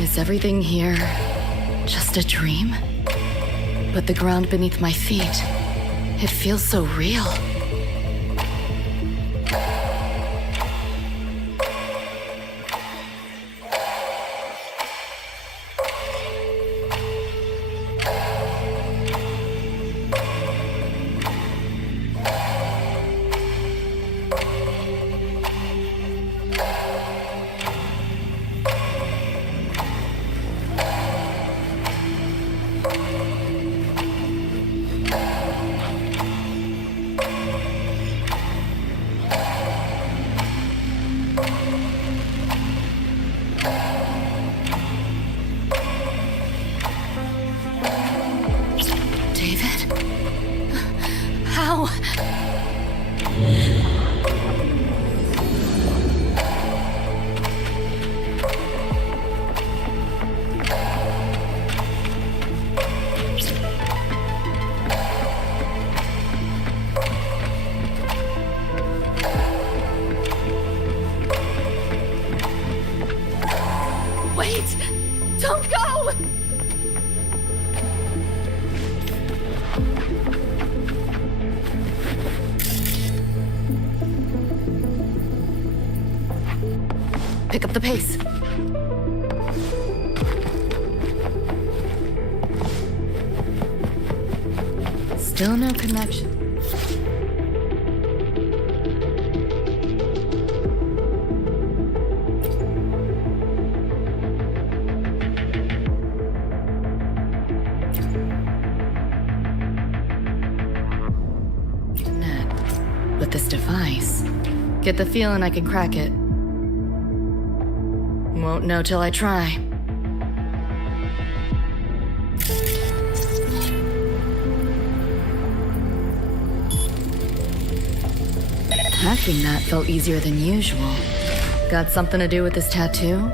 Is everything here just a dream? But the ground beneath my feet, it feels so real. How? Wait! Don't go! Pick up the pace. Still no connection. Net. With this device, get the feeling I can crack it. Won't know till I try. Hacking that felt easier than usual. Got something to do with this tattoo?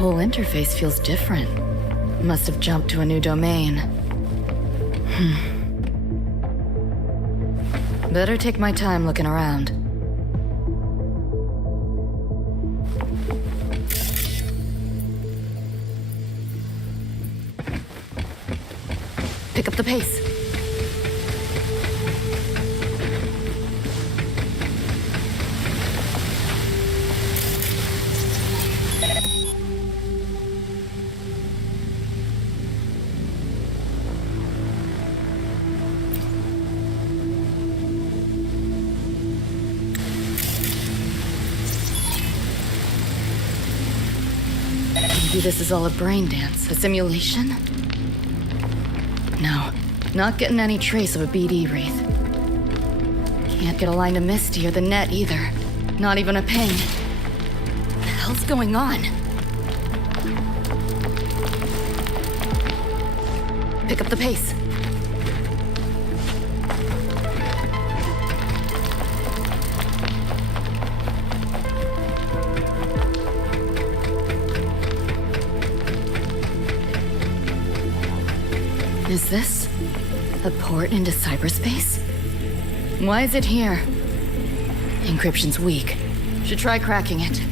Whole interface feels different. Must have jumped to a new domain. Better take my time looking around. Pick up the pace. Maybe this is all a brain dance, a simulation? No, not getting any trace of a BD wreath. Can't get a line to Misty or the net either. Not even a ping. What the hell's going on? Pick up the pace. Is this a port into cyberspace? Why is it here? Encryption's weak. Should try cracking it.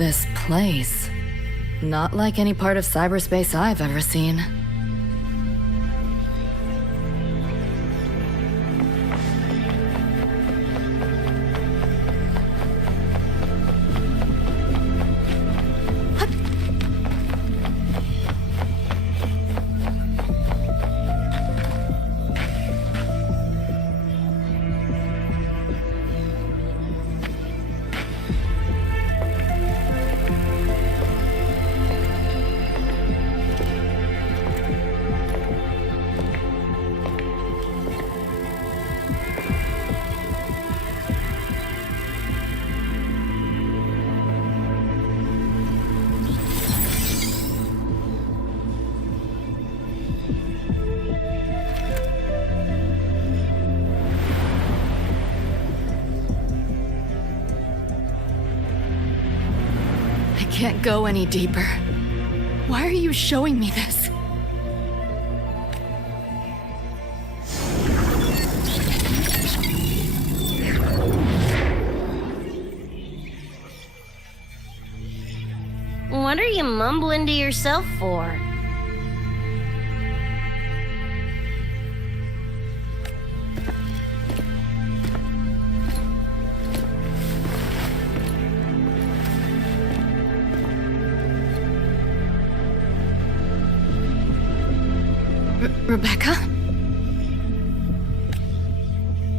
This place. Not like any part of cyberspace I've ever seen. I can't go any deeper. Why are you showing me this? What are you mumbling to yourself for? Rebecca?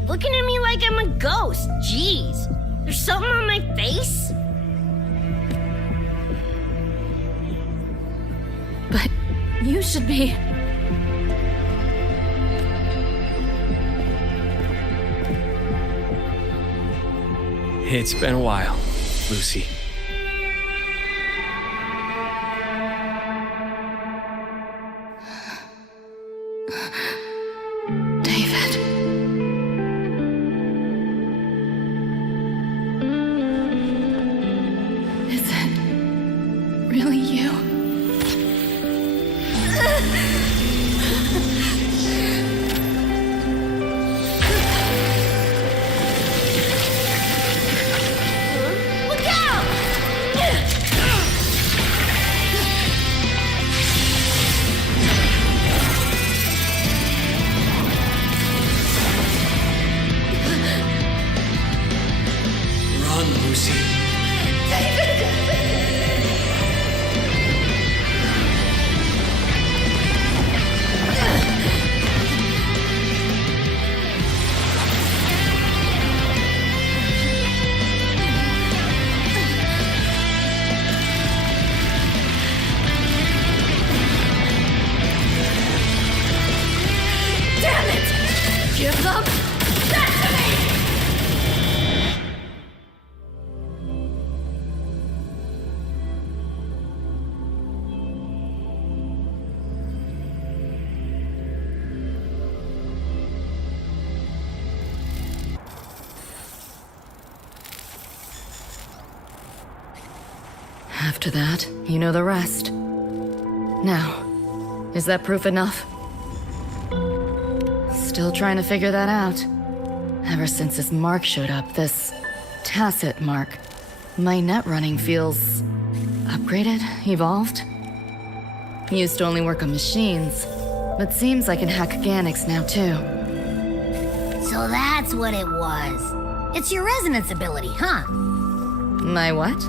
Looking at me like I'm a ghost. Jeez. There's something on my face? But you should be... It's been a while, Lucy. David. Is it really you? Look out! Run, Lucy. Damn it! Give them back to me! After that, you know the rest. Now, is that proof enough? Still trying to figure that out. Ever since this mark showed up, this tacit mark, my net running feels upgraded, evolved. Used to only work on machines, but seems I can hack organics now too. So that's what it was. It's your resonance ability, huh? My what?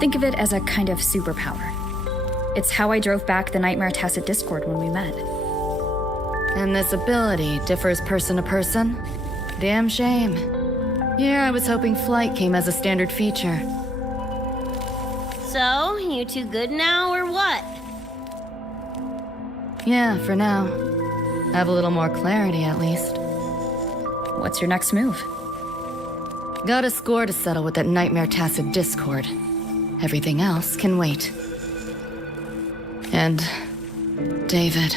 Think of it as a kind of superpower. It's how I drove back the Nightmare Tacit Discord when we met. And this ability differs person to person? Damn shame. Here I was hoping flight came as a standard feature. So, you two good now, or what? Yeah, for now. Have a little more clarity at least. What's your next move? Got a score to settle with that Nightmare Tacit Discord. Everything else can wait. And... David.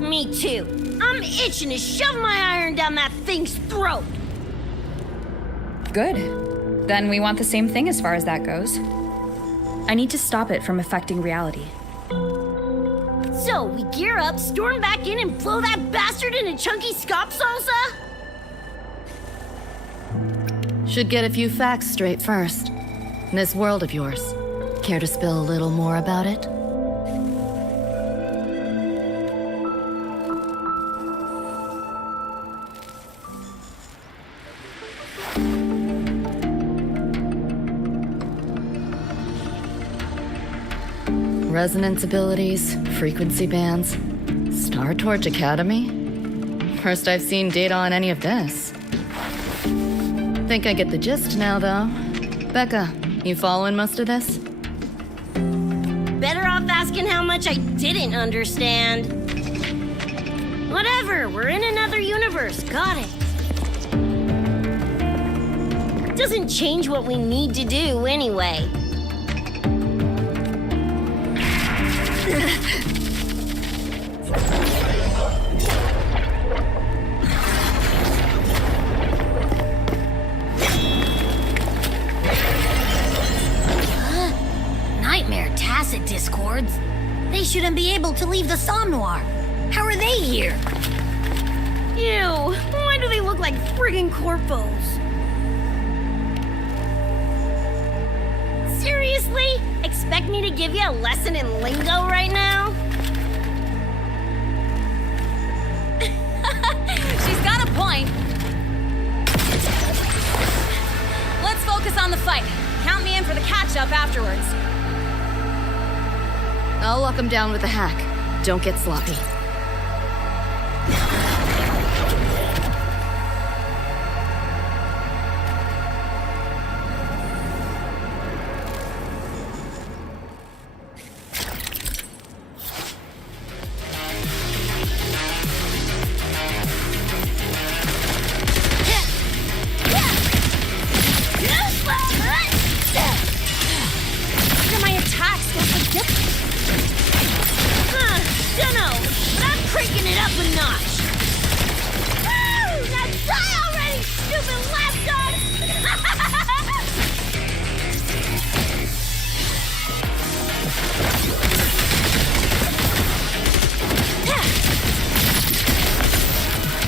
Me too. I'm itching to shove my iron down that thing's throat. Good. Then we want the same thing as far as that goes. I need to stop it from affecting reality. So, we gear up, storm back in, and blow that bastard into chunky scop salsa? Should get a few facts straight first. This world of yours, care to spill a little more about it? Resonance abilities, frequency bands, Star Torch Academy? First I've seen data on any of this. Think I get the gist now, though. Becca, you following most of this? Better off asking how much I didn't understand. Whatever, we're in another universe. Got it. Doesn't change what we need to do anyway. Nightmare Tacit Discords? They shouldn't be able to leave the Somnoir. How are they here? Ew, why do they look like friggin' corpos? Seriously? Expect me to give you a lesson in lingo right now? She's got a point. Let's focus on the fight. Count me in for the catch-up afterwards. I'll lock him down with a hack. Don't get sloppy. Dunno, but I'm cranking it up a notch. Woo! Now die already, stupid lapdog!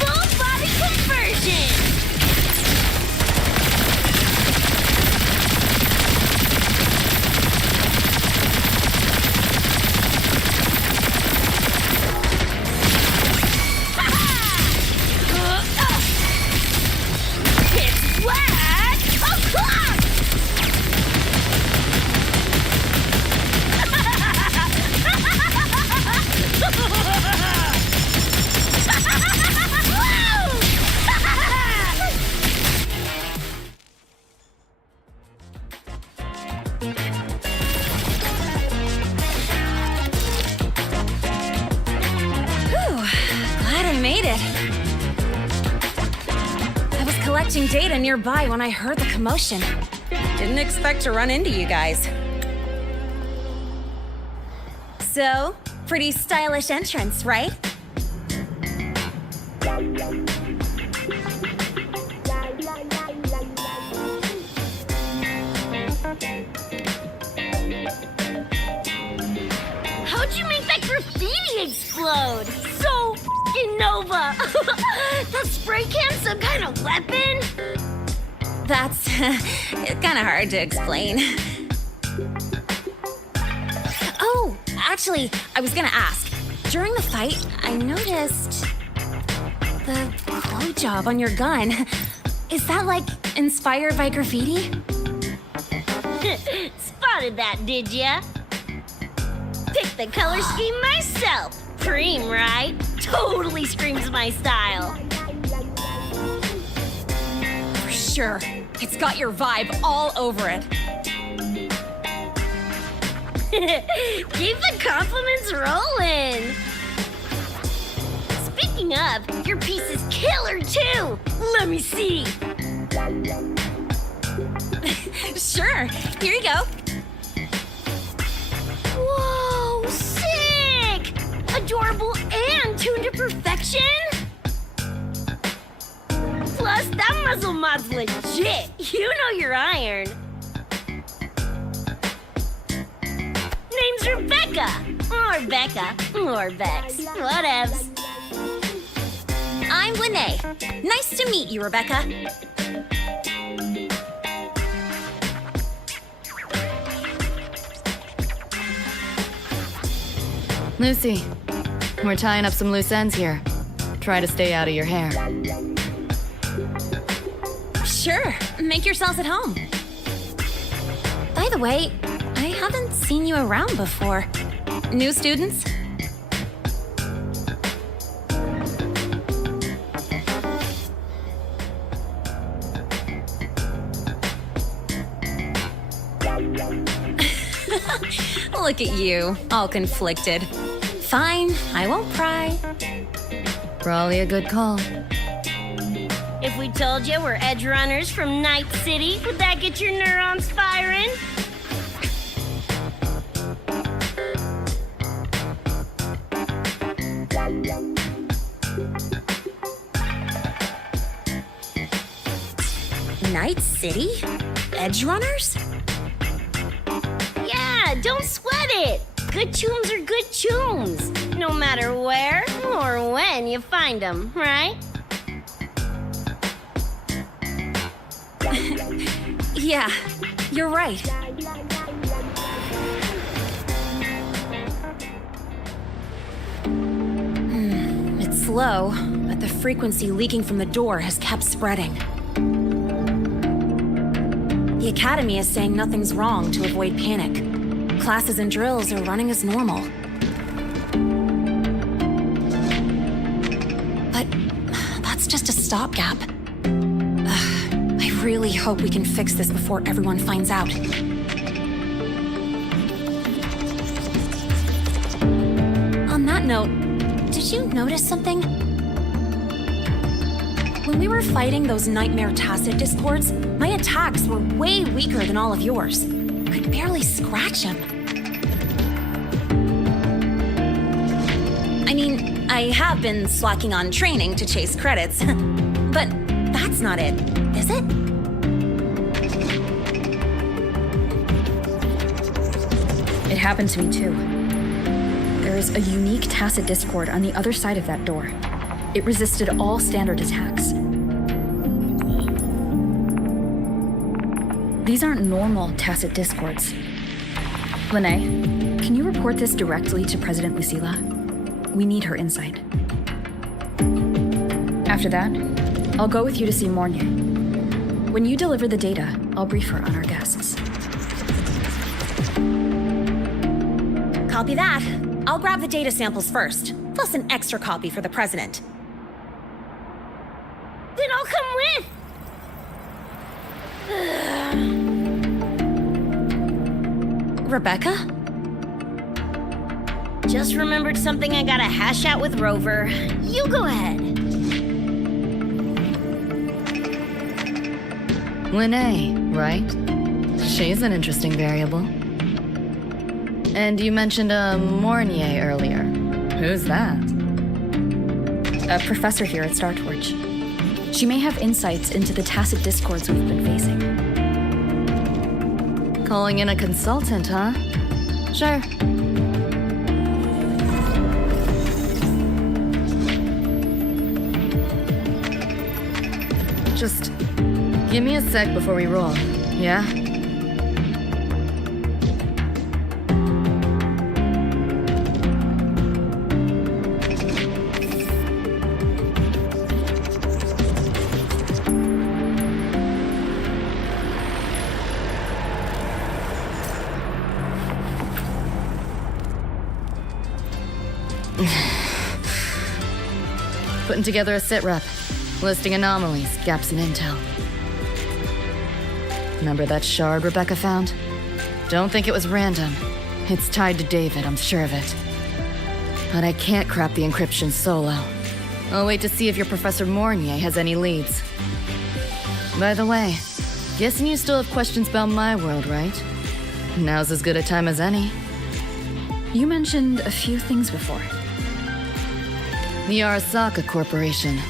Full body conversion! Made it. I was collecting data nearby when I heard the commotion. Didn't expect to run into you guys. So, pretty stylish entrance, right? How'd you make that graffiti explode? So f***ing Nova! That spray can some kind of weapon? That's kind of hard to explain. Oh, actually, I was gonna ask. During the fight, I noticed the glow job on your gun. Is that, like, inspired by graffiti? Spotted that, did ya? Picked the color scheme myself. Cream, right? Totally screams my style. For sure. It's got your vibe all over it. Keep the compliments rolling. Speaking of, your piece is killer too. Let me see. Sure. Here you go. Whoa, sick! Adorable and tuned to perfection? Plus, that muzzle mod's legit. You know your iron. Name's Rebecca. Or Becca. Or Bex. Whatevs. I'm Lene. Nice to meet you, Rebecca. Lucy, we're tying up some loose ends here. Try to stay out of your hair. Sure, make yourselves at home. By the way, I haven't seen you around before. New students? Look at you, all conflicted. Fine, I won't pry. Probably a good call. If we told you we're edge runners from Night City, would that get your neurons firing? Night City? Edge runners? Yeah, don't sweat it. Good tunes are good tunes, no matter where or when you find them, right? Yeah, you're right. It's slow, but the frequency leaking from the door has kept spreading. The Academy is saying nothing's wrong to avoid panic. Classes and drills are running as normal. But that's just a stopgap. I really hope we can fix this before everyone finds out. On that note, did you notice something? When we were fighting those nightmare tacit discords, my attacks were way weaker than all of yours. Could barely scratch him. I mean, I have been slacking on training to chase credits, but that's not it, is it? It happened to me too. There is a unique tacit discord on the other side of that door. It resisted all standard attacks. These aren't normal tacit discords. Lene, can you report this directly to President Lucilla? We need her insight. After that, I'll go with you to see Mornier. When you deliver the data, I'll brief her on our guests. Copy that. I'll grab the data samples first, plus an extra copy for the president. Then I'll come with. Rebecca? Just remembered something I gotta hash out with Rover. You go ahead. Lene, right? She's an interesting variable. And you mentioned a Mornier earlier. Who's that? A professor here at Startorch. She may have insights into the tacit discords we've been facing. Calling in a consultant, huh? Sure. Just give me a sec before we roll, yeah? Putting together a sit rep, listing anomalies, gaps in intel. Remember that shard Rebecca found? Don't think it was random. It's tied to David, I'm sure of it. But I can't crack the encryption solo. I'll wait to see if your Professor Mornier has any leads. By the way, guessing you still have questions about my world, right? Now's as good a time as any. You mentioned a few things before. The Arasaka Corporation,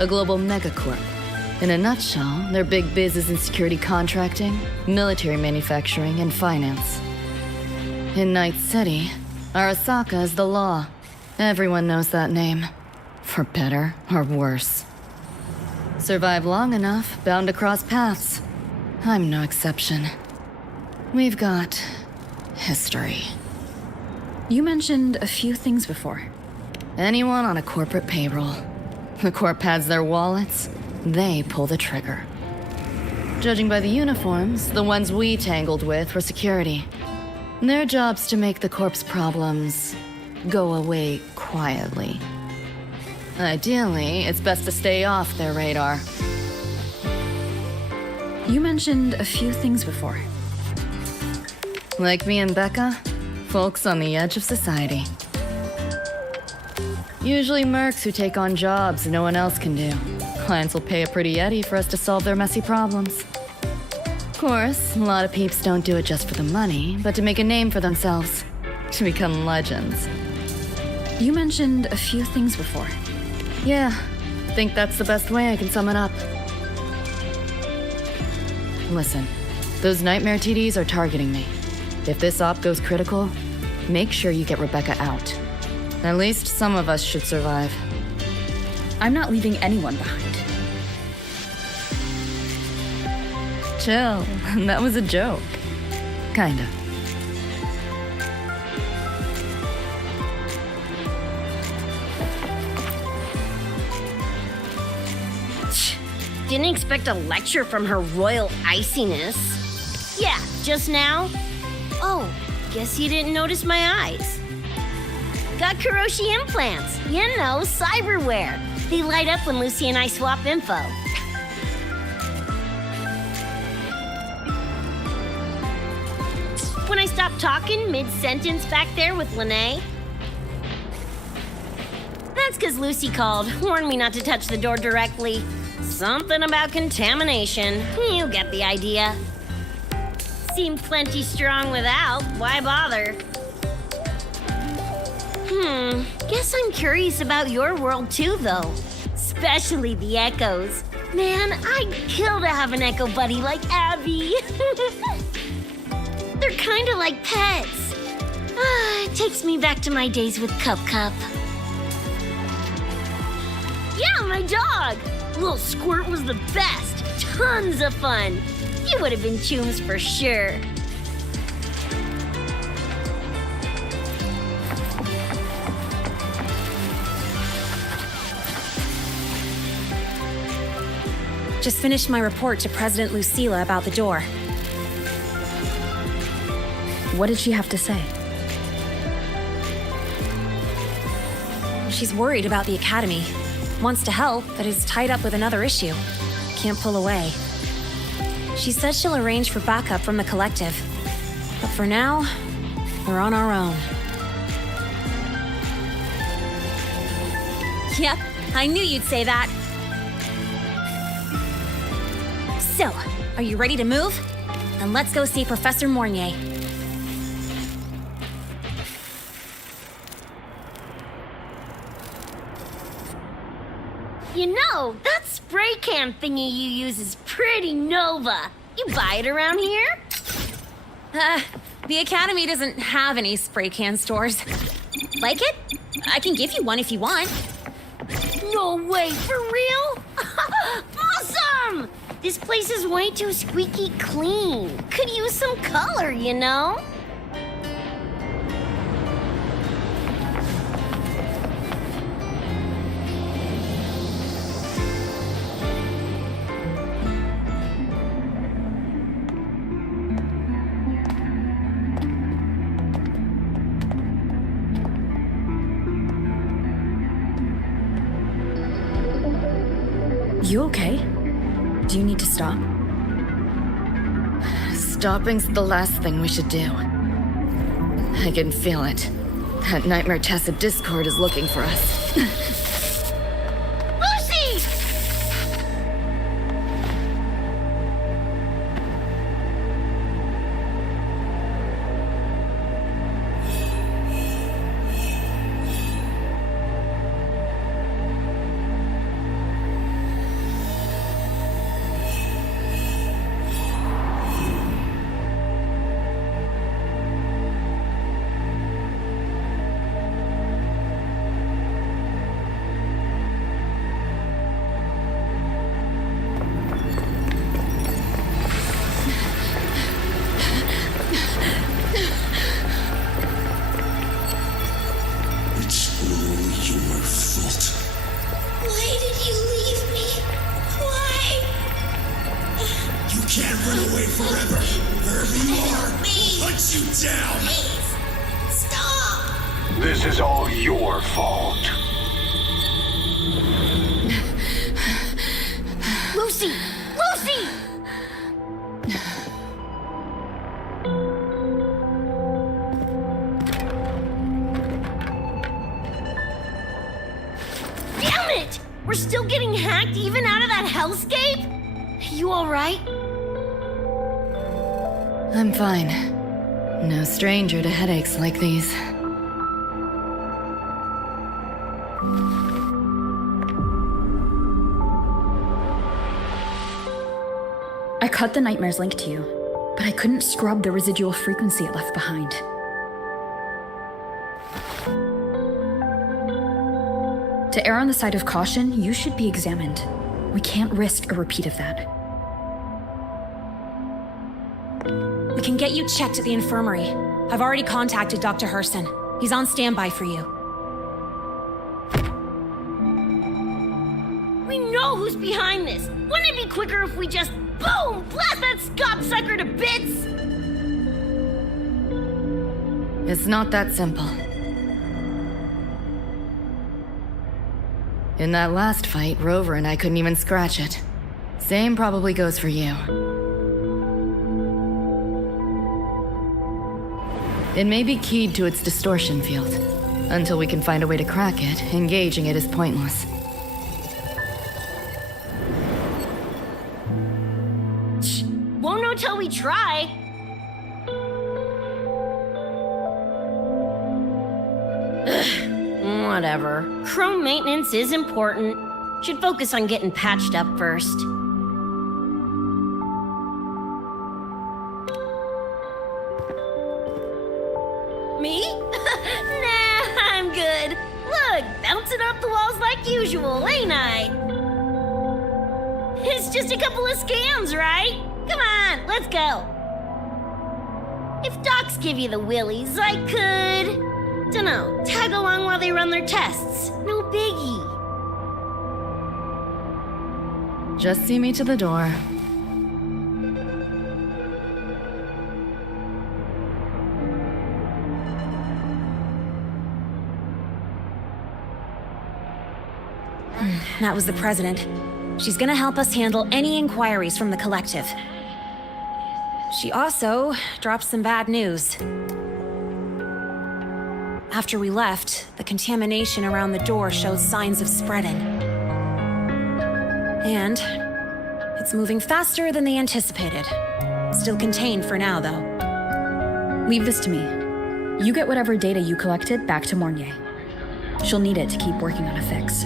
a global megacorp. In a nutshell, their big biz is in security contracting, military manufacturing, and finance. In Night City, Arasaka is the law. Everyone knows that name. For better or worse. Survive long enough, bound to cross paths. I'm no exception. We've got history. You mentioned a few things before. Anyone on a corporate payroll. The corp pads their wallets, they pull the trigger. Judging by the uniforms, the ones we tangled with were security. Their job's to make the corp's problems go away quietly. Ideally, it's best to stay off their radar. You mentioned a few things before. Like me and Becca, folks on the edge of society. Usually mercs who take on jobs no one else can do. Clients will pay a pretty eddy for us to solve their messy problems. Of course, a lot of peeps don't do it just for the money, but to make a name for themselves. To become legends. You mentioned a few things before. Yeah, think that's the best way I can sum it up. Listen, those nightmare TDs are targeting me. If this op goes critical, make sure you get Rebecca out. At least some of us should survive. I'm not leaving anyone behind. Chill, that was a joke. Kinda. Didn't expect a lecture from her royal iciness. Yeah, just now. Oh, guess you didn't notice my eyes. Got Kuroshi implants. You know, cyberware. They light up when Lucy and I swap info. When I stopped talking mid-sentence back there with Lene. That's because Lucy called, warned me not to touch the door directly. Something about contamination. You get the idea. Seemed plenty strong without. Why bother? Guess I'm curious about your world too, though. Especially the echoes. Man, I'd kill to have an echo buddy like Abby. They're kind of like pets. It takes me back to my days with Cup Cup. Yeah, my dog! Little Squirt was the best. Tons of fun. You would have been chums for sure. Just finished my report to President Lucilla about the door. What did she have to say? She's worried about the Academy. Wants to help, but is tied up with another issue. Can't pull away. She said she'll arrange for backup from the collective. But for now, we're on our own. Yep, I knew you'd say that. So, are you ready to move? Then let's go see Professor Mornier. You know, that spray can thingy you use is pretty Nova. You buy it around here? The Academy doesn't have any spray can stores. Like it? I can give you one if you want. No way, for real? Awesome! This place is way too squeaky clean. Could use some color, you know? You okay? Do you need to stop? Stopping's the last thing we should do. I can feel it. That nightmare Tacit Discord is looking for us. Lucy! Run away forever. Wherever you are, we'll hunt you down. Stop! This is all your fault. Lucy! Lucy! Damn it! We're still getting hacked even out of that hellscape? You alright? I'm fine. No stranger to headaches like these. I cut the nightmares link to you, but I couldn't scrub the residual frequency it left behind. To err on the side of caution, you should be examined. We can't risk a repeat of that. We can get you checked at the infirmary. I've already contacted Dr. Herson. He's on standby for you. We know who's behind this. Wouldn't it be quicker if we just, boom, blast that gobsucker to bits? It's not that simple. In that last fight, Rover and I couldn't even scratch it. Same probably goes for you. It may be keyed to its distortion field. Until we can find a way to crack it, engaging it is pointless. Won't know till we try. Ugh, whatever. Chrome maintenance is important. Should focus on getting patched up first. Me? Nah, I'm good. Look, bouncing off the walls like usual, ain't I? It's just a couple of scams, right? Come on, let's go. If docs give you the willies, I could... dunno, tag along while they run their tests. No biggie. Just see me to the door. That was the president. She's gonna help us handle any inquiries from the collective. She also dropped some bad news. After we left, the contamination around the door showed signs of spreading. And it's moving faster than they anticipated. Still contained for now, though. Leave this to me. You get whatever data you collected back to Mornier. She'll need it to keep working on a fix.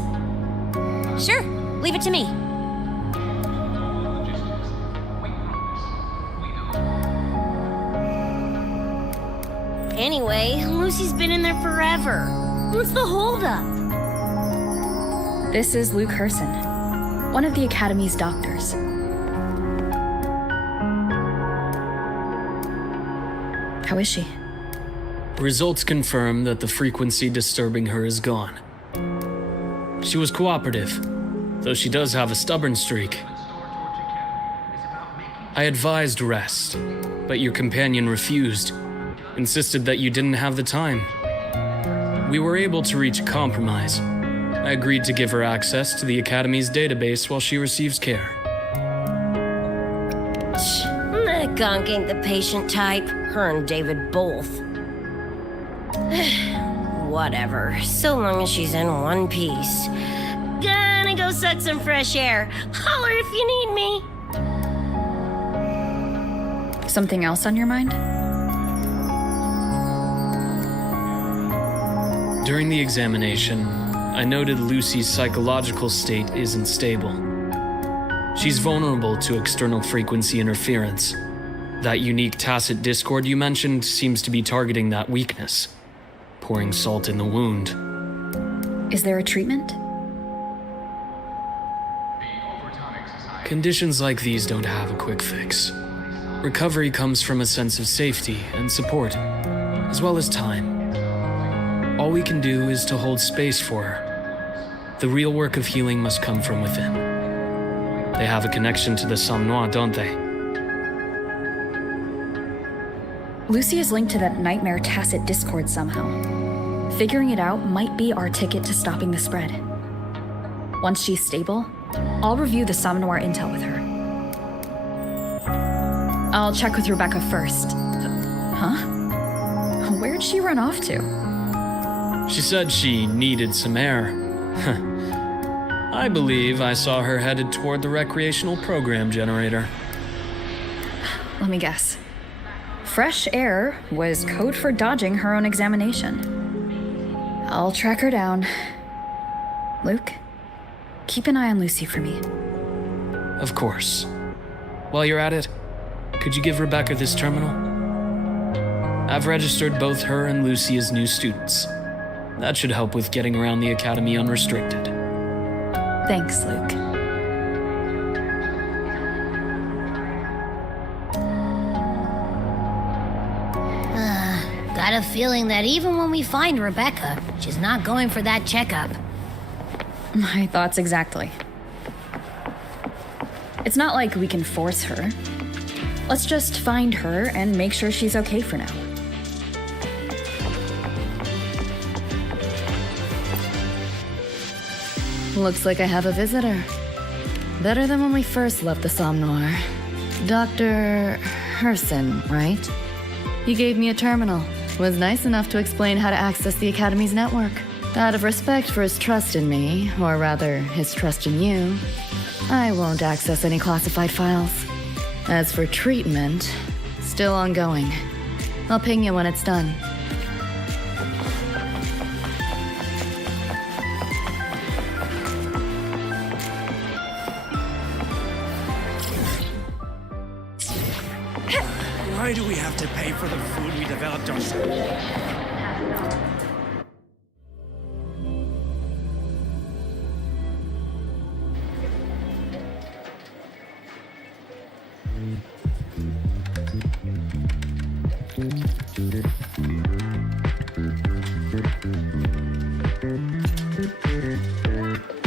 Sure, leave it to me. Anyway, Lucy's been in there forever. What's the holdup? This is Luke Herson, one of the Academy's doctors. How is she? Results confirm that the frequency disturbing her is gone. She was cooperative, though she does have a stubborn streak. I advised rest, but your companion refused, insisted that you didn't have the time. We were able to reach a compromise. I agreed to give her access to the Academy's database while she receives care. That gunk ain't the patient type. Her and David both. Whatever, so long as she's in one piece. Gonna go suck some fresh air. Holler if you need me. Something else on your mind? During the examination, I noted Lucy's psychological state isn't stable. She's vulnerable to external frequency interference. That unique tacit discord you mentioned seems to be targeting that weakness, pouring salt in the wound. Is there a treatment? Conditions like these don't have a quick fix. Recovery comes from a sense of safety and support, as well as time. All we can do is to hold space for her. The real work of healing must come from within. They have a connection to the Somme Noir, don't they? Lucy is linked to that nightmare Tacit Discord somehow. Figuring it out might be our ticket to stopping the spread. Once she's stable, I'll review the Somnoir intel with her. I'll check with Rebecca first. Huh? Where'd she run off to? She said she needed some air. I believe I saw her headed toward the recreational program generator. Let me guess. Fresh air was code for dodging her own examination. I'll track her down. Luke, keep an eye on Lucy for me. Of course. While you're at it, could you give Rebecca this terminal? I've registered both her and Lucy as new students. That should help with getting around the academy unrestricted. Thanks, Luke. Got a feeling that even when we find Rebecca, she's not going for that checkup. My thoughts exactly. It's not like we can force her. Let's just find her and make sure she's okay for now. Looks like I have a visitor. Better than when we first left the Somnoir. Dr. Herson, right? He gave me a terminal. Was nice enough to explain how to access the Academy's network. Out of respect for his trust in me, or rather, his trust in you, I won't access any classified files. As for treatment, still ongoing. I'll ping you when it's done. Why do we have to pay for the food we developed ourselves?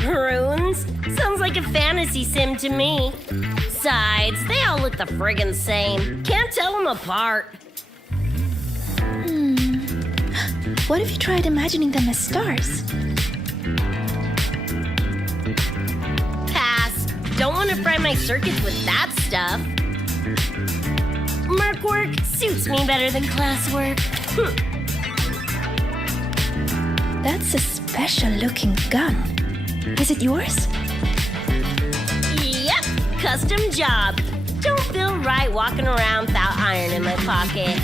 Runes? Sounds like a fantasy sim to me. Besides, they all look the friggin' same. Can't tell them apart. What if you tried imagining them as stars? Pass. Don't want to fry my circuits with that stuff. Merc work suits me better than classwork. That's a special looking gun. Is it yours? Yep, custom job. Don't feel right walking around without iron in my pocket.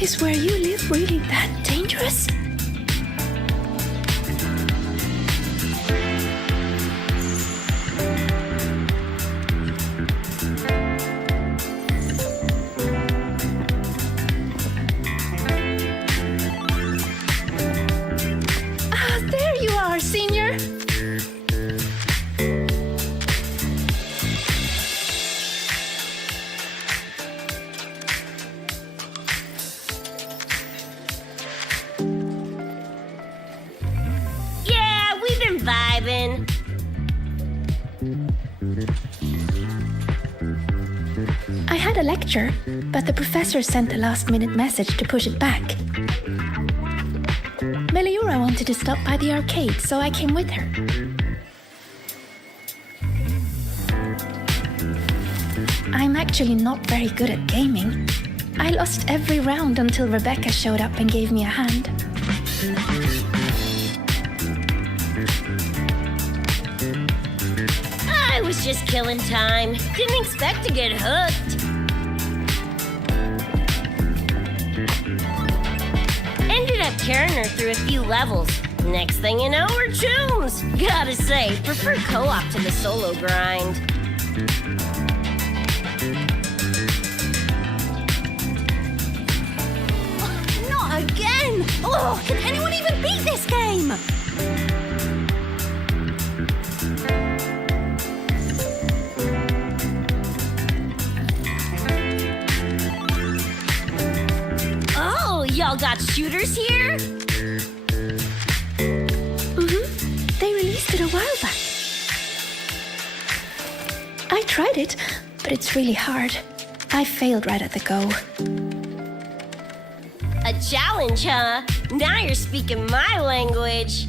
Is where you live really that dangerous? There you are, Senior. Yeah, we've been vibing. I had a lecture, but the professor sent a last-minute message to push it back. Meliora wanted to stop by the arcade, so I came with her. I'm actually not very good at gaming. I lost every round until Rebecca showed up and gave me a hand. I was just killing time. Didn't expect to get hooked. Ended up carrying her through a few levels. Next thing you know, we're chooms. Gotta say, prefer co-op to the solo grind. Not again! Oh, can anyone even beat this game? Oh, y'all got shooters here? They released it a while back. I tried it, but it's really hard. I failed right at the go. A challenge, huh? Now you're speaking my language.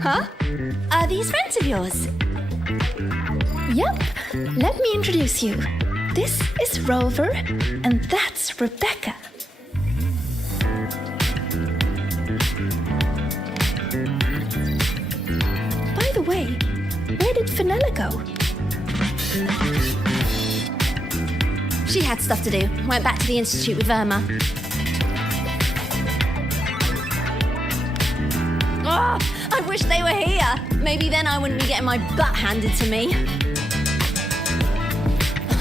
Huh? Are these friends of yours? Yep, let me introduce you. This is Rover, and that's Rebecca. By the way, where did Fenella go? She had stuff to do. Went back to the Institute with Irma. Oh, I wish they were here. Maybe then I wouldn't be getting my butt handed to me.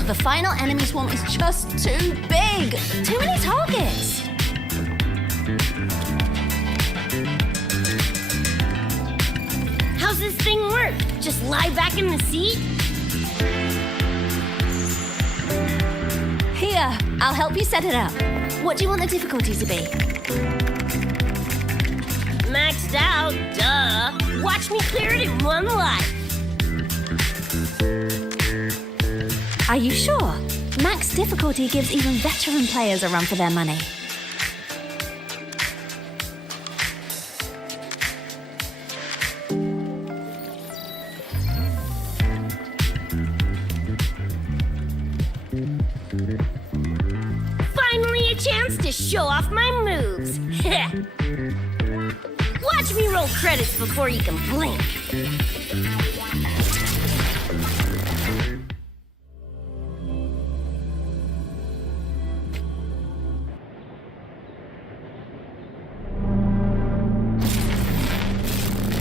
The final enemy swarm is just too big. Too many targets. How's this thing work? Just lie back in the seat? Here, I'll help you set it up. What do you want the difficulty to be? Maxed out, duh. Watch me clear it in one life. Are you sure? Max difficulty gives even veteran players a run for their money. Finally a chance to show off my moves. Watch me roll credits before you can blink.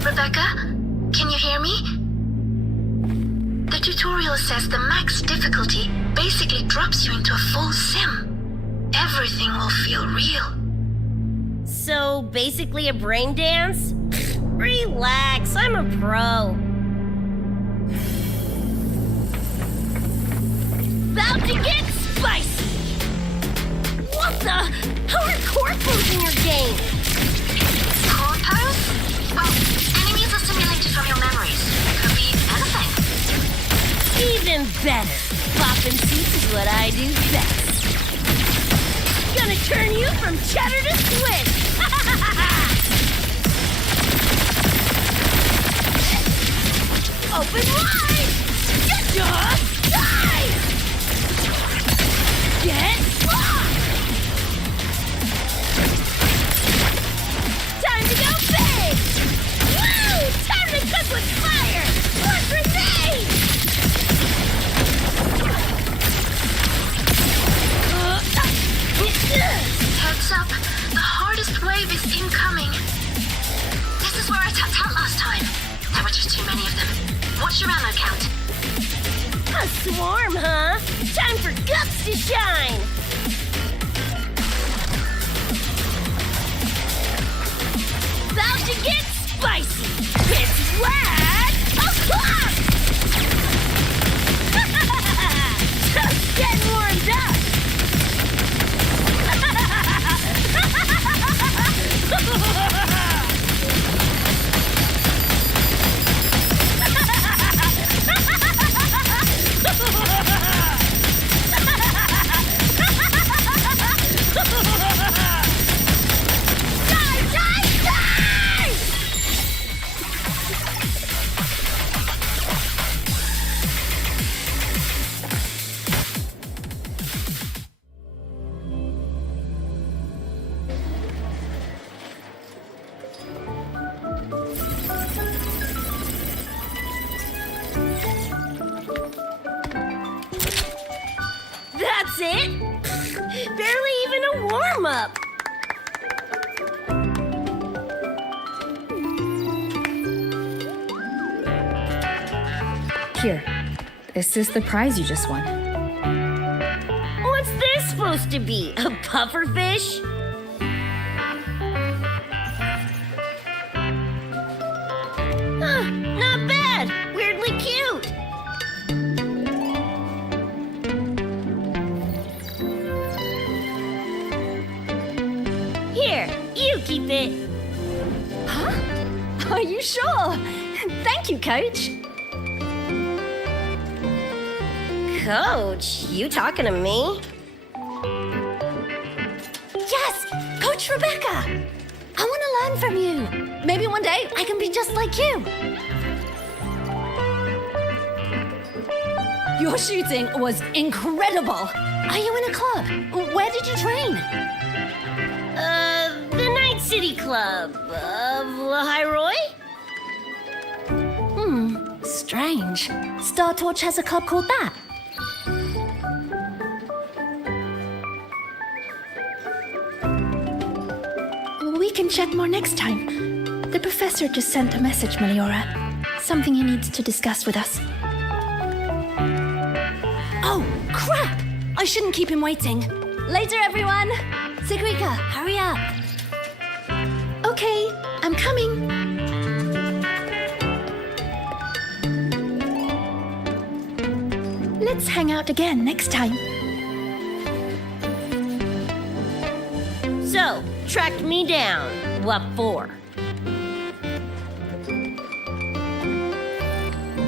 Rebecca, can you hear me? The tutorial says the max difficulty basically drops you into a full sim. Everything will feel real. So basically a brain dance? Relax, I'm a pro. About to get spicy! What the? How are core pose in your game? Core pose? Well, enemies are simulated from your memories. Could be anything. Even better. Poppin' seats is what I do best. Gonna turn you from cheddar to Swiss. Open wide! Good job! Dive! Get locked! Time to go big! Woo! Time to cook with fire! More grenades! Heads up, the hardest wave is incoming. This is where I tapped out last time. There were just too many of them. What's your ammo count? A swarm, huh? Time for guts to shine! About to get spicy! It's Rad o'clock! Just getting warmed up! That's it? Barely even a warm-up. Here, this is the prize you just won. What's this supposed to be? A pufferfish? Huh, not bad. Weirdly cute. Here, you keep it. Huh? Are you sure? Thank you, Coach. Coach, you talking to me? Yes! Coach Rebecca! I want to learn from you. Maybe one day I can be just like you. Your shooting was incredible. Are you in a club? Where did you train? The Night City Club of Lahiroy? Strange. Star Torch has a club called that. We can chat more next time. The professor just sent a message, Meliora. Something he needs to discuss with us. Oh, crap! I shouldn't keep him waiting. Later, everyone. Sigrika, hurry up. Okay, I'm coming. Let's hang out again next time. So, tracked me down. What for?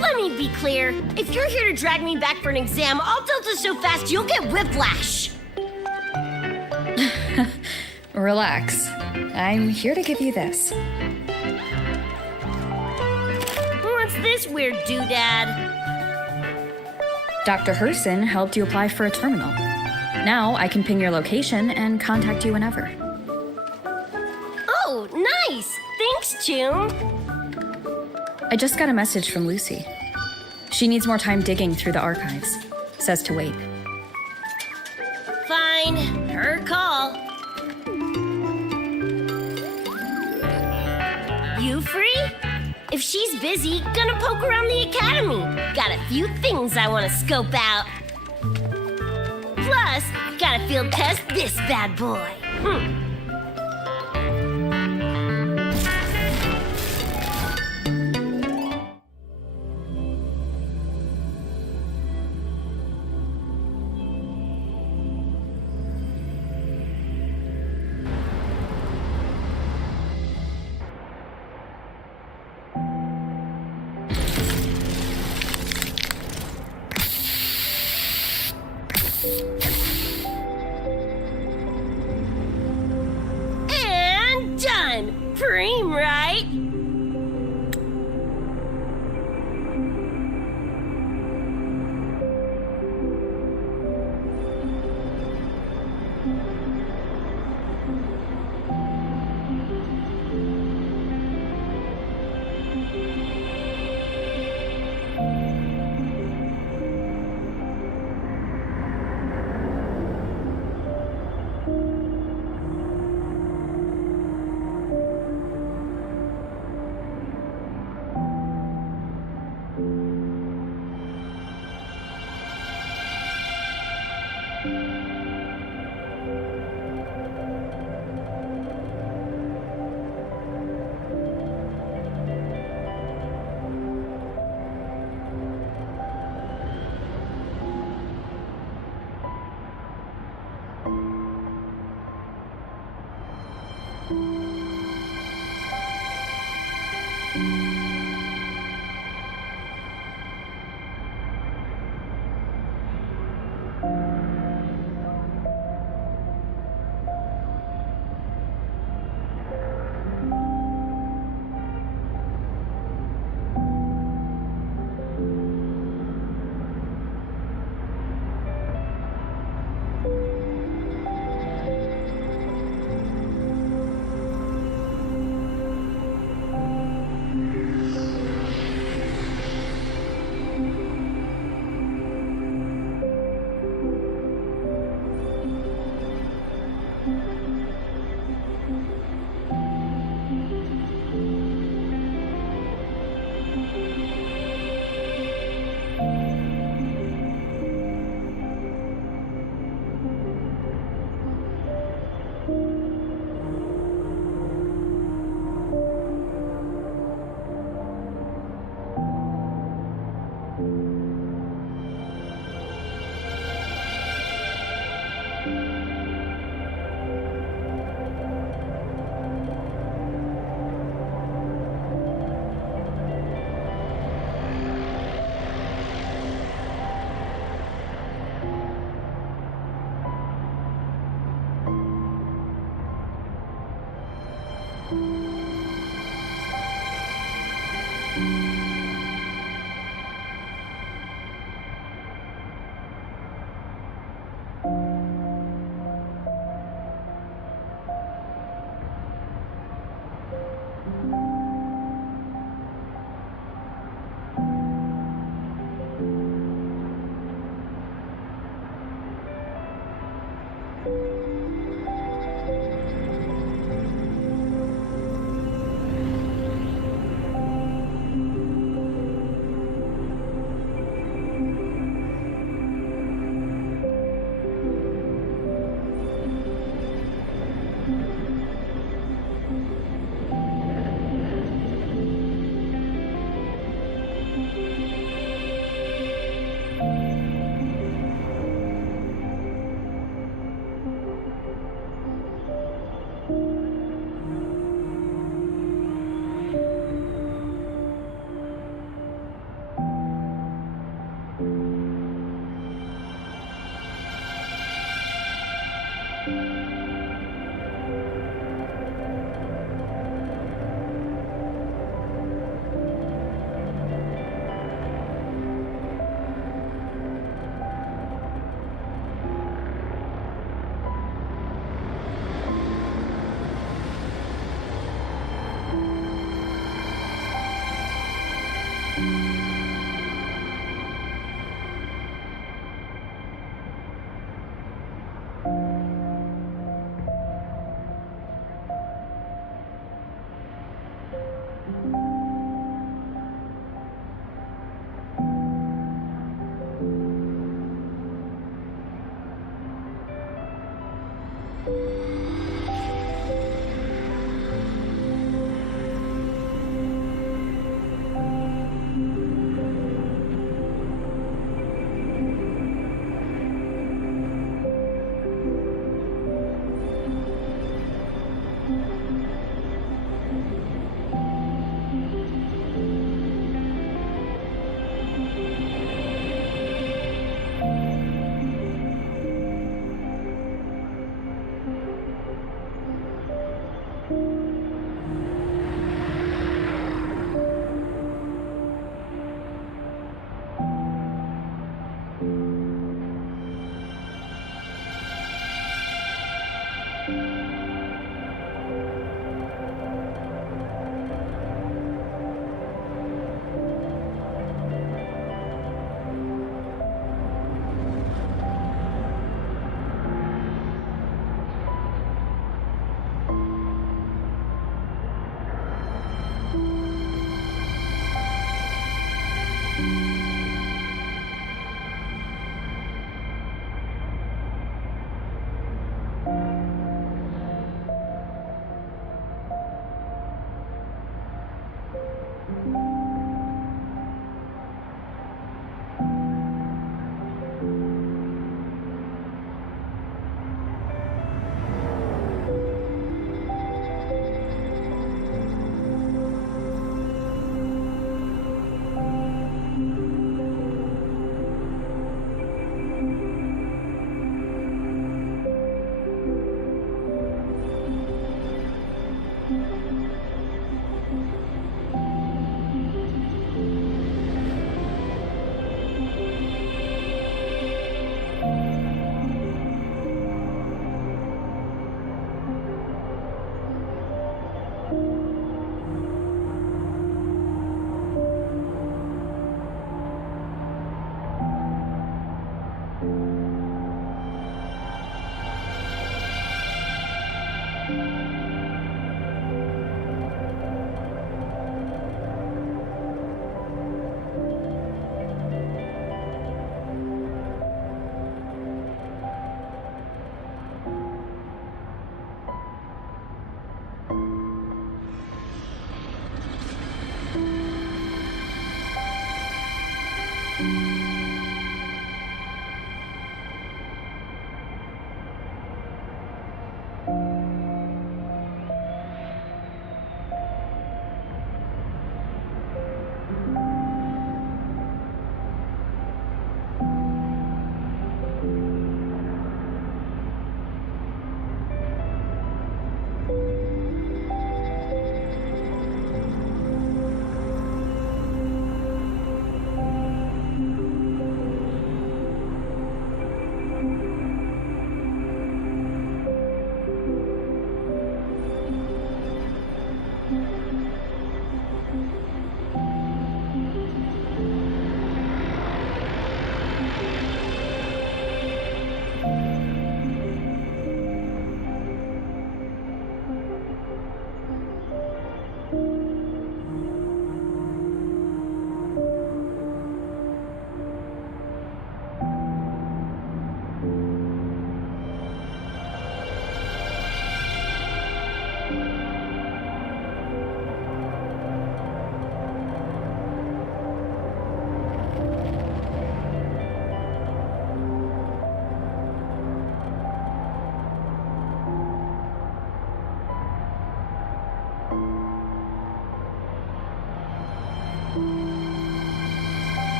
Let me be clear. If you're here to drag me back for an exam, I'll delta so fast you'll get whiplash. Relax. I'm here to give you this. What's this weird doodad? Dr. Herson helped you apply for a terminal. Now I can ping your location and contact you whenever. Oh, nice! Thanks, Chum. I just got a message from Lucy. She needs more time digging through the archives. Says to wait. Fine, her call. You free? If she's busy, gonna poke around the academy. Got a few things I want to scope out. Plus, gotta field test this bad boy. And done! Preem, right?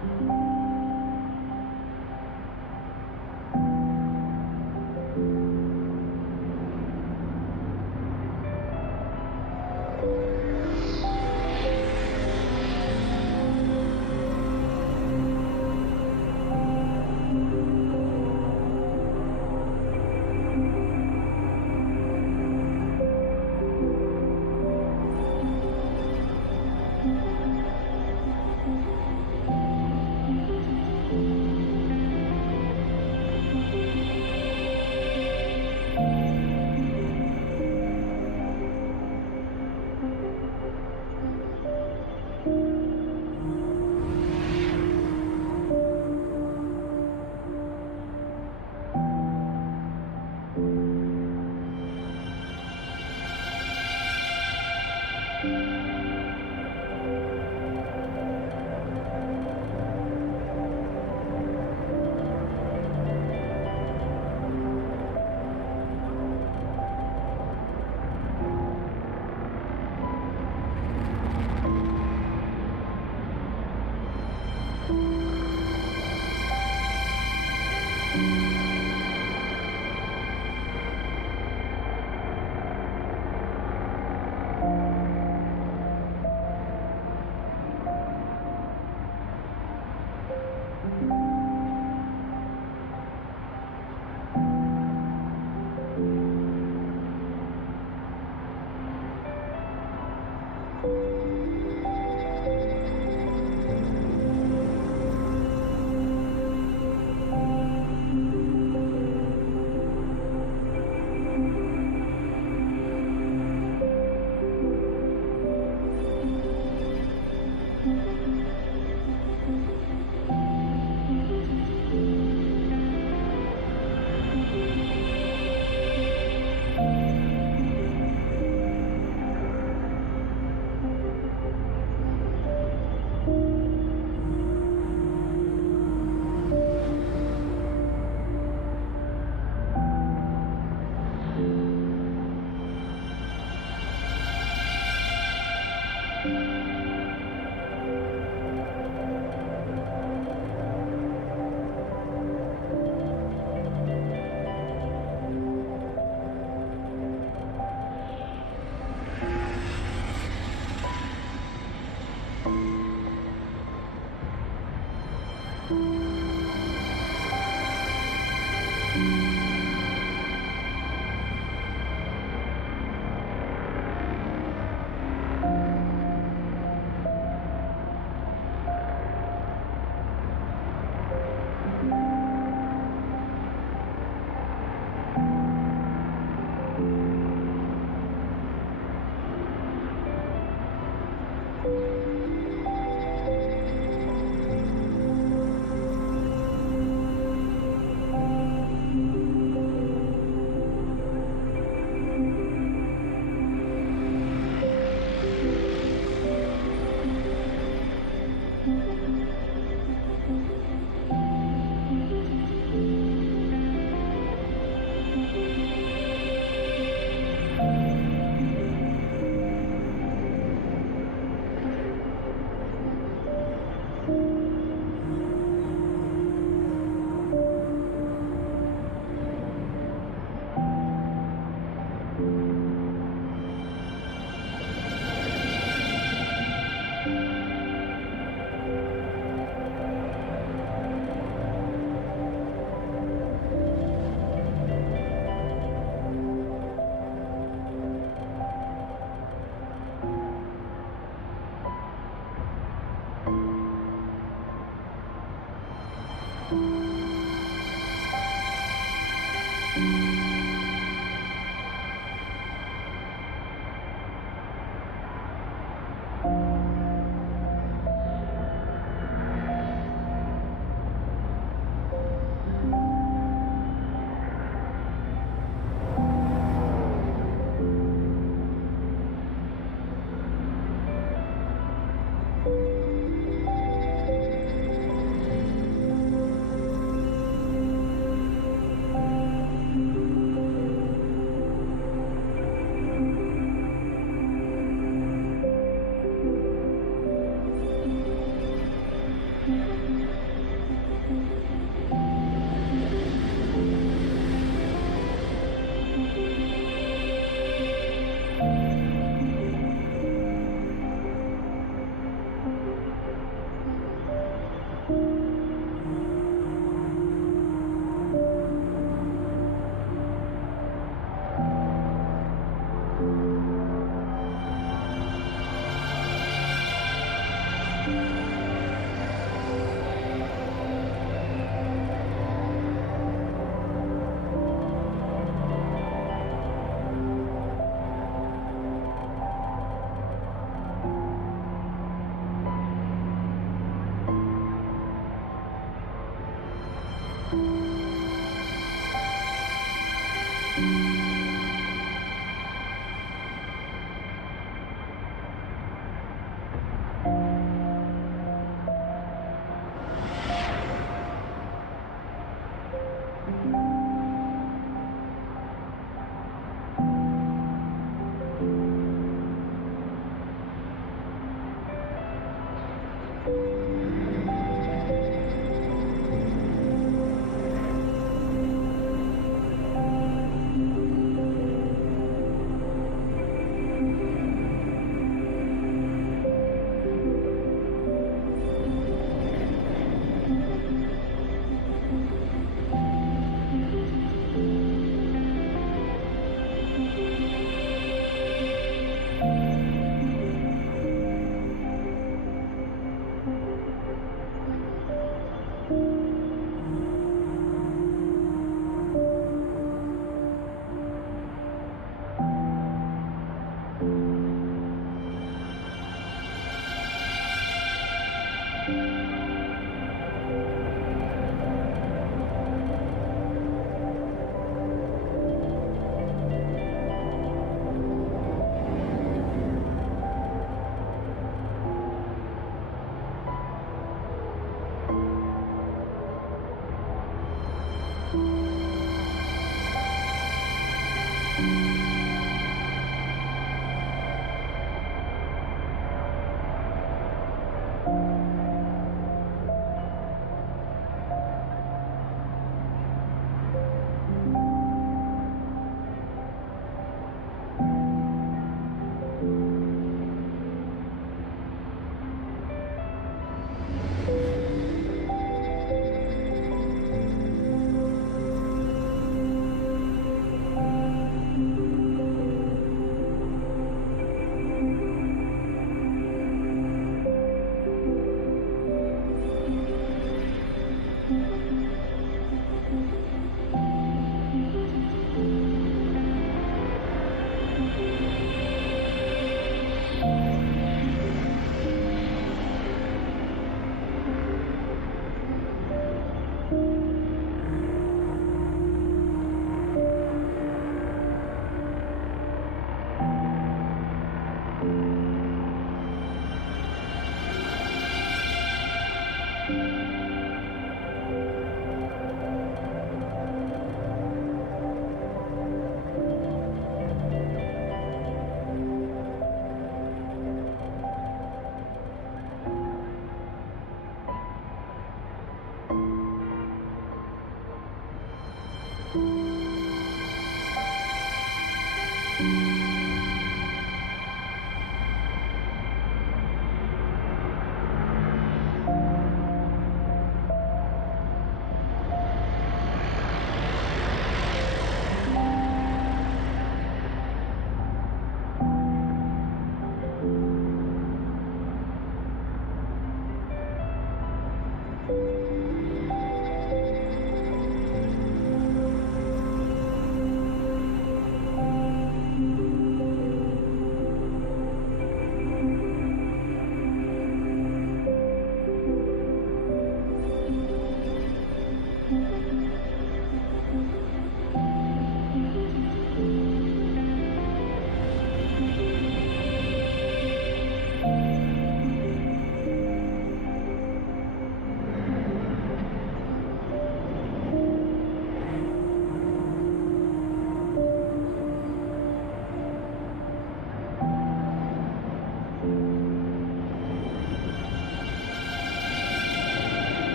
Mm-hmm.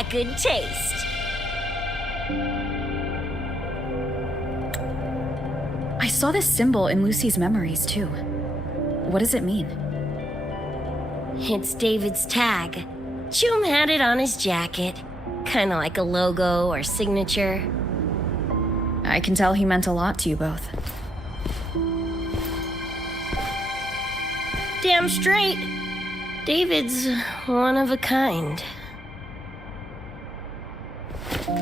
got good taste. I saw this symbol in Lucy's memories, too. What does it mean? It's David's tag. Chum had it on his jacket. Kinda like a logo or signature. I can tell he meant a lot to you both. Damn straight. David's one of a kind.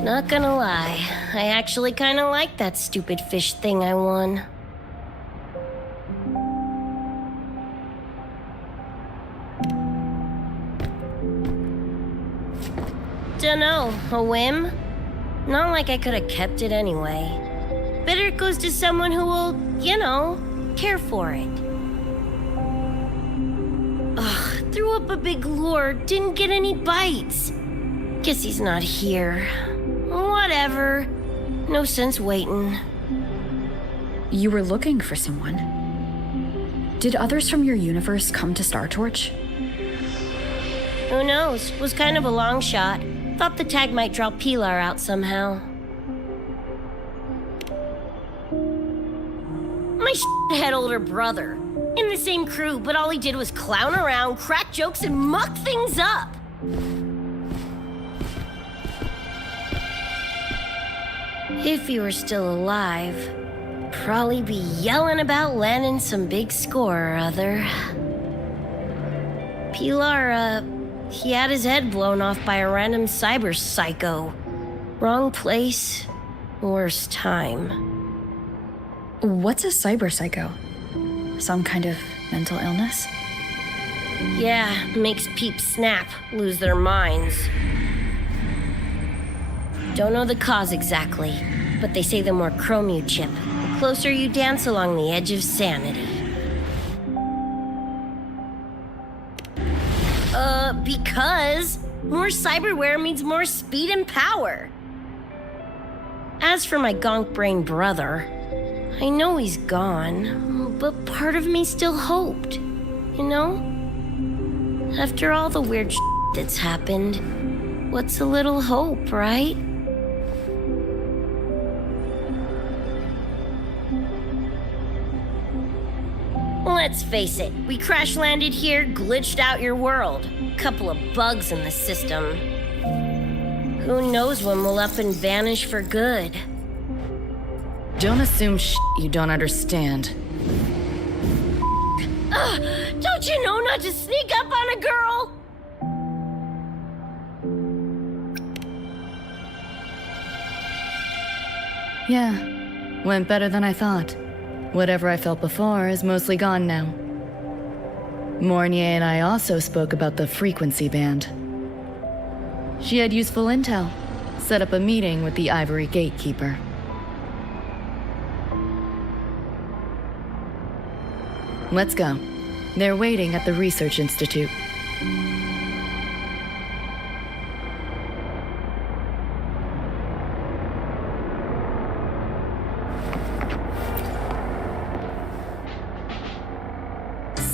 Not gonna lie, I actually kinda like that stupid fish thing I won. Dunno, a whim? Not like I could have kept it anyway. Better it goes to someone who will, care for it. Ugh, threw up a big lure, didn't get any bites. Guess he's not here. Whatever. No sense waiting. You were looking for someone. Did others from your universe come to Star Torch? Who knows? Was kind of a long shot. Thought the tag might draw Pilar out somehow. My head older brother. In the same crew, but all he did was clown around, crack jokes, and muck things up. If he were still alive, probably be yelling about landing some big score or other. Pilar, he had his head blown off by a random cyber psycho. Wrong place, worst time. What's a cyber psycho? Some kind of mental illness? Yeah, makes peeps snap, lose their minds. Don't know the cause exactly, but they say the more chrome you chip, the closer you dance along the edge of sanity. Because more cyberware means more speed and power. As for my gonk brain brother, I know he's gone, but part of me still hoped, After all the weird that's happened, what's a little hope, right? Let's face it, we crash landed here, glitched out your world. Couple of bugs in the system. Who knows when we'll up and vanish for good? Don't assume you don't understand. Don't you know not to sneak up on a girl? Yeah, went better than I thought. Whatever I felt before is mostly gone now. Mornier and I also spoke about the frequency band. She had useful intel. Set up a meeting with the Ivory Gatekeeper. Let's go. They're waiting at the Research Institute.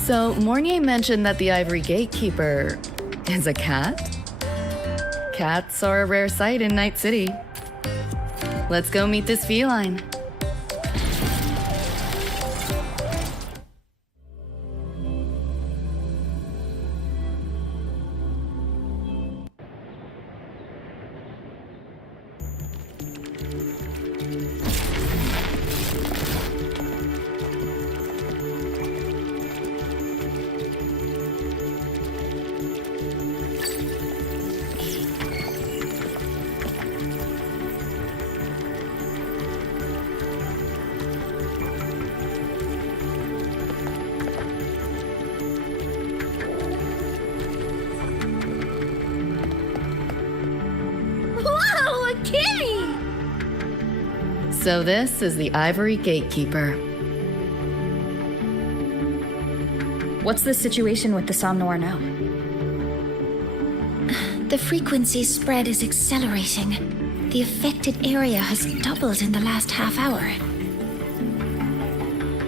So, Mornier mentioned that the Ivory Gatekeeper is a cat? Cats are a rare sight in Night City. Let's go meet this feline. Whoa, a kitty! So this is the Ivory Gatekeeper. What's the situation with the Somnoir now? The frequency spread is accelerating. The affected area has doubled in the last half hour.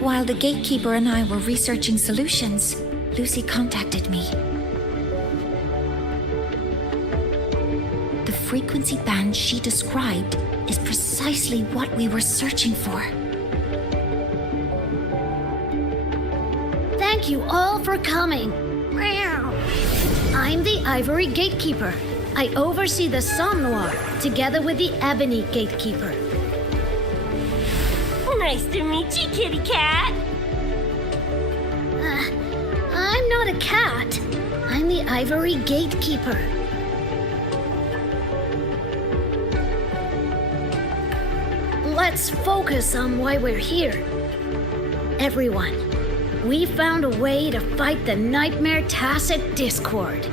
While the gatekeeper and I were researching solutions, Lucy contacted me. The frequency band she described is precisely what we were searching for. Thank you all for coming. I'm the Ivory Gatekeeper. I oversee the Somnoir, together with the Ebony Gatekeeper. Nice to meet you, kitty cat. I'm not a cat. I'm the Ivory Gatekeeper. Let's focus on why we're here. Everyone, we found a way to fight the Nightmare Tacit Discord.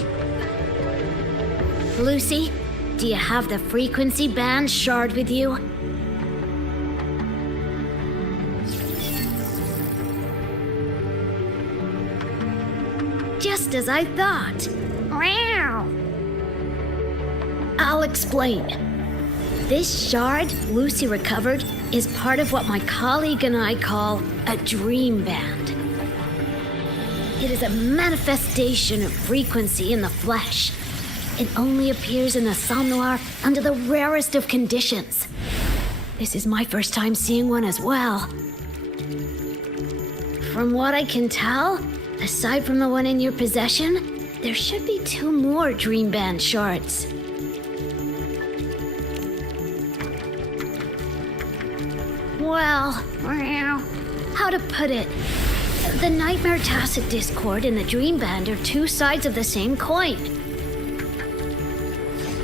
Lucy, do you have the frequency band shard with you? Just as I thought. I'll explain. This shard Lucy recovered is part of what my colleague and I call a dream band. It is a manifestation of frequency in the flesh. It only appears in the Somnoir under the rarest of conditions. This is my first time seeing one as well. From what I can tell, aside from the one in your possession, there should be 2 more dream band shards. Well, how to put it? The Nightmare Tacit Discord and the Dream Band are 2 sides of the same coin.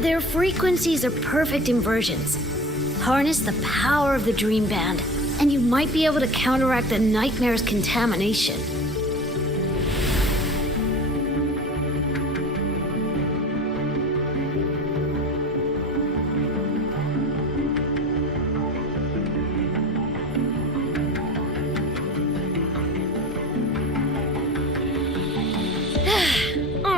Their frequencies are perfect inversions. Harness the power of the Dream Band, and you might be able to counteract the Nightmare's contamination.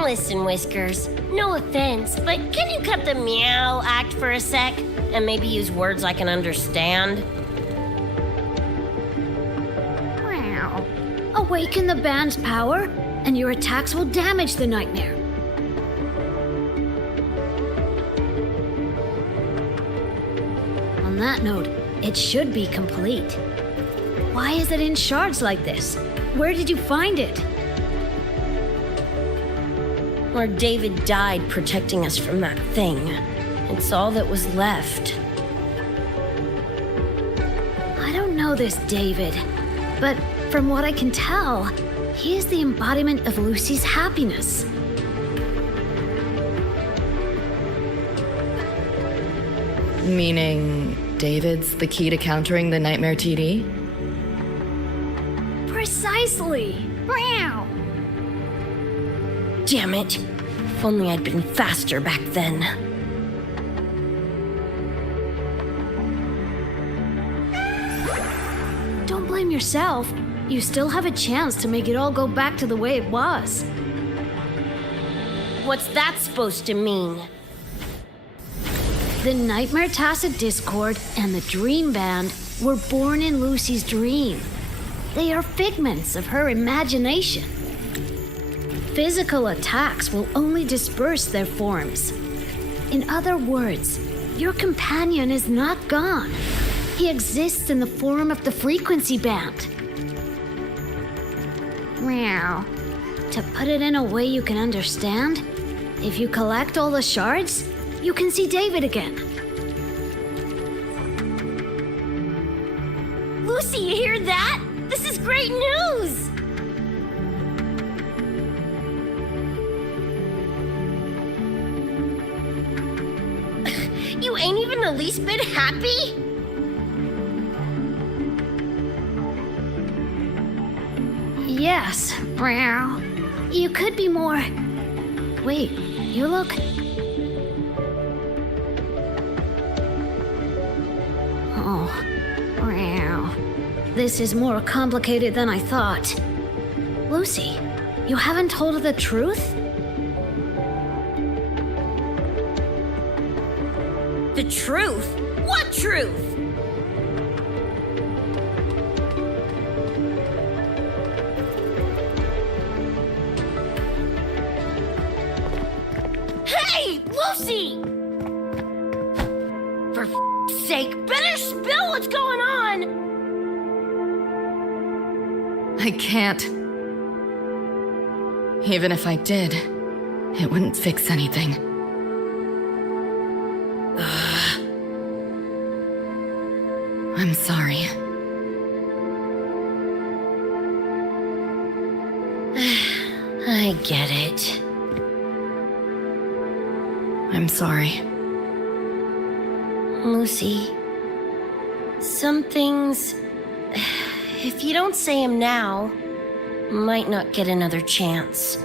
Listen, Whiskers, no offense, but can you cut the meow act for a sec and maybe use words I can understand? Awaken the band's power, and your attacks will damage the Nightmare. On that note, it should be complete. Why is it in shards like this? Where did you find it? Where David died protecting us from that thing. It's all that was left. I don't know this David, but from what I can tell, he is the embodiment of Lucy's happiness. Meaning, David's the key to countering the Nightmare TD? Precisely! Damn it. If only I'd been faster back then. Don't blame yourself. You still have a chance to make it all go back to the way it was. What's that supposed to mean? The Nightmare Tacit Discord and the Dream Band were born in Lucy's dream. They are figments of her imagination. Physical attacks will only disperse their forms. In other words, your companion is not gone. He exists in the form of the frequency band. Meow. To put it in a way you can understand, if you collect all the shards, you can see David again. Lucy, you hear that? This is great news! You ain't even the least bit happy? Yes, meow. You could be more. Wait, you look. Oh, meow. This is more complicated than I thought. Lucy, you haven't told her the truth? The truth? What truth? Hey, Lucy! sake, better spill what's going on! I can't. Even if I did, it wouldn't fix anything. I'm sorry. I get it. I'm sorry. Lucy, some things, if you don't say them now, might not get another chance.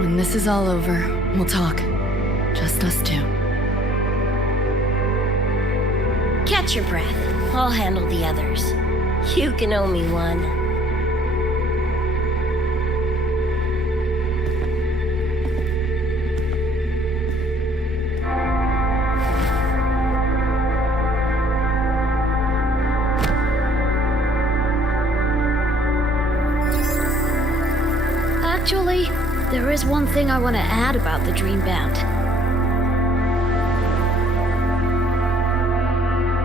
When this is all over, we'll talk. Just us two. Catch your breath. I'll handle the others. You can owe me one. Actually, there is one thing I want to add about the Dream Band.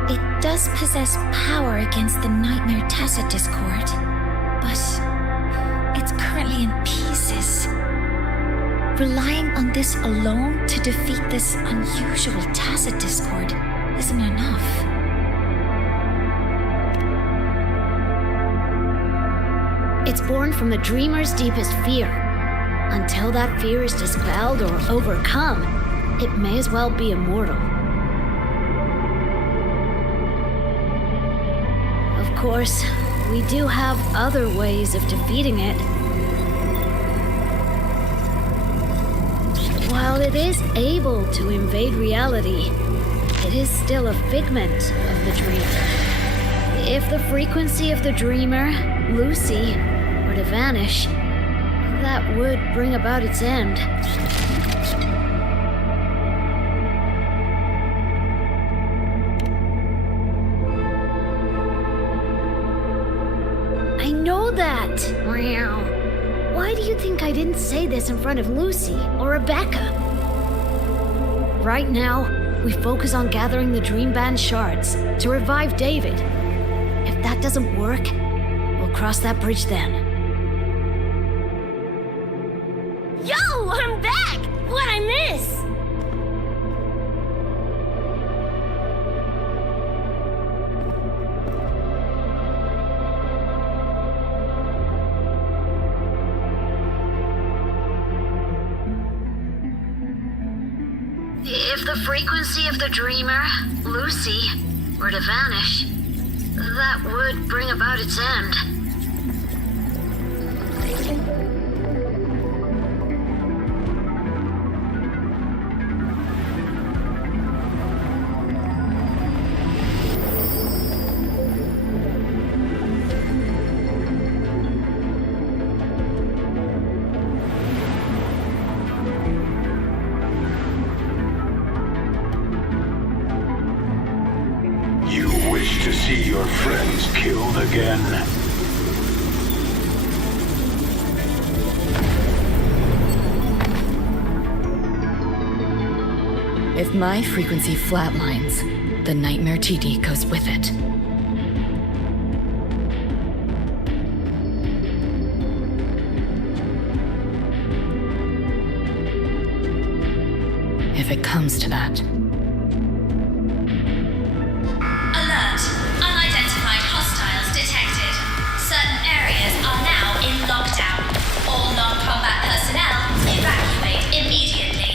It does possess power against the Nightmare Tacit Discord, but it's currently in pieces. Relying on this alone to defeat this unusual Tacit Discord isn't enough. It's born from the dreamer's deepest fear. Until that fear is dispelled or overcome, it may as well be immortal. Of course, we do have other ways of defeating it. While it is able to invade reality, it is still a figment of the dreamer. If the frequency of the dreamer, Lucy, were to vanish, that would bring about its end. I know that! Meow. Why do you think I didn't say this in front of Lucy or Rebecca? Right now, we focus on gathering the Dream Band shards to revive David. If that doesn't work, we'll cross that bridge then. Yo, I'm back! What'd I miss? If the frequency of the dreamer, Lucy, were to vanish, that would bring about its end. You wish to see your friends killed again? If my frequency flatlines, the Nightmare TD goes with it. If it comes to that. Alert! Unidentified hostiles detected. Certain areas are now in lockdown. All non-combat personnel evacuate immediately.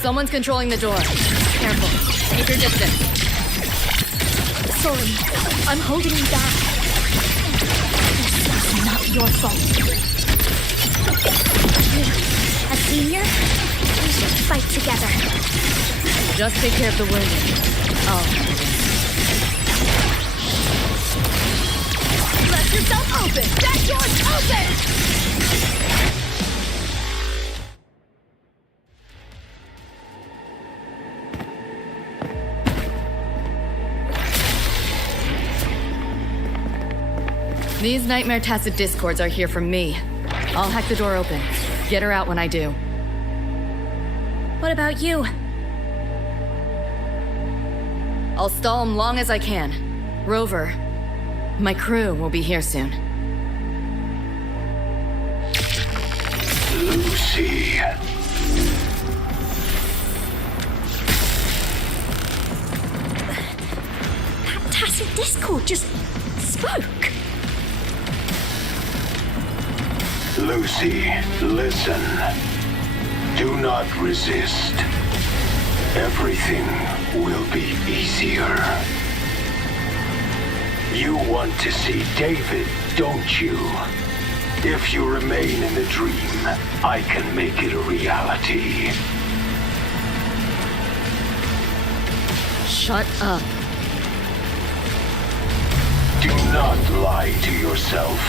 Someone's controlling the door. Careful. Take your distance. Sorry, I'm holding you back. This is not your fault. As senior, we should fight together. Just take care of the wounded. Oh. yourself open! That door's open! These Nightmare Tacit Discords are here from me. I'll hack the door open. Get her out when I do. What about you? I'll stall them long as I can. Rover, my crew will be here soon. Lucy. That Tacit Discord just spoke. Lucy, listen. Do not resist. Everything will be easier. You want to see David, don't you? If you remain in the dream, I can make it a reality. Shut up. Do not lie to yourself.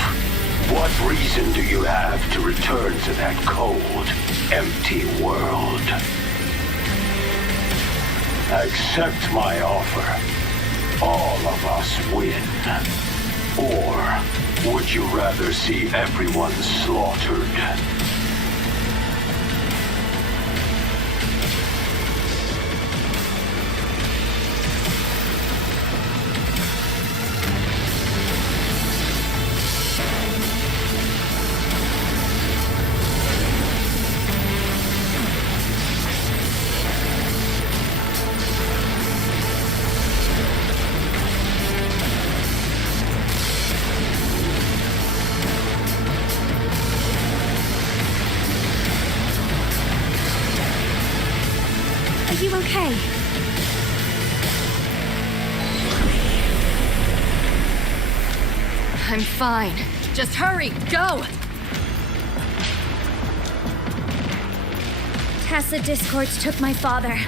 What reason do you have to return to that cold, empty world? Accept my offer. All of us win. Or would you rather see everyone slaughtered? Are you okay? I'm fine. Just hurry, go! Tacit Discords took my father.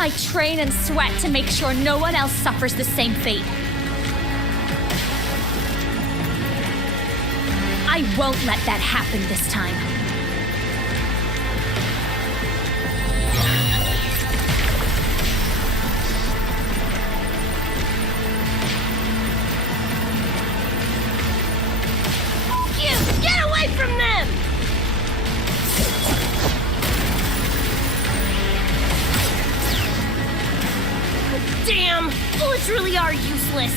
I train and sweat to make sure no one else suffers the same fate. I won't let that happen this time. Get away from them! Damn! Bullets really are useless.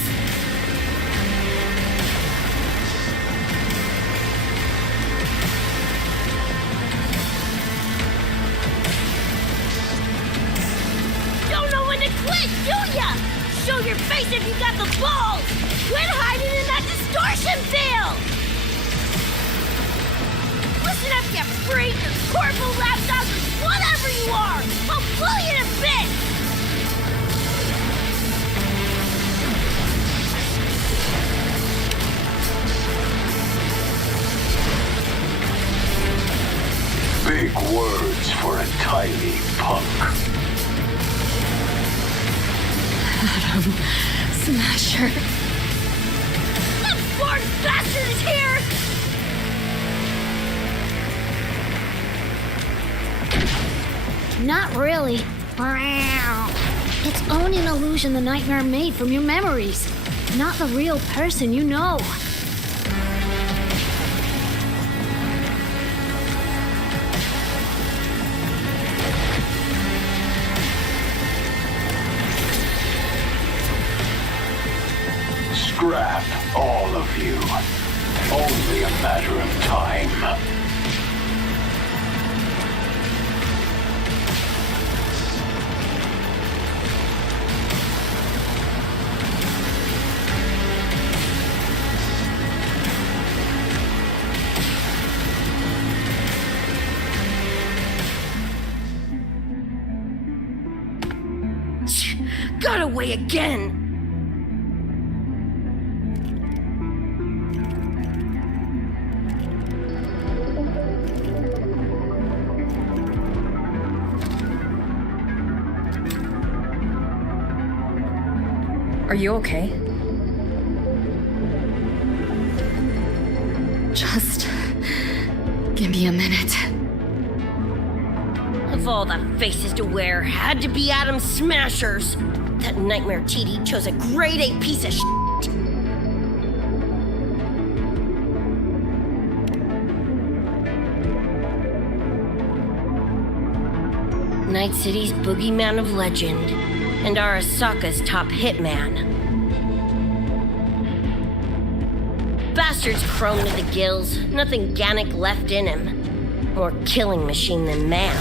Don't know when to quit, do ya? Show your face if you got the balls! Quit hiding in that distortion field! Listen up, you freak, or corporal lapdog, or whatever you are! I'll blow you to bits! Big words for a tiny punk. Adam Smasher. That born bastard is here! Not really. It's only an illusion the nightmare made from your memories, not the real person you know. Scrap, all of you. Only a matter of time. Got away again! Are you okay? Just give me a minute. Of all the faces to wear, had to be Adam Smashers. That nightmare TD chose a grade A piece of shit. Night City's boogeyman of legend, and Arasaka's top hitman. Bastard's chrome to the gills, nothing Gannic left in him. More killing machine than man.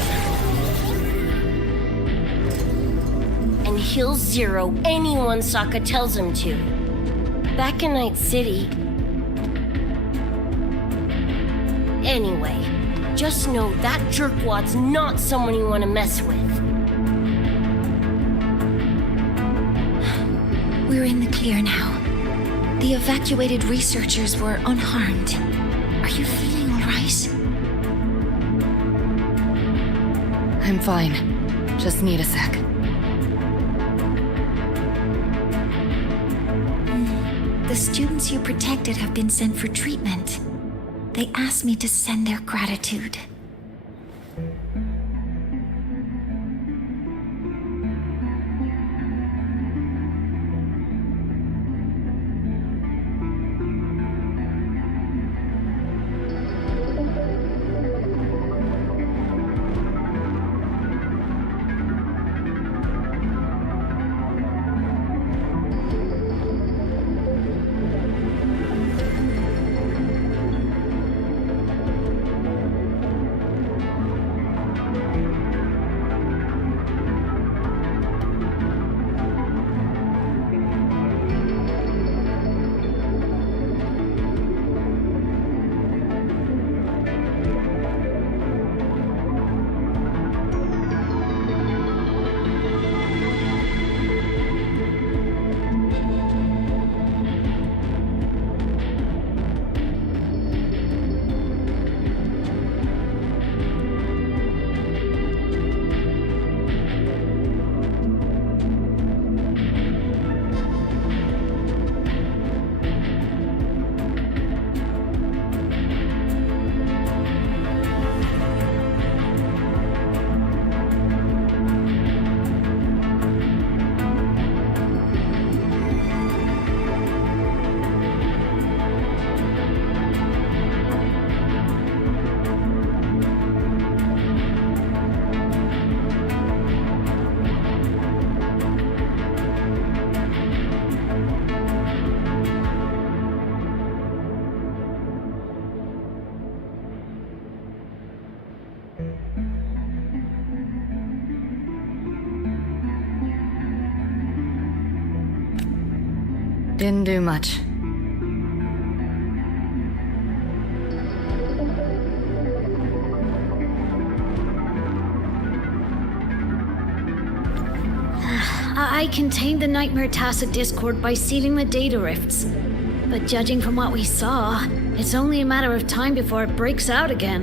And he'll zero anyone Sokka tells him to. Back in Night City. Anyway, just know that jerkwad's not someone you want to mess with. We're in the clear now. The evacuated researchers were unharmed. Are you feeling all right? I'm fine. Just need a sec. The students you protected have been sent for treatment. They asked me to send their gratitude. Didn't do much. I contained the Nightmare Tacit Discord by sealing the data rifts. But judging from what we saw, it's only a matter of time before it breaks out again.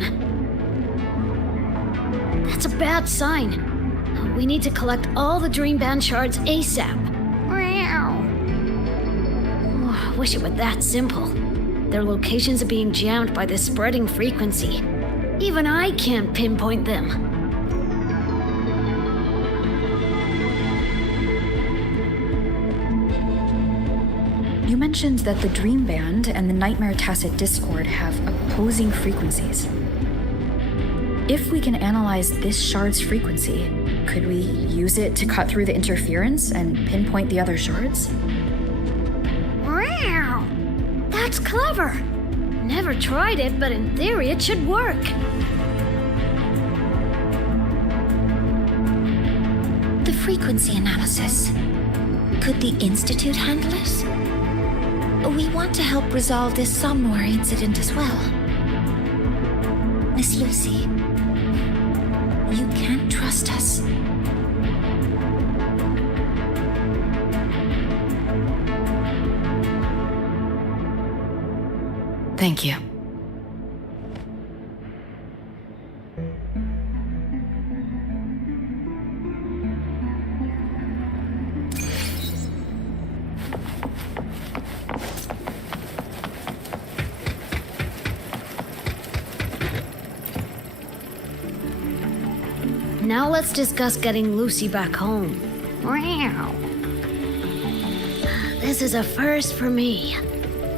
That's a bad sign. We need to collect all the Dream Band shards ASAP. Oh, wish it were that simple. Their locations are being jammed by this spreading frequency. Even I can't pinpoint them. You mentioned that the Dream Band and the Nightmare Tacit Discord have opposing frequencies. If we can analyze this shard's frequency, could we use it to cut through the interference and pinpoint the other shards? Wow! That's clever! Never tried it, but in theory it should work. The frequency analysis. Could the Institute handle it? We want to help resolve this Somnowhere incident as well. Miss Lucy, you can trust us. Thank you. Now let's discuss getting Lucy back home. Wow. This is a first for me.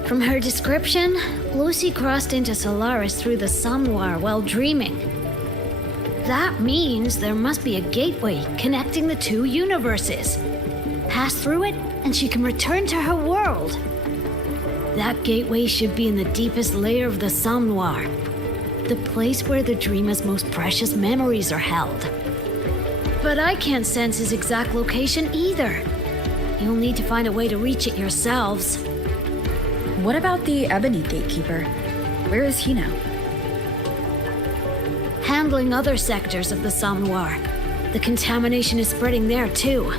From her description, Lucy crossed into Solaris through the Somnoir while dreaming. That means there must be a gateway connecting the two universes. Pass through it, and she can return to her world. That gateway should be in the deepest layer of the Somnoir, the place where the dreamer's most precious memories are held. But I can't sense his exact location either. You'll need to find a way to reach it yourselves. What about the Ebony Gatekeeper? Where is he now? Handling other sectors of the Somnoir. The contamination is spreading there too.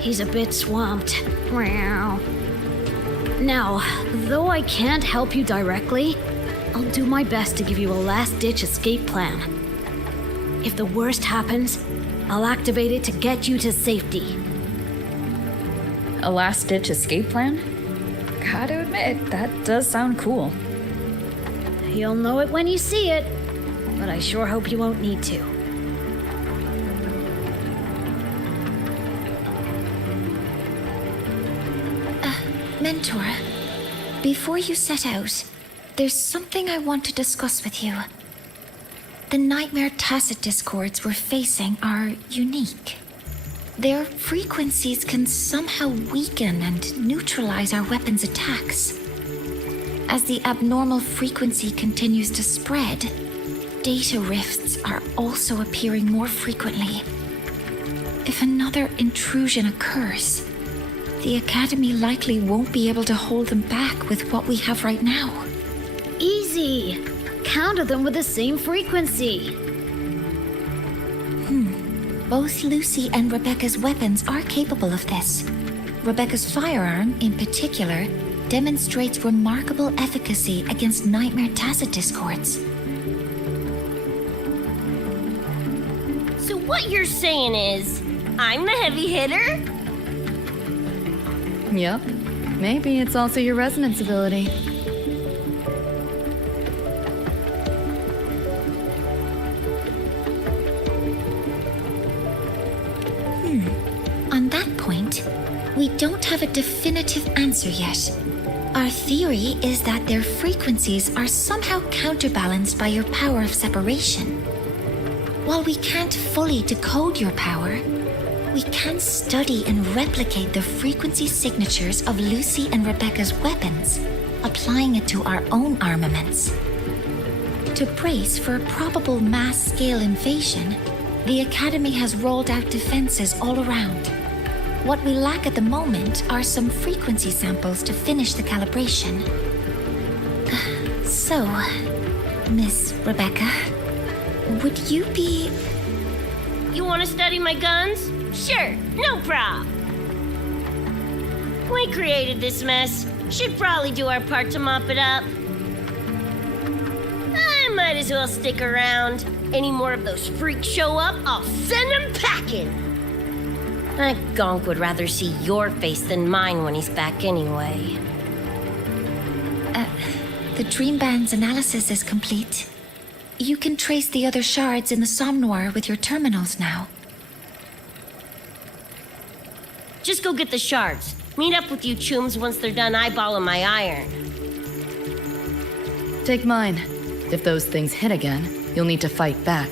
He's a bit swamped. Meow. Now, though I can't help you directly, I'll do my best to give you a last-ditch escape plan. If the worst happens, I'll activate it to get you to safety. A last-ditch escape plan? Gotta admit, that does sound cool. You'll know it when you see it, but I sure hope you won't need to. Mentor, before you set out, there's something I want to discuss with you. The Nightmare Tacit discords we're facing are unique. Their frequencies can somehow weaken and neutralize our weapons' attacks. As the abnormal frequency continues to spread, data rifts are also appearing more frequently. If another intrusion occurs, the Academy likely won't be able to hold them back with what we have right now. Easy! Counter them with the same frequency. Both Lucy and Rebecca's weapons are capable of this. Rebecca's firearm, in particular, demonstrates remarkable efficacy against Nightmare Tacit discords. So what you're saying is, I'm the heavy hitter? Yep. Maybe it's also your resonance ability. On that point, we don't have a definitive answer yet. Our theory is that their frequencies are somehow counterbalanced by your power of separation. While we can't fully decode your power, we can study and replicate the frequency signatures of Lucy and Rebecca's weapons, applying it to our own armaments. To brace for a probable mass-scale invasion, the Academy has rolled out defenses all around. What we lack at the moment are some frequency samples to finish the calibration. So, Miss Rebecca, would you be... You want to study my guns? Sure, no prob. We created this mess. Should probably do our part to mop it up. I might as well stick around. Any more of those freaks show up, I'll send them packing. That gonk would rather see your face than mine when he's back anyway. The Dream Band's analysis is complete. You can trace the other shards in the Somnoir with your terminals now. Just go get the shards. Meet up with you chooms once they're done eyeballing my iron. Take mine. If those things hit again, you'll need to fight back.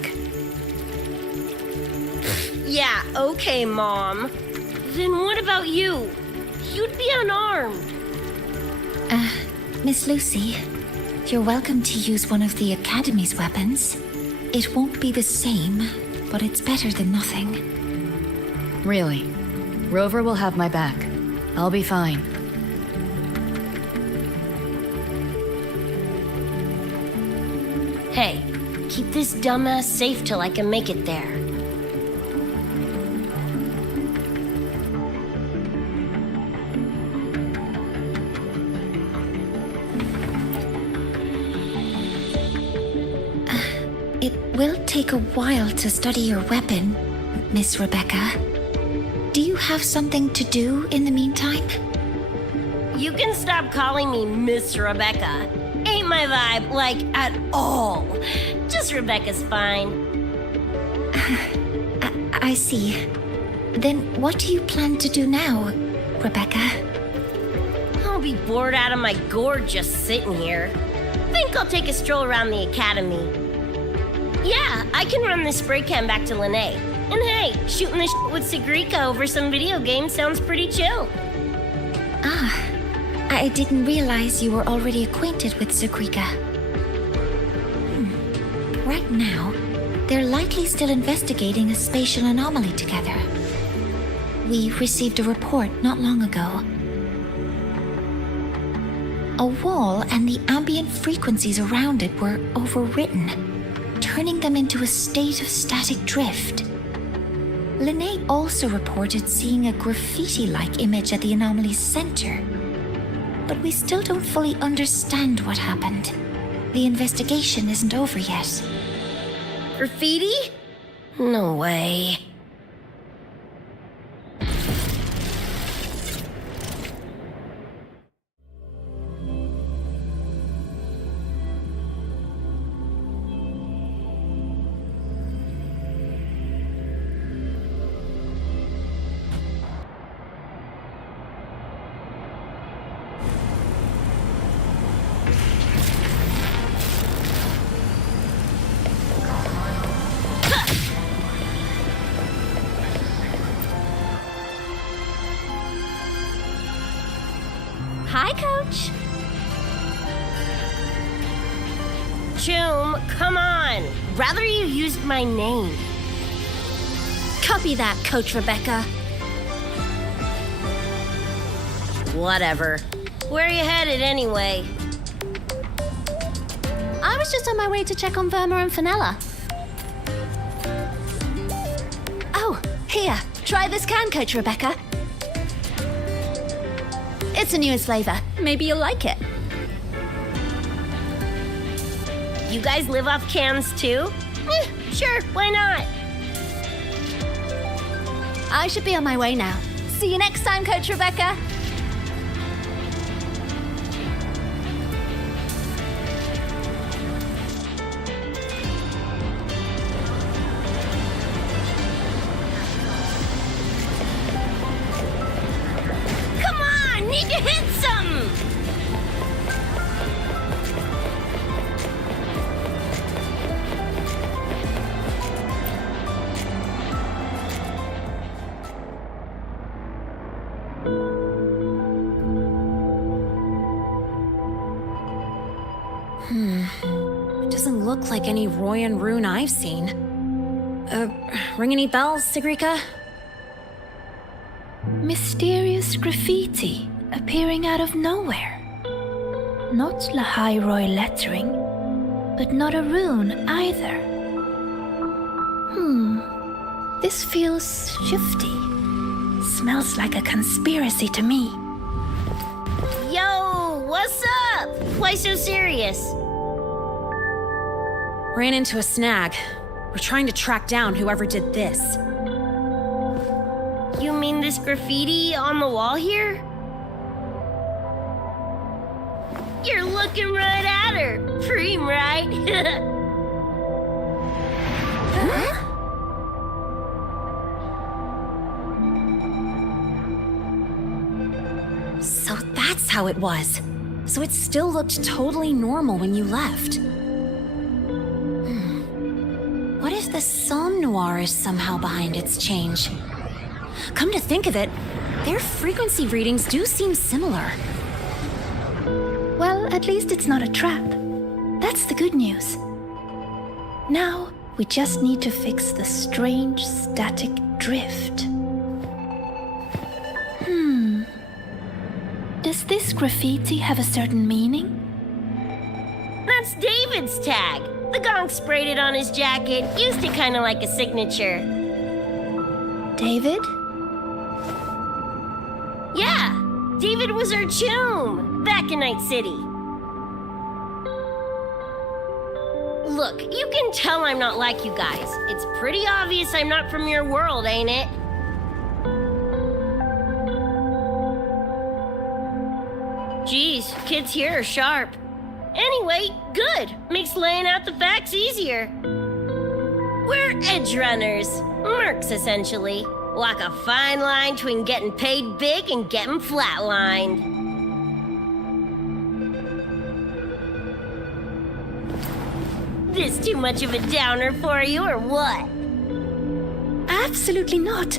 Yeah, okay, Mom. Then what about you? You'd be unarmed. Miss Lucy, you're welcome to use one of the Academy's weapons. It won't be the same, but it's better than nothing. Really. Rover will have my back. I'll be fine. Hey, keep this dumbass safe till I can make it there. It will take a while to study your weapon, Miss Rebecca. Do you have something to do in the meantime? You can stop calling me Miss Rebecca. Ain't my vibe, like, at all. Just Rebecca's fine. I see. Then what do you plan to do now, Rebecca? I'll be bored out of my gourd just sitting here. Think I'll take a stroll around the academy. Yeah, I can run this spray can back to Lene. And hey, shooting the shit with Sigrika over some video game sounds pretty chill. Ah, I didn't realize you were already acquainted with Sigrika. Right now, they're likely still investigating a spatial anomaly together. We received a report not long ago. A wall and the ambient frequencies around it were overwritten, turning them into a state of static drift. Lene also reported seeing a graffiti-like image at the anomaly's center. But we still don't fully understand what happened. The investigation isn't over yet. Graffiti? No way. Hi, Coach. Choom, come on. Rather you used my name. Copy that, Coach Rebecca. Whatever. Where are you headed anyway? I was just on my way to check on Verma and Fenella. Oh, here. Try this can, Coach Rebecca. It's the newest flavor. Maybe you'll like it. You guys live off cans too? Sure, why not? I should be on my way now. See you next time, Coach Rebecca. Come on, need to hit something! Doesn't look like any Royan rune I've seen. Ring any bells, Sigrika? Mysterious graffiti appearing out of nowhere. Not Lahairoi lettering, but not a rune either. This feels shifty. Smells like a conspiracy to me. Yo, what's up? Why so serious? Ran into a snag. We're trying to track down whoever did this. You mean this graffiti on the wall here? You're looking right at her. Preem, right? Huh? So that's how it was. So it still looked totally normal when you left. What if the Somme Noir is somehow behind its change? Come to think of it, their frequency readings do seem similar. Well, at least it's not a trap. That's the good news. Now, we just need to fix the strange static drift. Does this graffiti have a certain meaning? That's David's tag. The gonk sprayed it on his jacket, used it kind of like a signature. David? Yeah, David was our choom back in Night City. Look, you can tell I'm not like you guys. It's pretty obvious I'm not from your world, ain't it? Geez, kids here are sharp. Anyway, good. Makes laying out the facts easier. We're edge runners. Mercs, essentially. Walk a fine line between getting paid big and getting flatlined. This too much of a downer for you, or what? Absolutely not.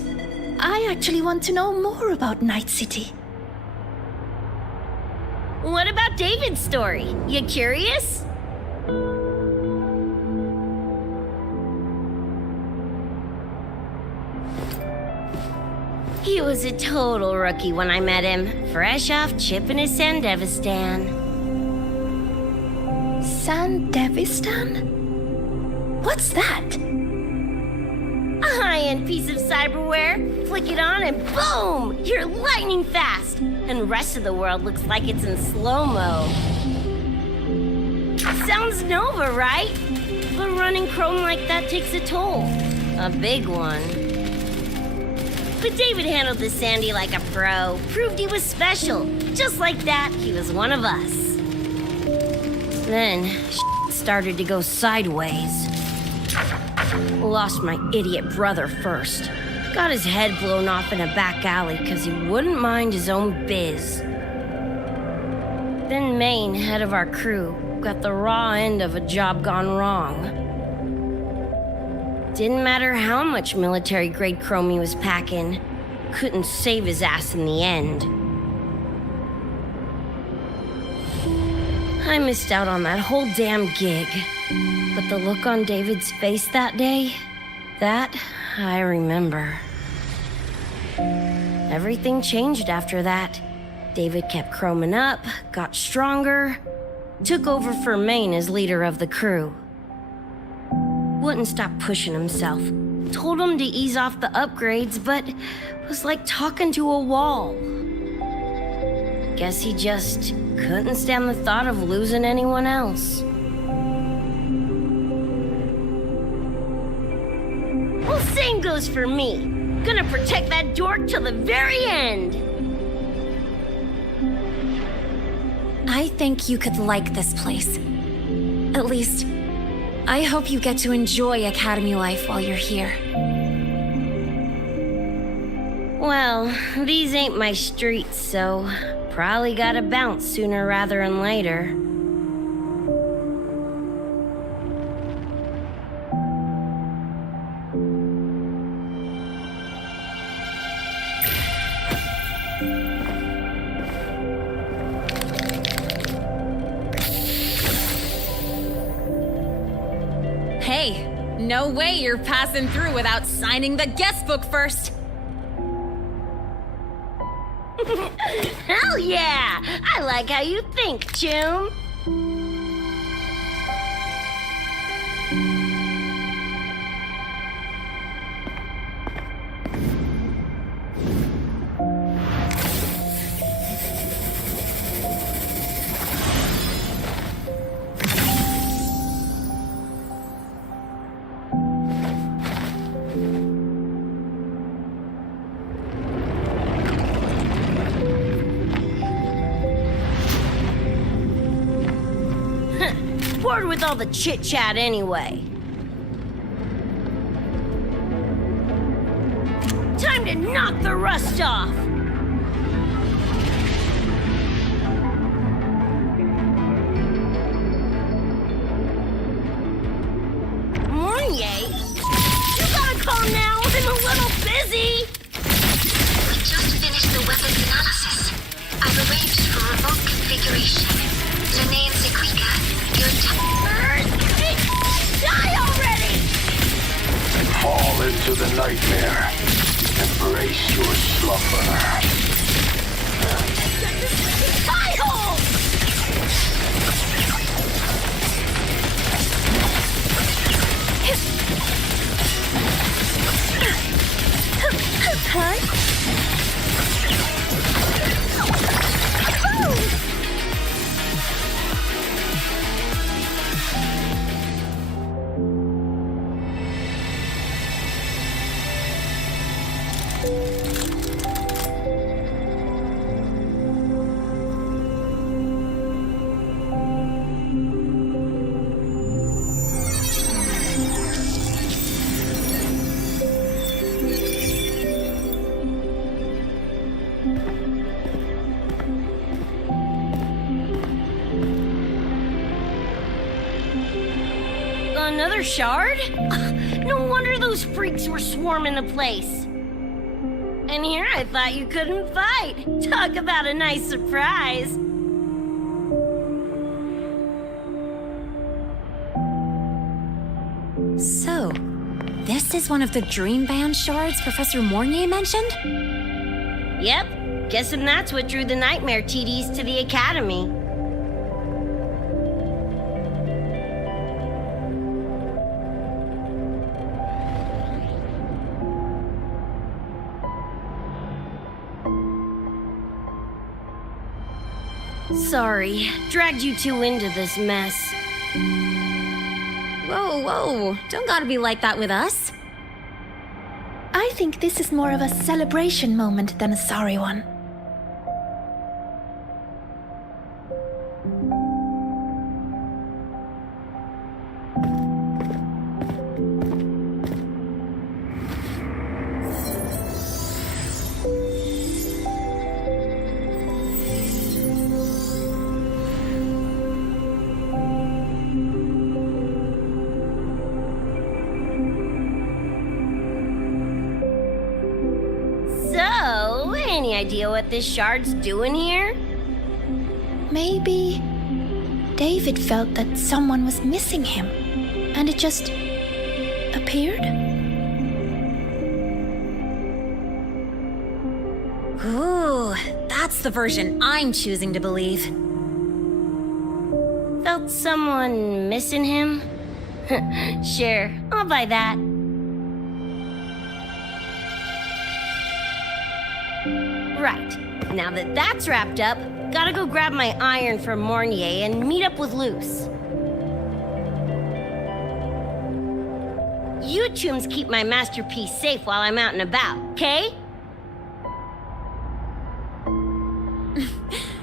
I actually want to know more about Night City. What about David's story? You curious? He was a total rookie when I met him, fresh off chipping his Sandevistan. Sandevistan? What's that? A high-end piece of cyberware. Flick it on and boom! You're lightning fast! And the rest of the world looks like it's in slow-mo. Sounds Nova, right? But running Chrome like that takes a toll. A big one. But David handled the Sandy like a pro. Proved he was special. Just like that, he was one of us. Then, started to go sideways. Lost my idiot brother first. Got his head blown off in a back alley because he wouldn't mind his own biz. Then Maine, head of our crew, got the raw end of a job gone wrong. Didn't matter how much military-grade chrome he was packing, couldn't save his ass in the end. I missed out on that whole damn gig. But the look on David's face that day, that I remember. Everything changed after that. David kept chroming up, got stronger, took over for Maine as leader of the crew. Wouldn't stop pushing himself. Told him to ease off the upgrades, but was like talking to a wall. Guess he just couldn't stand the thought of losing anyone else. Well, same goes for me. Gonna protect that dork till the very end. I think you could like this place. At least, I hope you get to enjoy Academy life while you're here. Well, these ain't my streets, so probably gotta bounce sooner rather than later. Hey, no way you're passing through without signing the guest book first. Hell yeah! I like how you think, Chum. Bored with all the chit-chat anyway. Time to knock the rust off! Mornier? You gotta calm now, I'm a little busy! We just finished the weapons analysis. I've arranged for remote configuration. Lene and Sequika, your Die already! Fall into the nightmare. Embrace your slumber. Die hole! Another shard? No wonder those freaks were swarming the place. And here I thought you couldn't fight. Talk about a nice surprise. So, this is one of the Dream Band shards Professor Mornier mentioned? Yep, guessing that's what drew the nightmare TDs to the academy. Sorry, dragged you two into this mess. Whoa, whoa, don't gotta be like that with us. I think this is more of a celebration moment than a sorry one. So, any idea what this shard's doing here? Maybe David felt that someone was missing him, and it just appeared? Ooh, that's the version I'm choosing to believe. Felt someone missing him? Sure, I'll buy that. Right, now that that's wrapped up, gotta go grab my iron from Mornier and meet up with Luce. You chums keep my masterpiece safe while I'm out and about, okay?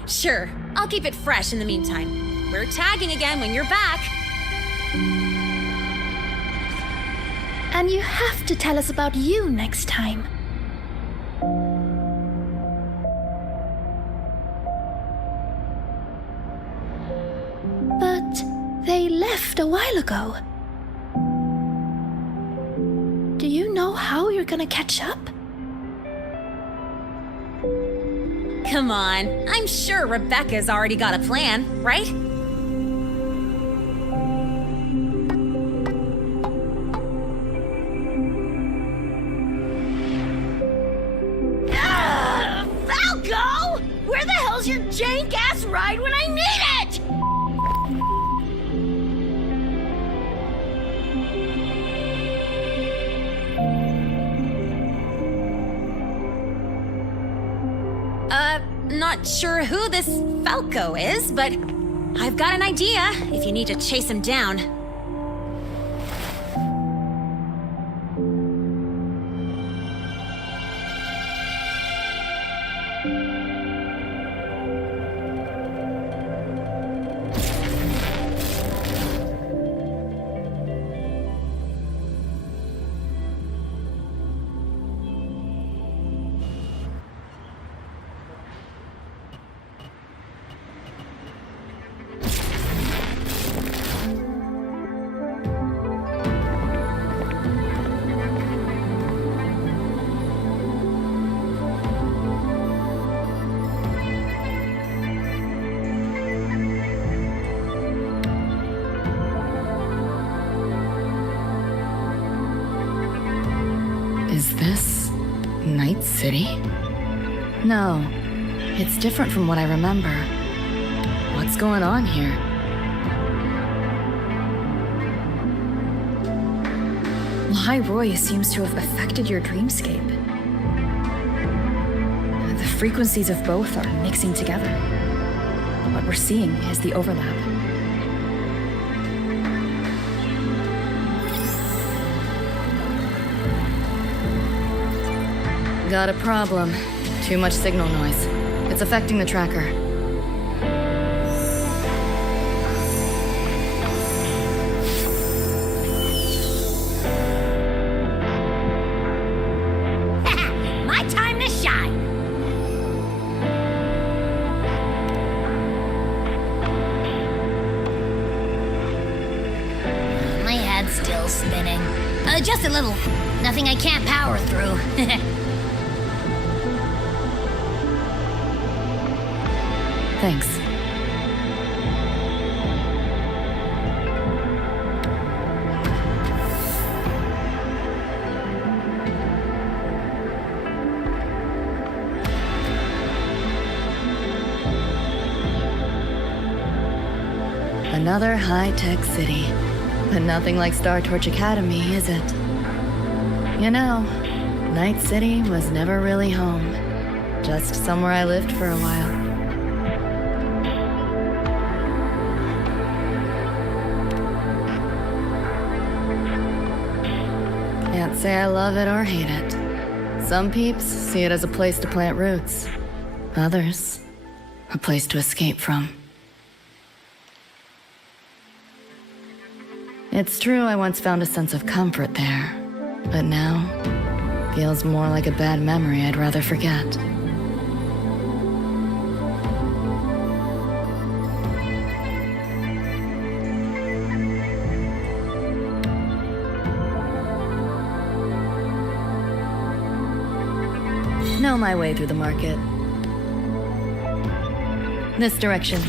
Sure, I'll keep it fresh in the meantime. We're tagging again when you're back. And you have to tell us about you next time. But they left a while ago. Do you know how you're gonna catch up? Come on, I'm sure Rebecca's already got a plan, right? Falco! Where the hell's your jank-ass ride when I need it? Not sure who this Falco is, but I've got an idea if you need to chase him down. Is this Night City? No, it's different from what I remember. What's going on here? Lahai Roy seems to have affected your dreamscape. The frequencies of both are mixing together. What we're seeing is the overlap. Got a problem. Too much signal noise. It's affecting the tracker. My time to shine! My head still spinning? Just a little. Nothing I can't power through. Thanks. Another high-tech city. But nothing like Star Torch Academy, is it? You know, Night City was never really home. Just somewhere I lived for a while. Can't say I love it or hate it. Some peeps see it as a place to plant roots. Others, a place to escape from. It's true I once found a sense of comfort there, but now feels more like a bad memory I'd rather forget. Know my way through the market. This direction.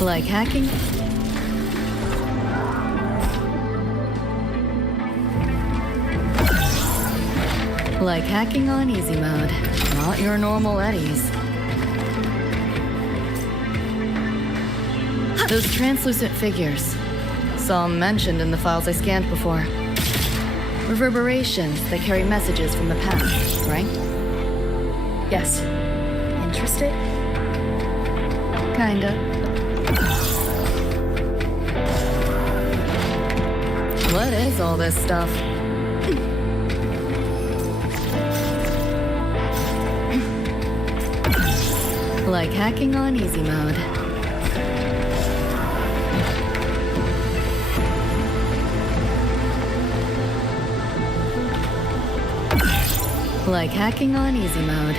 Like hacking? Like hacking on easy mode, not your normal eddies. Those translucent figures. Saw 'em mentioned in the files I scanned before. Reverberations that carry messages from the past, right? Yes. Interested? Kinda. What is all this stuff? Like hacking on easy mode. Like hacking on easy mode.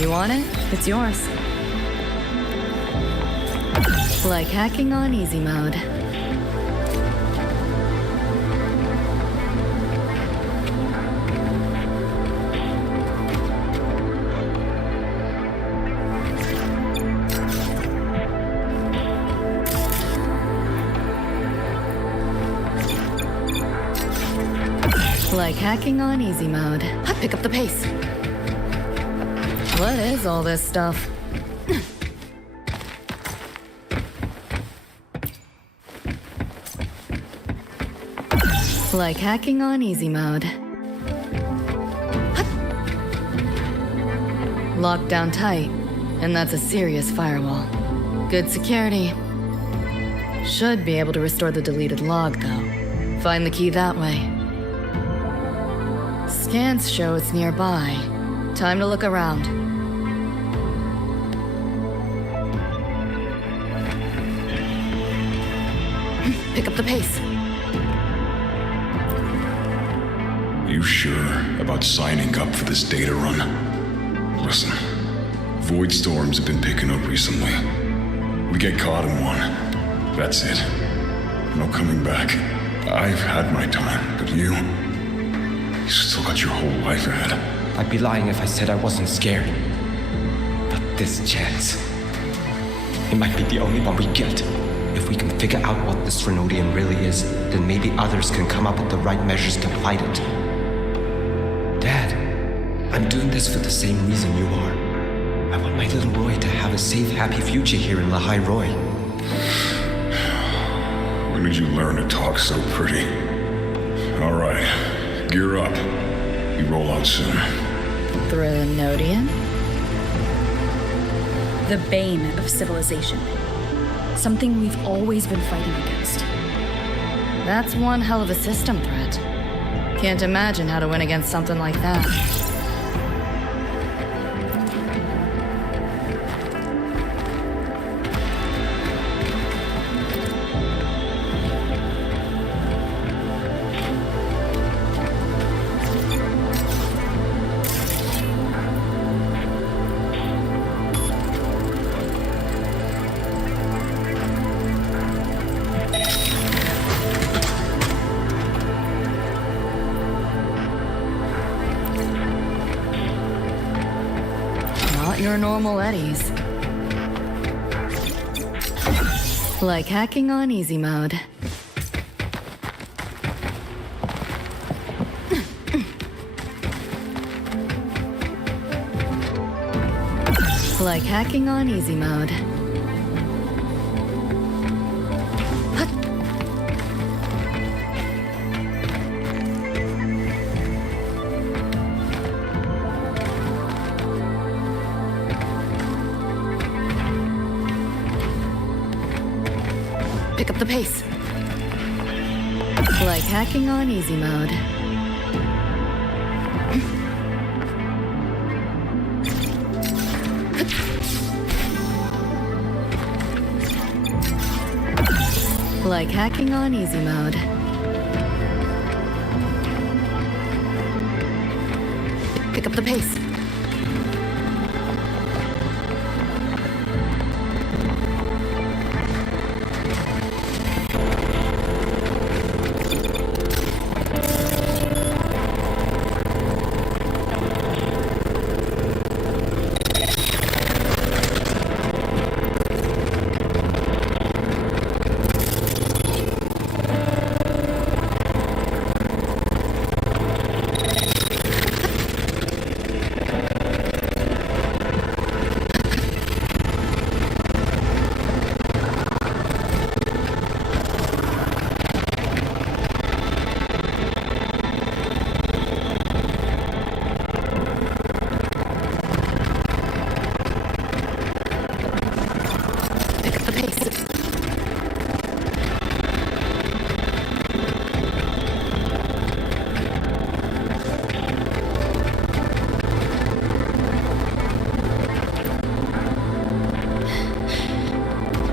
You want it? It's yours. Like hacking on easy mode. Like hacking on easy mode. I pick up the pace. What is all this stuff? Like hacking on easy mode. Locked down tight, and that's a serious firewall. Good security. Should be able to restore the deleted log, though. Find the key that way. Scans show it's nearby. Time to look around. Pick up the pace. You sure about signing up for this data run? Listen, void storms have been picking up recently. We get caught in one. That's it. No coming back. I've had my time, but you still got your whole life ahead. I'd be lying if I said I wasn't scared. But this chance, it might be the only one we get. If we can figure out what this Renodian really is, then maybe others can come up with the right measures to fight it. Dad, I'm doing this for the same reason you are. I want my little Roy to have a safe, happy future here in Lahai Roy. When did you learn to talk so pretty? All right, gear up. We roll out soon. The Renodian? The bane of civilization. Something we've always been fighting against. That's one hell of a system threat. Can't imagine how to win against something like that. your normal eddies. Like hacking on easy mode. Like hacking on easy mode. Pick up the pace. Like hacking on easy mode. Like hacking on easy mode. Pick up the pace.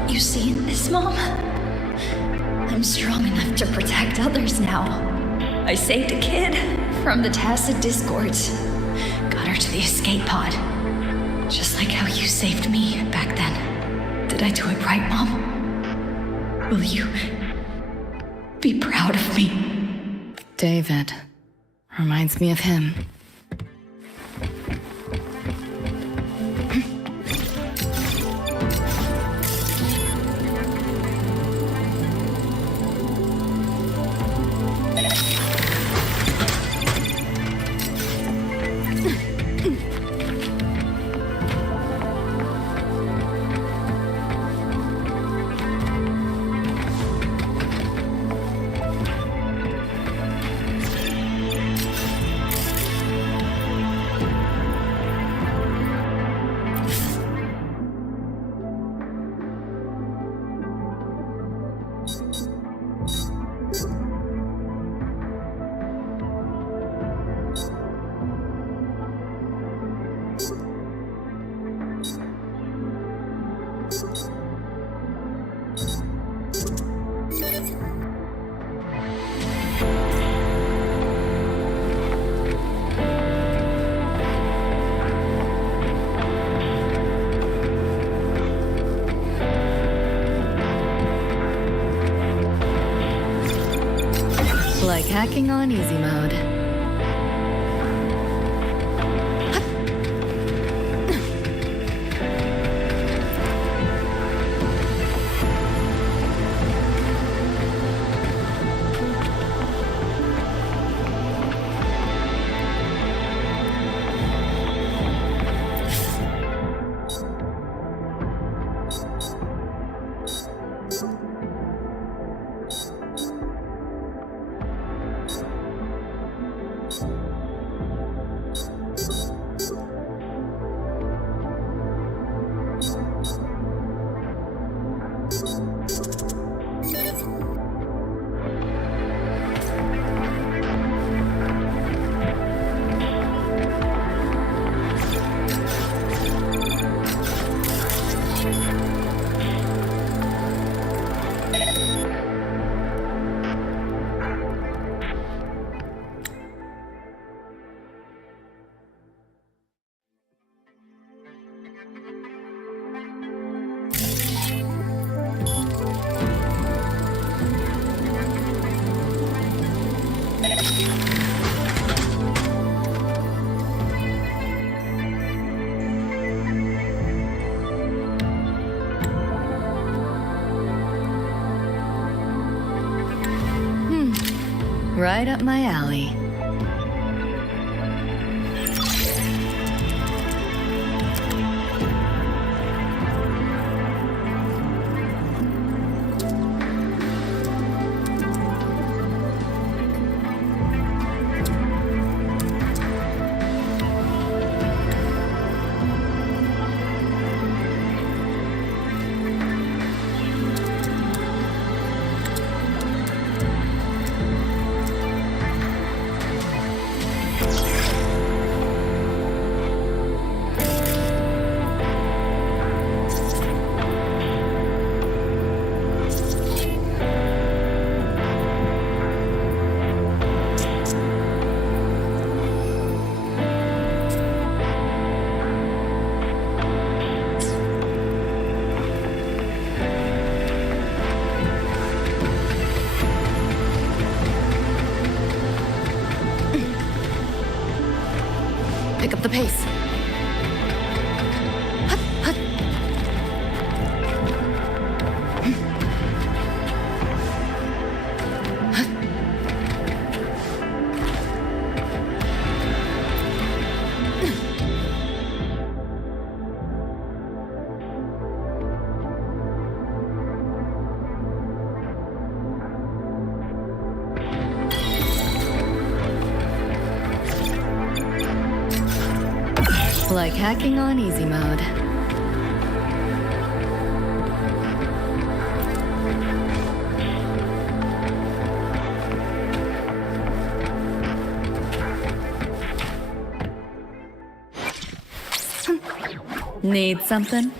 You see this, Mom? I'm strong enough to protect others now. I saved a kid from the Tacit Discords. Got her to the escape pod. Just like how you saved me back then. Did I do it right, Mom? Will you be proud of me? David. Reminds me of him. Like hacking on easy mode. Right up my alley. Pick up the pace. Hut, hut. Like hacking on easy mode. Need something?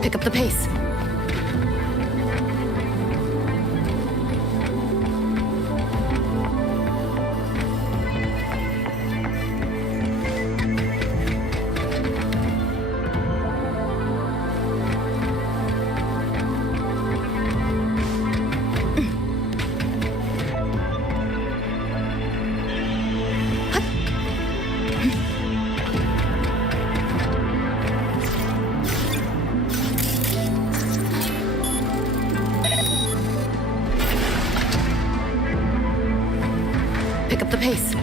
Pick up the pace. Pick up the pace.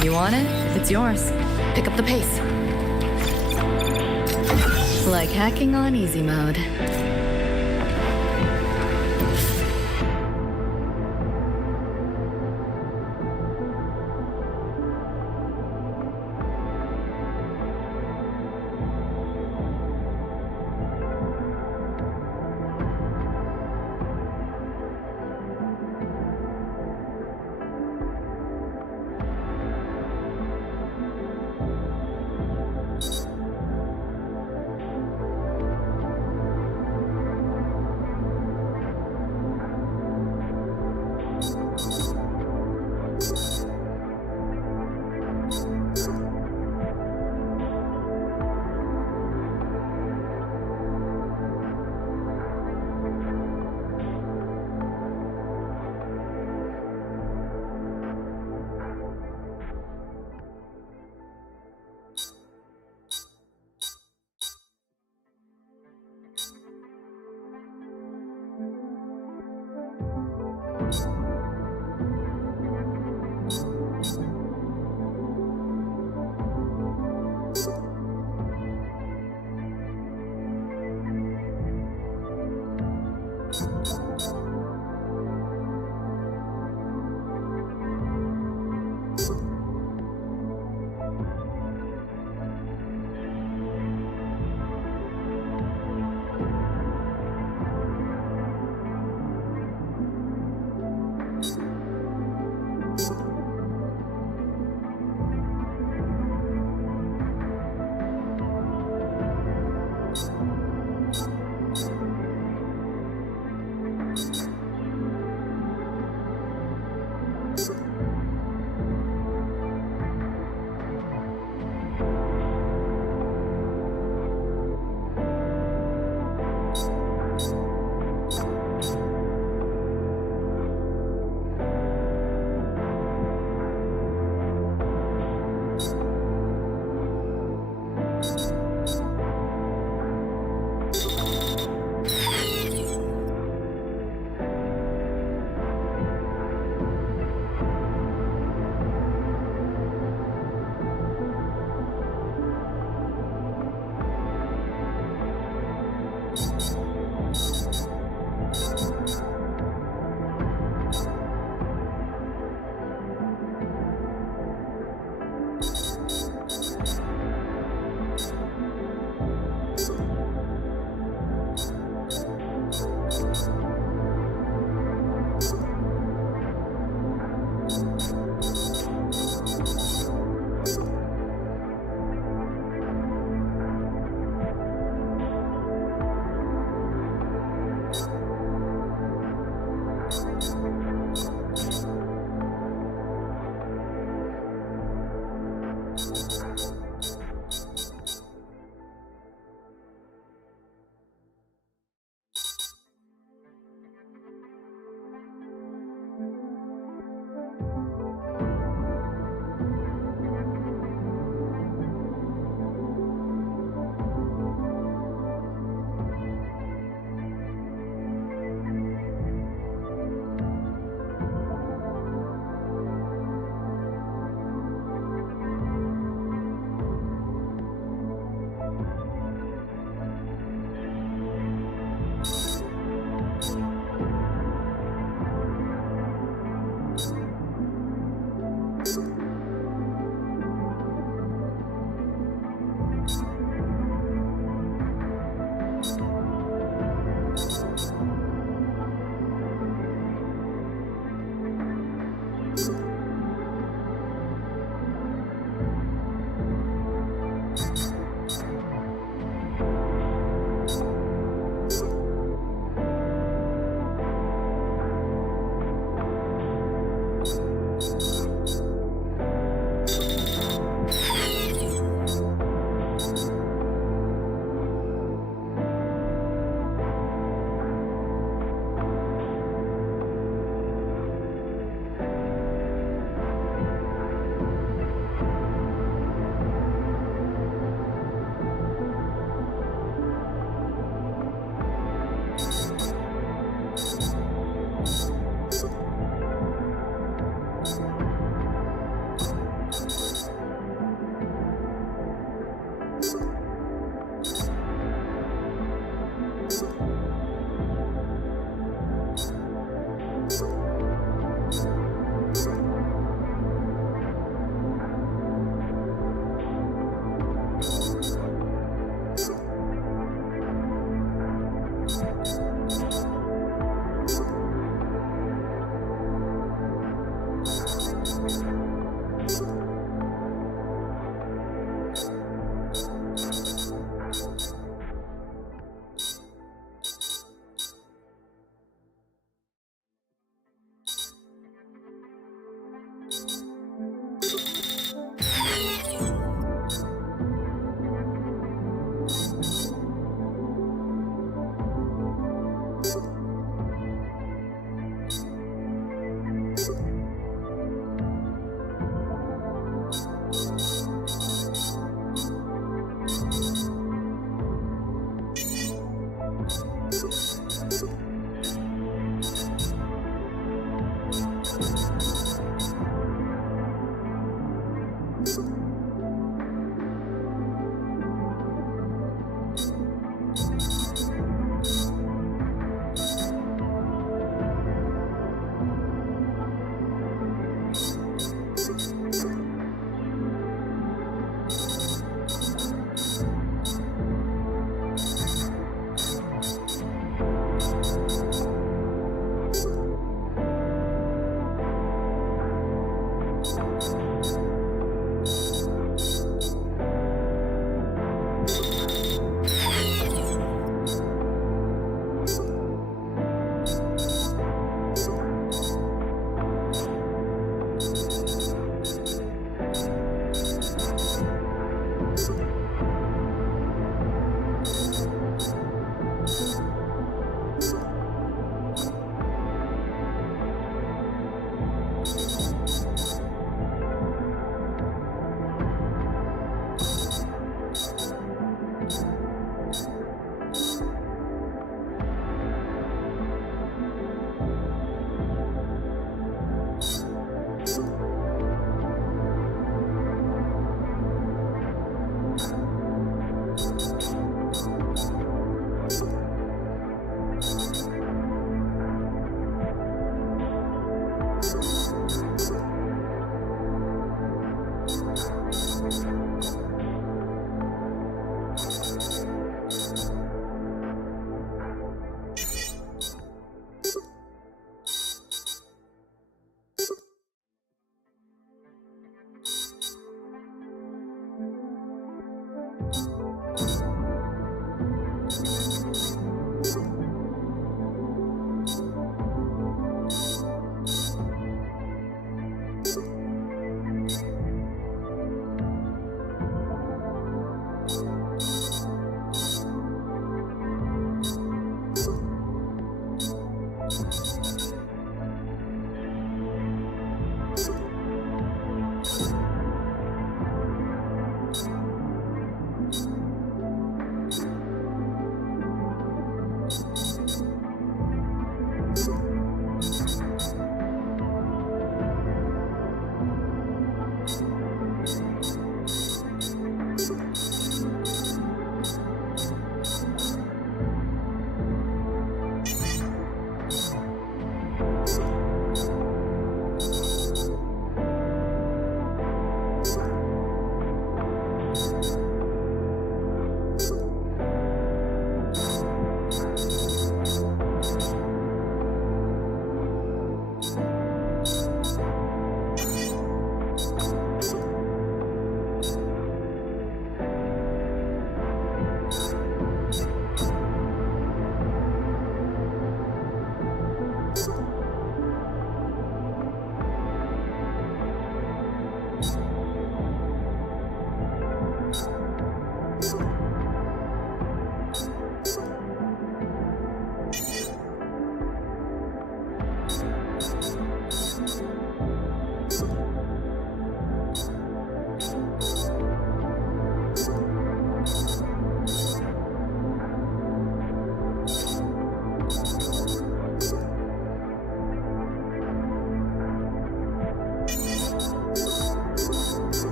You want it? It's yours. Pick up the pace. Like hacking on easy mode.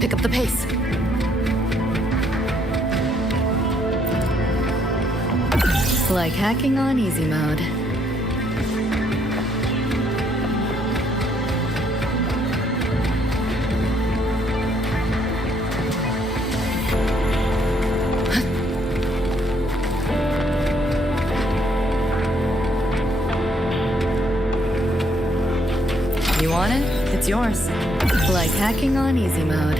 Pick up the pace. Like hacking on easy mode. You want it? It's yours. Like hacking on easy mode.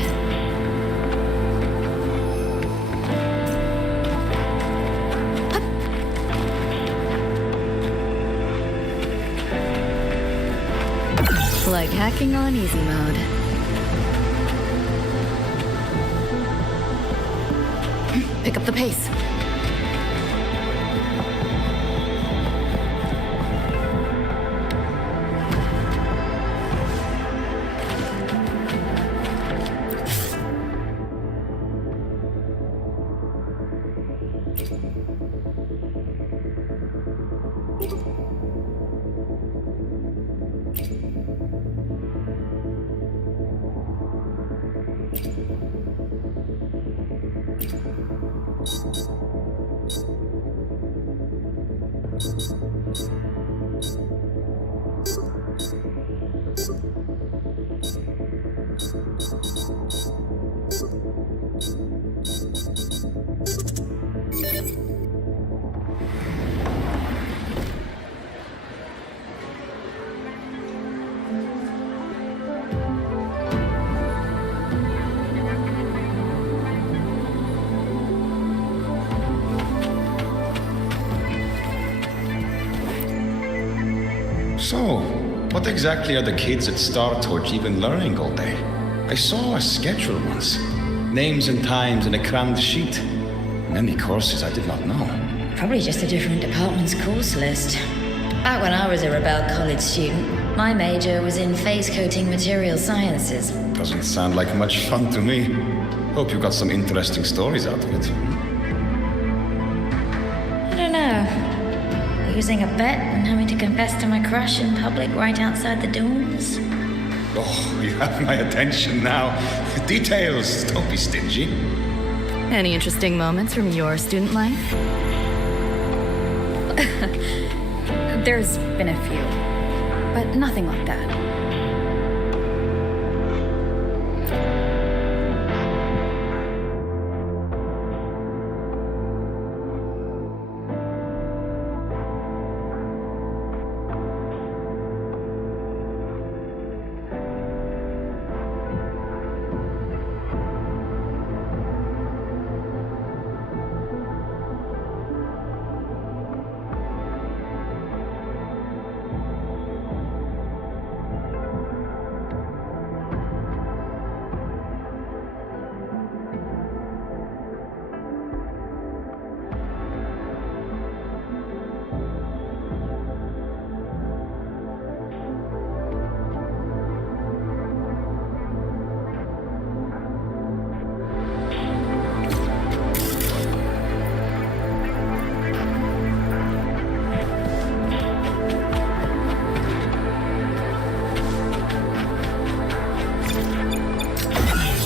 Like hacking on easy mode. Pick up the pace. So, what exactly are the kids at Star Torch even learning all day? I saw a schedule once. Names and times in a crammed sheet. Many courses I did not know. Probably just a different department's course list. Back when I was a Rebel College student, my major was in phase coating material sciences. Doesn't sound like much fun to me. Hope you got some interesting stories out of it. I don't know. Losing a bet and having to confess to my crush in public right outside the dorms. Oh, you have my attention now. Details, don't be stingy. Any interesting moments from your student life? There's been a few, but nothing like that.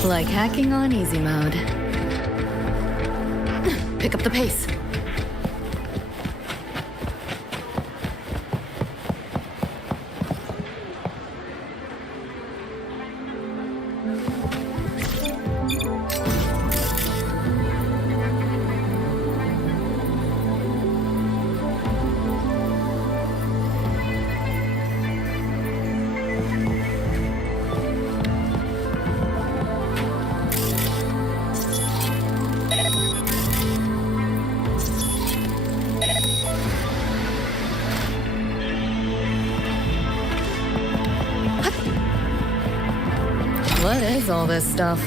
Like hacking on easy mode. Pick up the pace. What is all this stuff?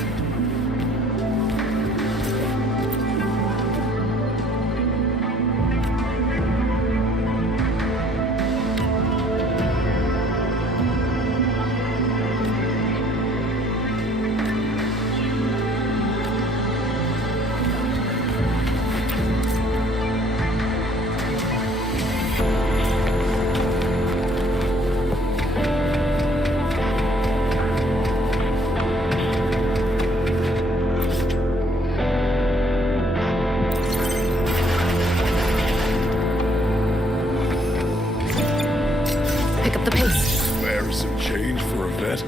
Pick up the pace. Spare some change for a vet?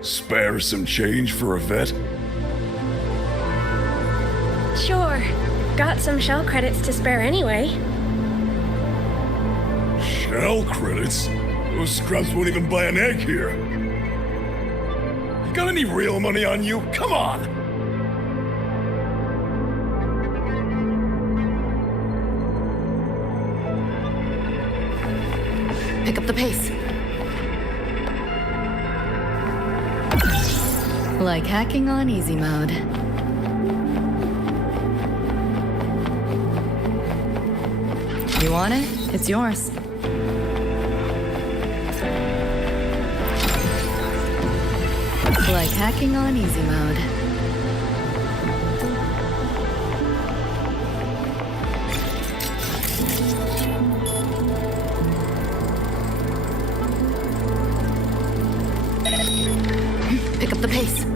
Spare some change for a vet? Sure. Got some shell credits to spare anyway. Shell credits? Those scrubs won't even buy an egg here. You got any real money on you? Come on! Pick up the pace. Like hacking on easy mode. You want it? It's yours. Like hacking on easy mode. Pick up the pace.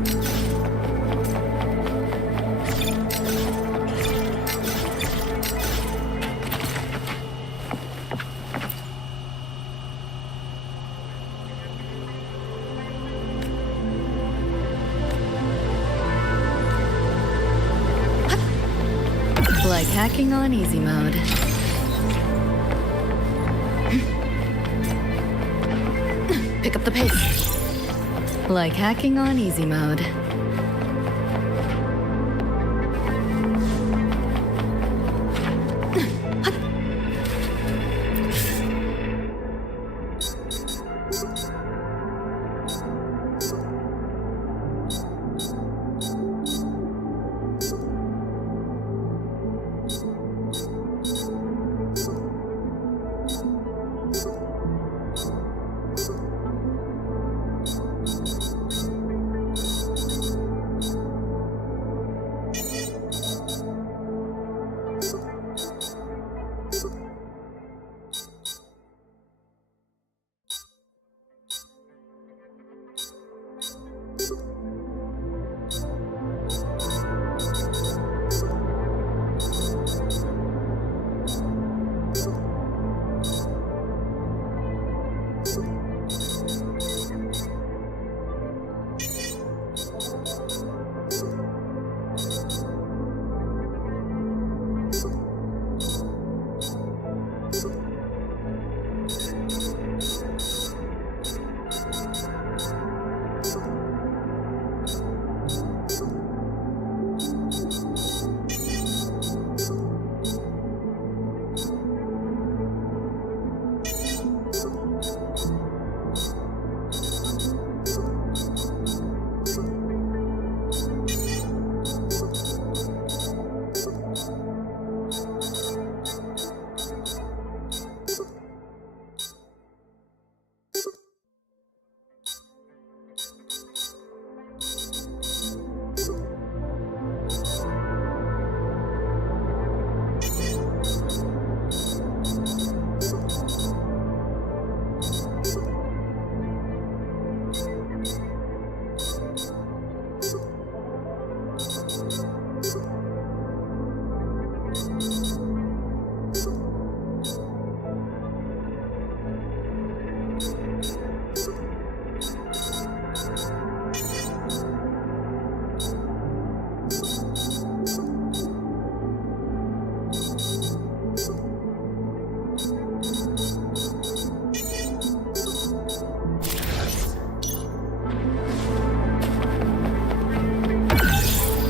Like hacking on easy mode. Pick up the pace. Like hacking on easy mode.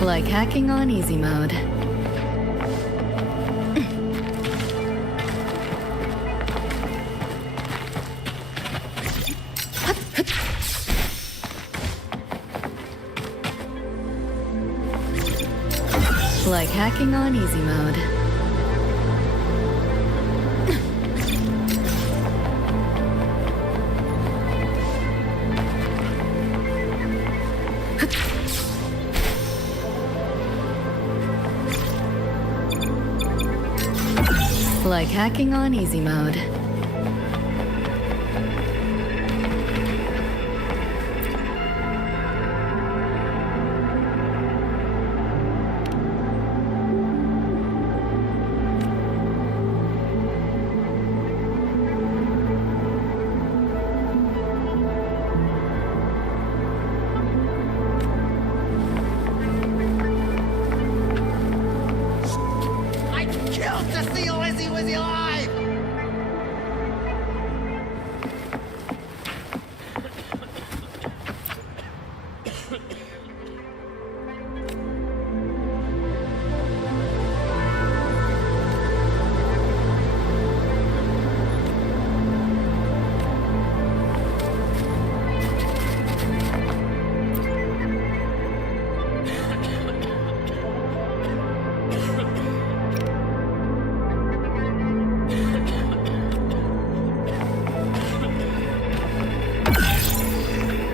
Like hacking on easy mode. Like hacking on easy mode. Like hacking on easy mode.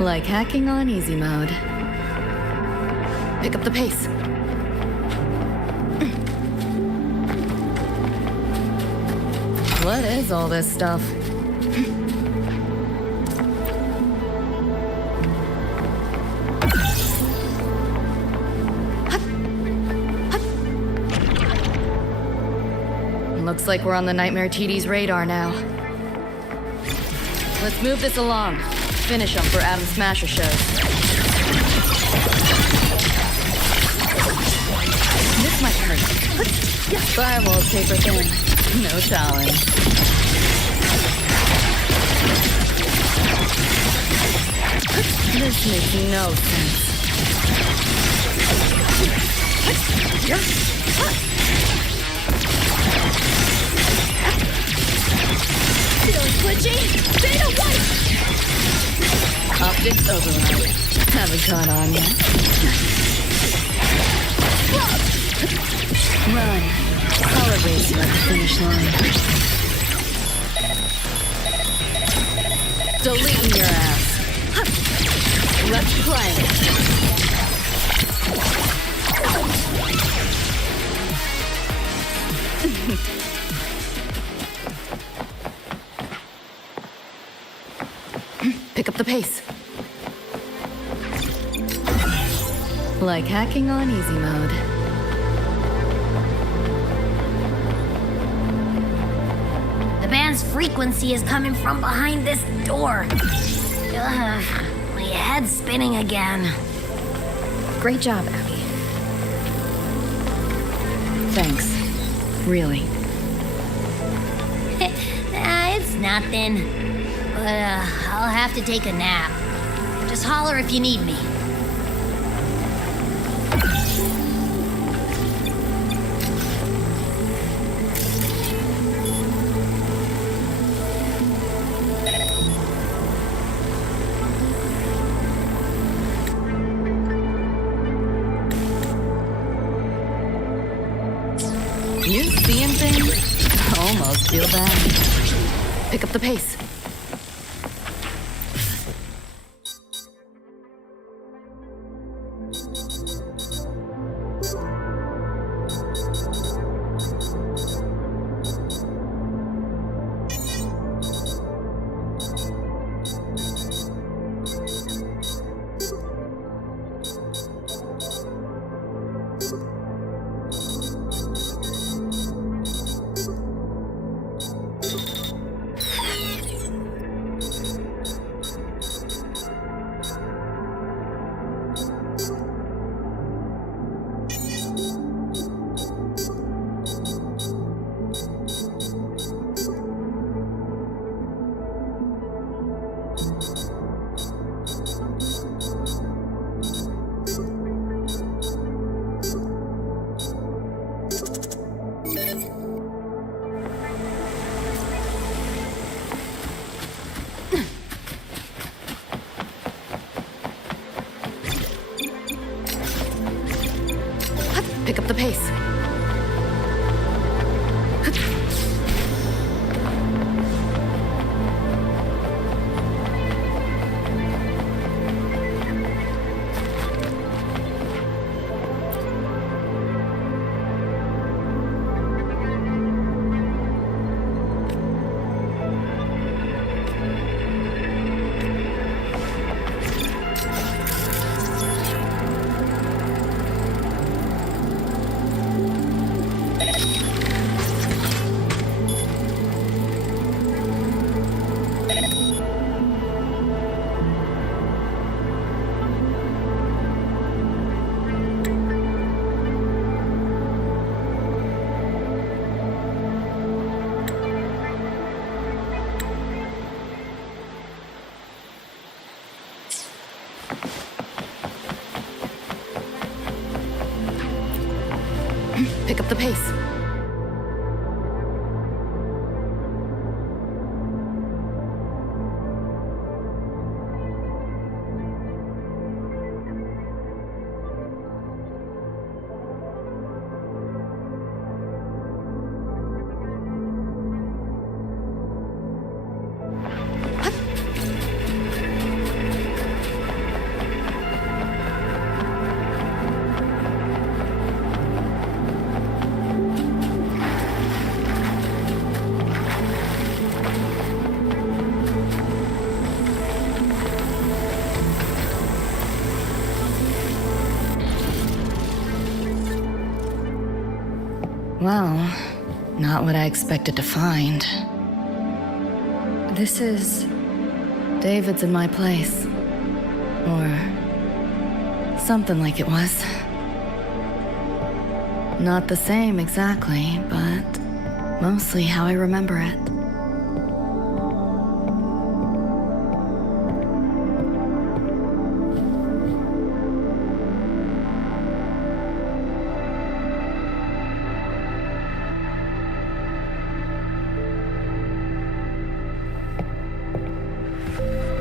Like hacking on easy mode. Pick up the pace. What is all this stuff? Looks like we're on the Nightmare TD's radar now. Let's move this along. Finish them for Adam Smasher shows. This might hurt. Firewall's paper thin. No challenge. This makes no sense. Feeling twitchy? Beta 1! Optics override. Haven't caught on yet. Run. Color race you at the finish line. Deleting your ass. Let's play. Pick up the pace. Like hacking on easy mode. The band's frequency is coming from behind this door. Ugh, my head's spinning again. Great job, Abby. Thanks. Really. It's nothing. But I'll have to take a nap. Just holler if you need me. You seeing things? Almost feel bad. Pick up the pace. Pick up the pace. Pick up the pace. Well, not what I expected to find. This is... David's in my place. Or something like it was. Not the same exactly, but mostly how I remember it.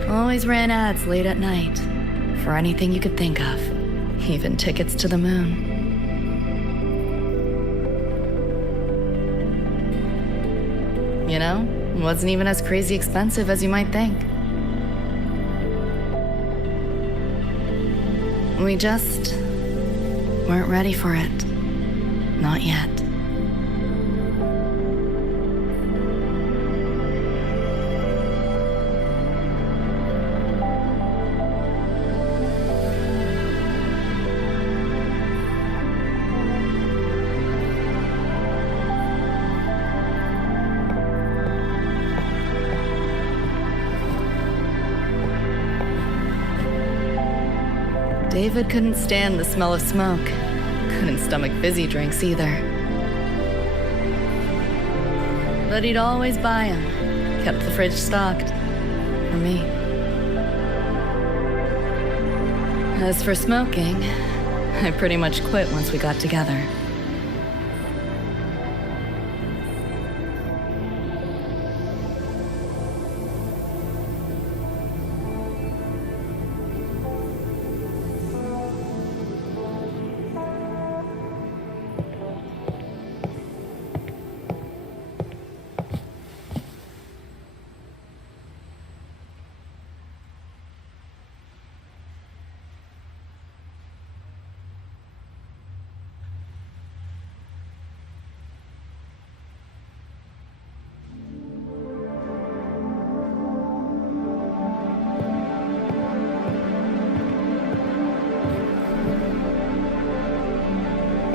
Always ran ads late at night for anything you could think of, even tickets to the moon. You know, it wasn't even as crazy expensive as you might think. We just weren't ready for it. Not yet. David couldn't stand the smell of smoke. Couldn't stomach fizzy drinks either. But he'd always buy them. Kept the fridge stocked. For me. As for smoking, I pretty much quit once we got together.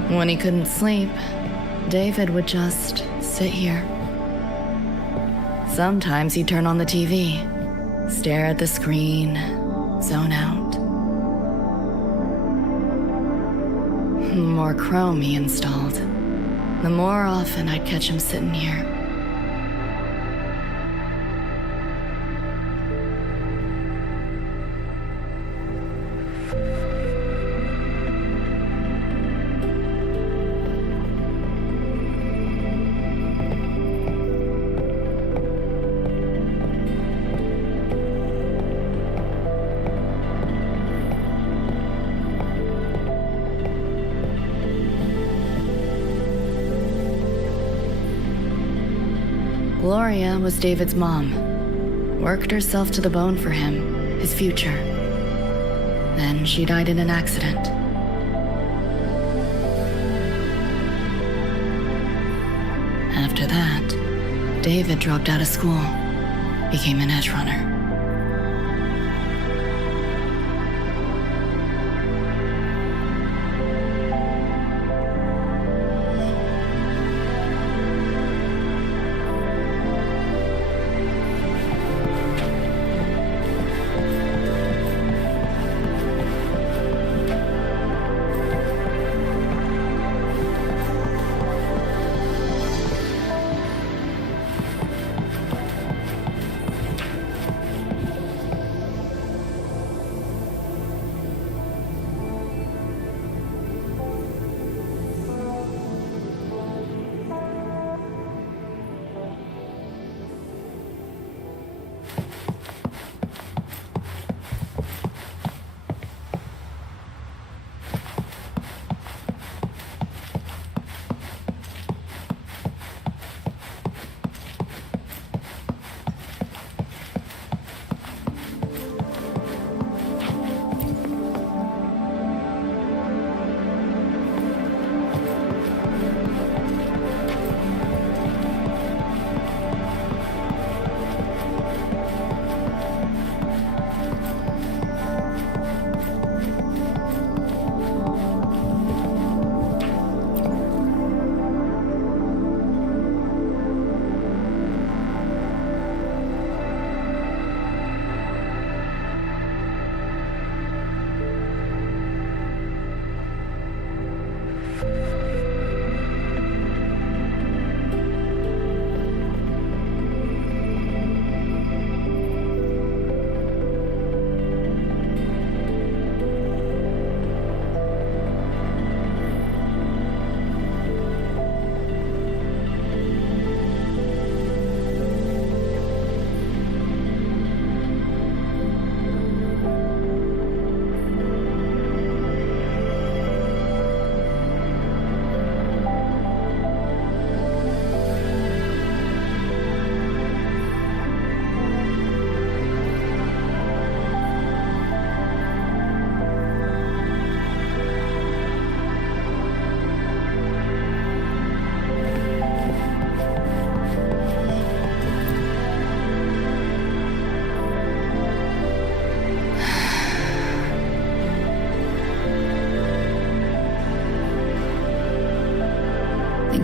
When he couldn't sleep, David would just sit here. Sometimes he'd turn on the TV, stare at the screen, zone out. The more Chrome he installed, the more often I'd catch him sitting here. Gloria was David's mom. Worked herself to the bone for him, his future. Then she died in an accident. After that, David dropped out of school, became an edge runner.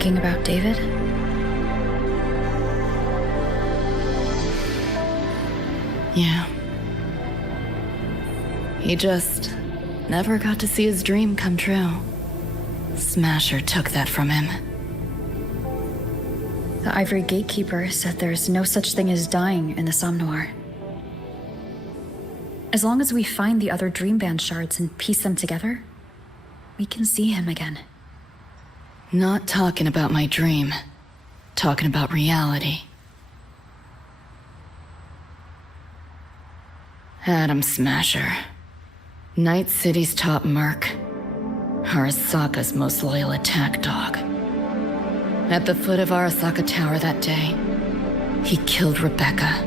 Thinking about David? Yeah. He just never got to see his dream come true. Smasher took that from him. The Ivory Gatekeeper said there's no such thing as dying in the Somme Noir. As long as we find the other Dreamband shards and piece them together, we can see him again. Not talking about my dream. Talking about reality. Adam Smasher. Night City's top merc. Arasaka's most loyal attack dog. At the foot of Arasaka Tower that day, he killed Rebecca.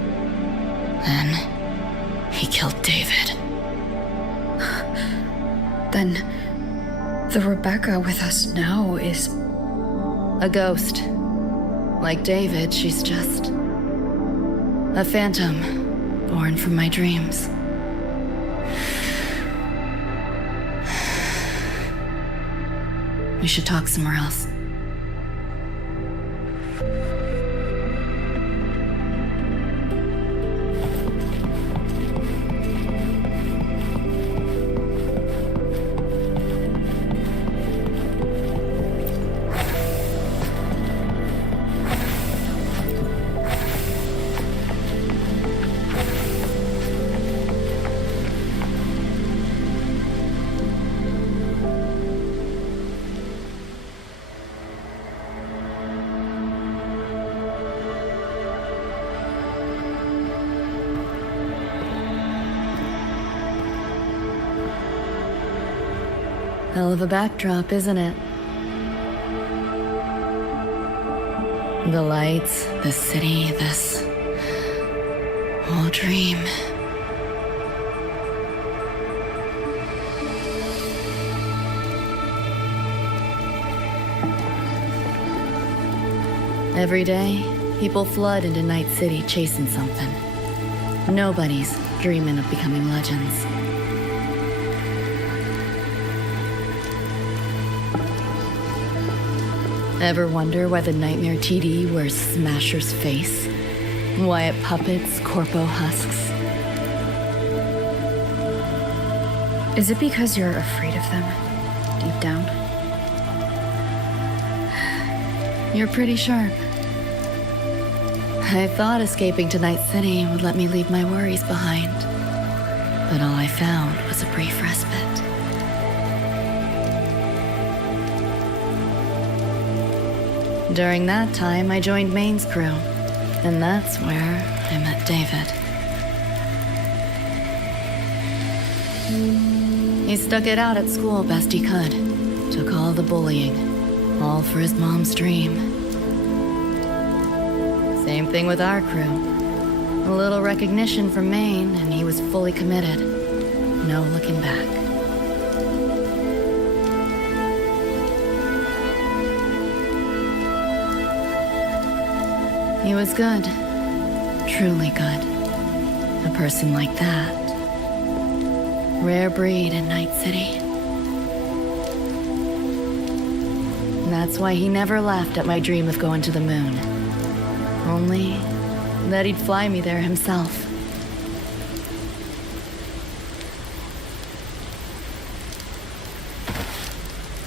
Then, he killed David. Then, the Rebecca with us now is... a ghost. Like David, she's just... a phantom, born from my dreams. We should talk somewhere else. Hell of a backdrop, isn't it? The lights, the city, this whole dream. Every day, people flood into Night City chasing something. Nobody's dreaming of becoming legends. Ever wonder why the Nightmare TD wears Smasher's face? Why it puppets Corpo husks? Is it because you're afraid of them, deep down? You're pretty sharp. I thought escaping to Night City would let me leave my worries behind. But all I found was a brief respite. During that time, I joined Maine's crew. And that's where I met David. He stuck it out at school best he could. Took all the bullying. All for his mom's dream. Same thing with our crew. A little recognition from Maine, and he was fully committed. No looking back. He was good. Truly good. A person like that. Rare breed in Night City. That's why he never laughed at my dream of going to the moon. Only that he'd fly me there himself.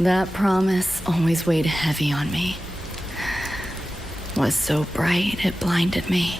That promise always weighed heavy on me. Was so bright it blinded me.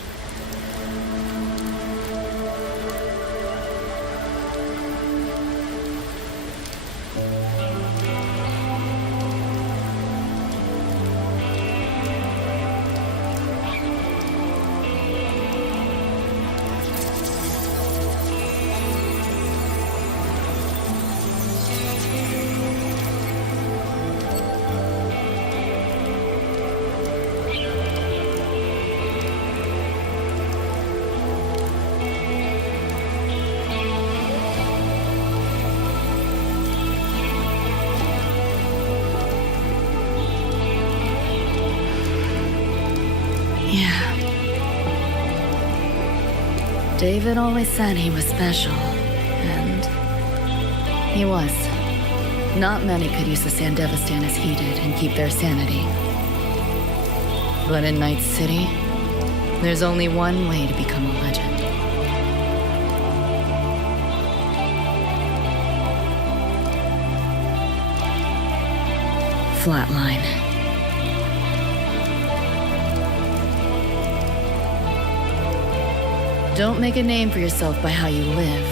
Yeah. David always said he was special, and he was. Not many could use the Sandevistan as he did and keep their sanity. But in Night City, there's only one way to become a legend. Flatline. Don't make a name for yourself by how you live,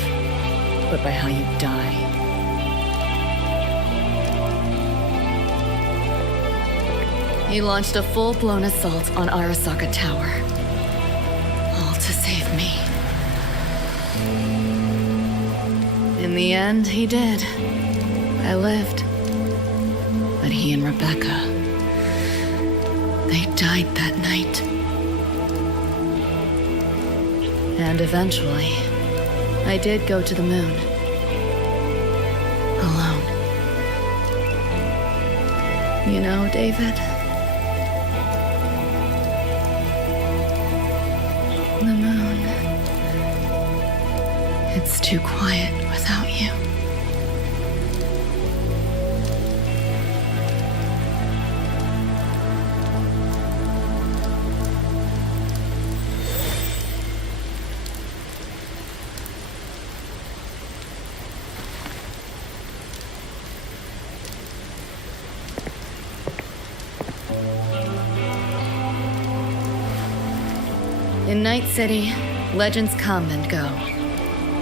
but by how you die. He launched a full-blown assault on Arasaka Tower. All to save me. In the end, he did. I lived. But he and Rebecca, they died that night. And eventually, I did go to the moon. Alone. You know, David? The moon. It's too quiet without you. In Night City, legends come and go.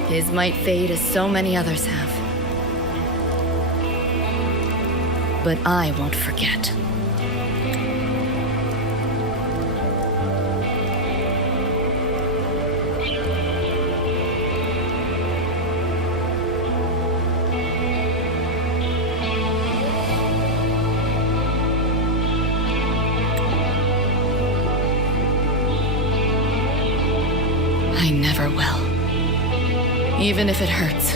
His might fade as so many others have. But I won't forget. never will. Even if it hurts.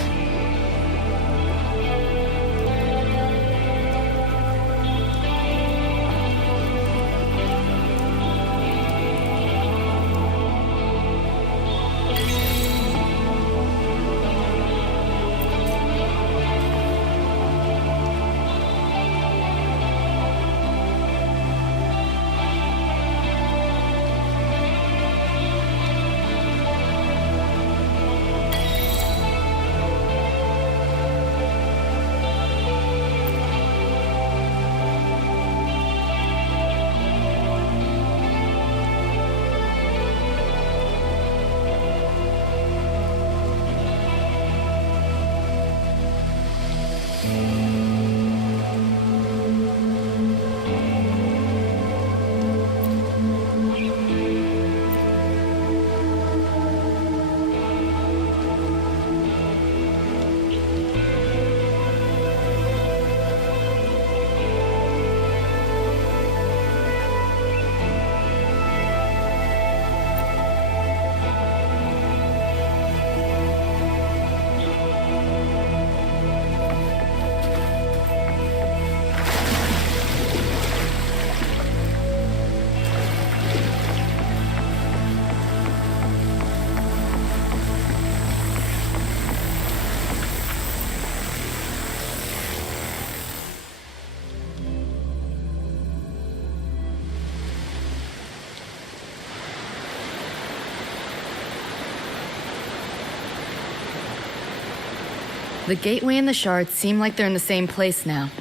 The gateway and the shards seem like they're in the same place now.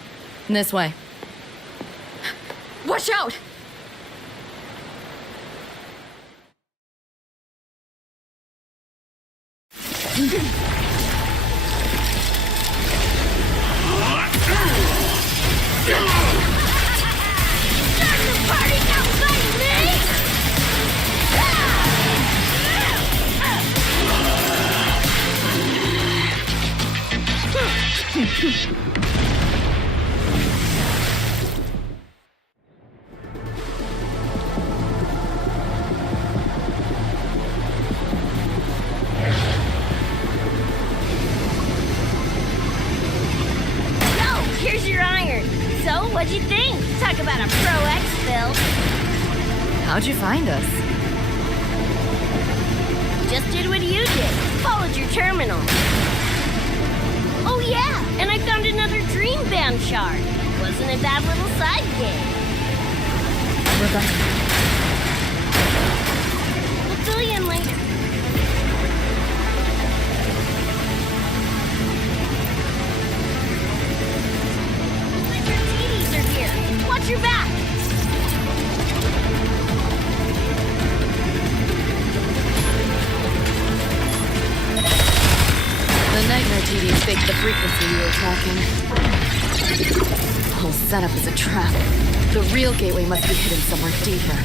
This way. Watch out! What'd you think? Talk about a pro exfil. How'd you find us? Just did what you did. Followed your terminal. Oh yeah, and I found another dream band shard. Wasn't a bad little side gig. Rebecca. We'll fill you in later. Watch your back! The nightmare TV faked the frequency you were tracking. The whole setup is a trap. The real gateway must be hidden somewhere deeper.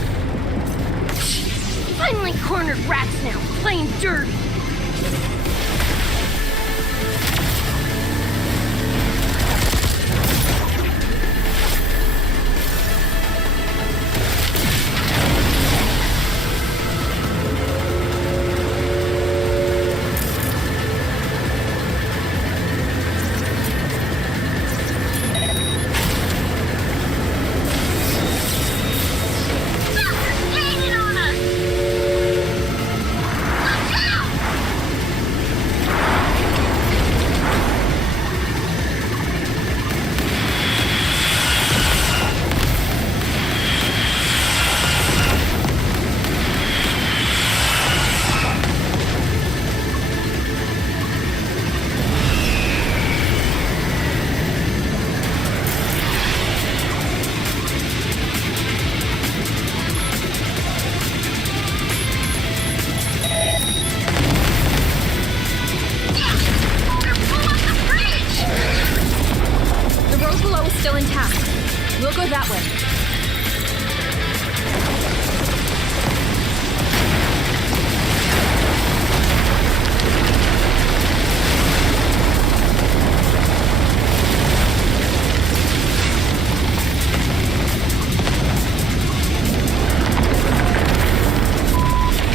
Finally cornered rats now, playing dirty. Still intact. We'll go that way.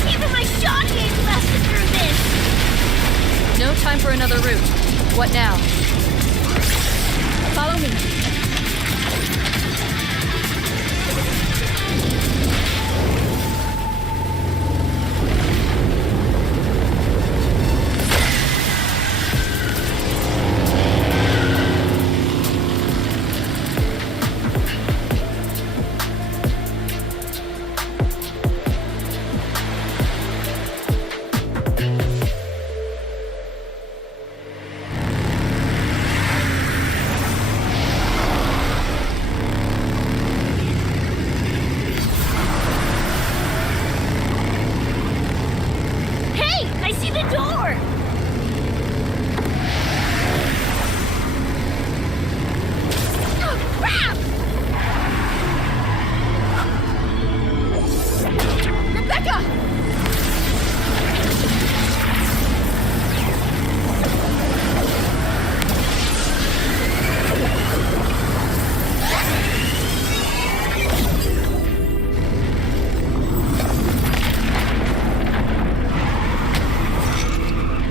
Even my shot gauge lasted through What now? Follow me.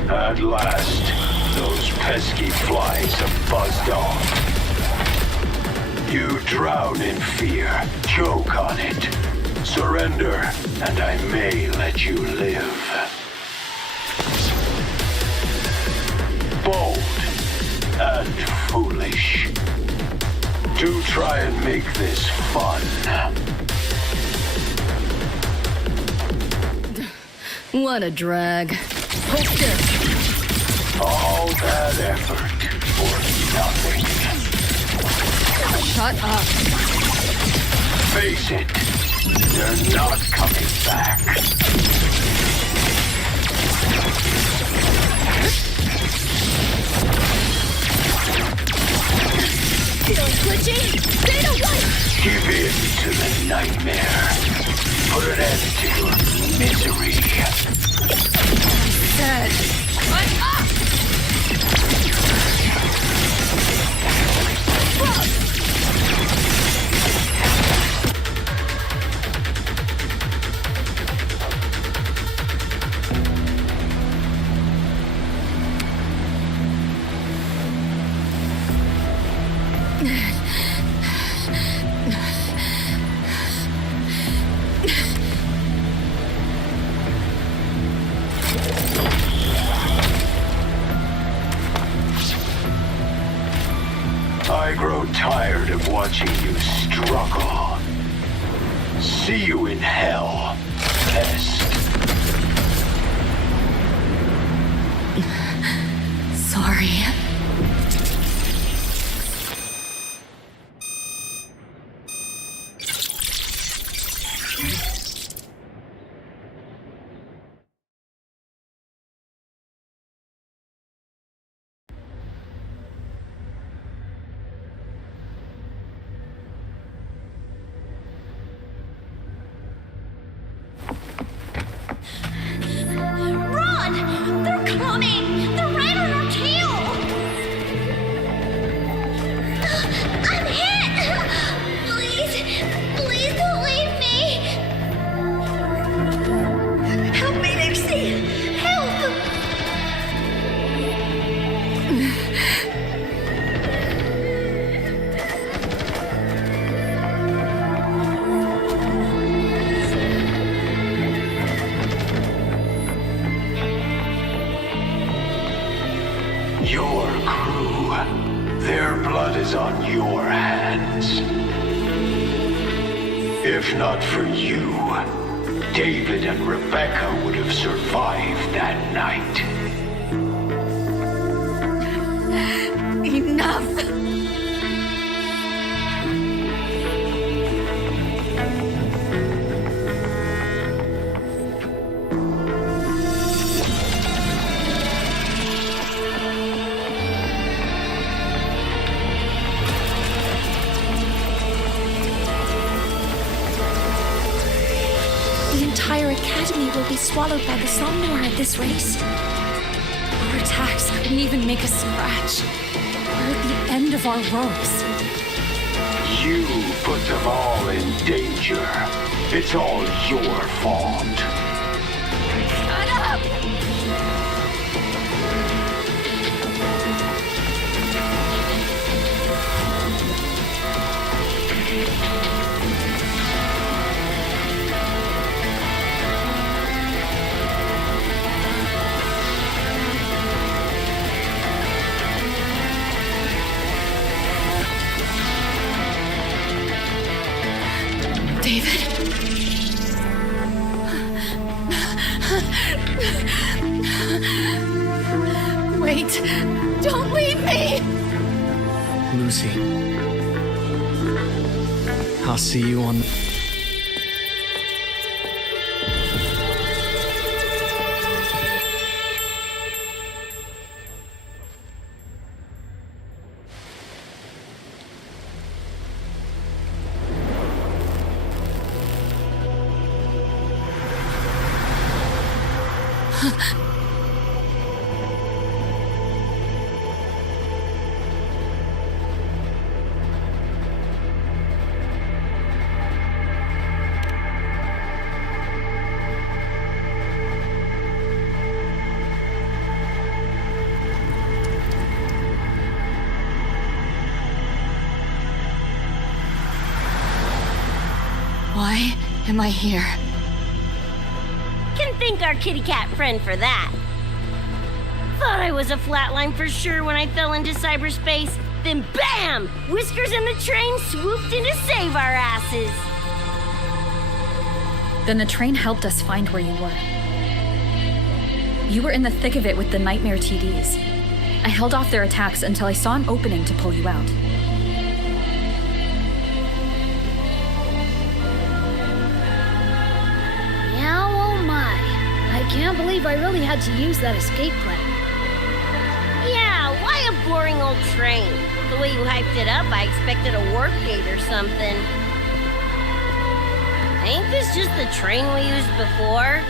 At last, those pesky flies have buzzed off. You drown in fear, choke on it. Surrender, and I may let you live. Bold and foolish. Do try and make this fun. What a drag. Hold still. All that effort for nothing. Shut up. Face it, they're not coming back. Feeling glitchy? Data 1! Give in to the nightmare. Put an end to your misery. Dead. What's up? I grow tired of watching you struggle. See you in hell, pest. Sorry. Run! They're coming! They're right on our tail! I'm hit! Please, please don't leave me! Help me, Lucy! Help! Your crew, their blood is on your hands. If not for you, David and Rebecca would have survived that night. Enough! The entire academy will be swallowed by the Somnoir at this race. Our attacks couldn't even make a scratch. We're at the end of our ropes. You put them all in danger. It's all your fault. Shut up! David? Wait! Don't leave me! Lucy. I'll see you on the... Why am I here? Can thank our kitty cat friend for that. Thought I was a flatline for sure when I fell into cyberspace. Then BAM! Whiskers and the train swooped in to save our asses. Then the train helped us find where you were. You were in the thick of it with the Nightmare TDs. I held off their attacks until I saw an opening to pull you out. I can't believe I really had to use that escape plan. Yeah, why a boring old train? The way you hyped it up, I expected a warp gate or something. Ain't this just the train we used before?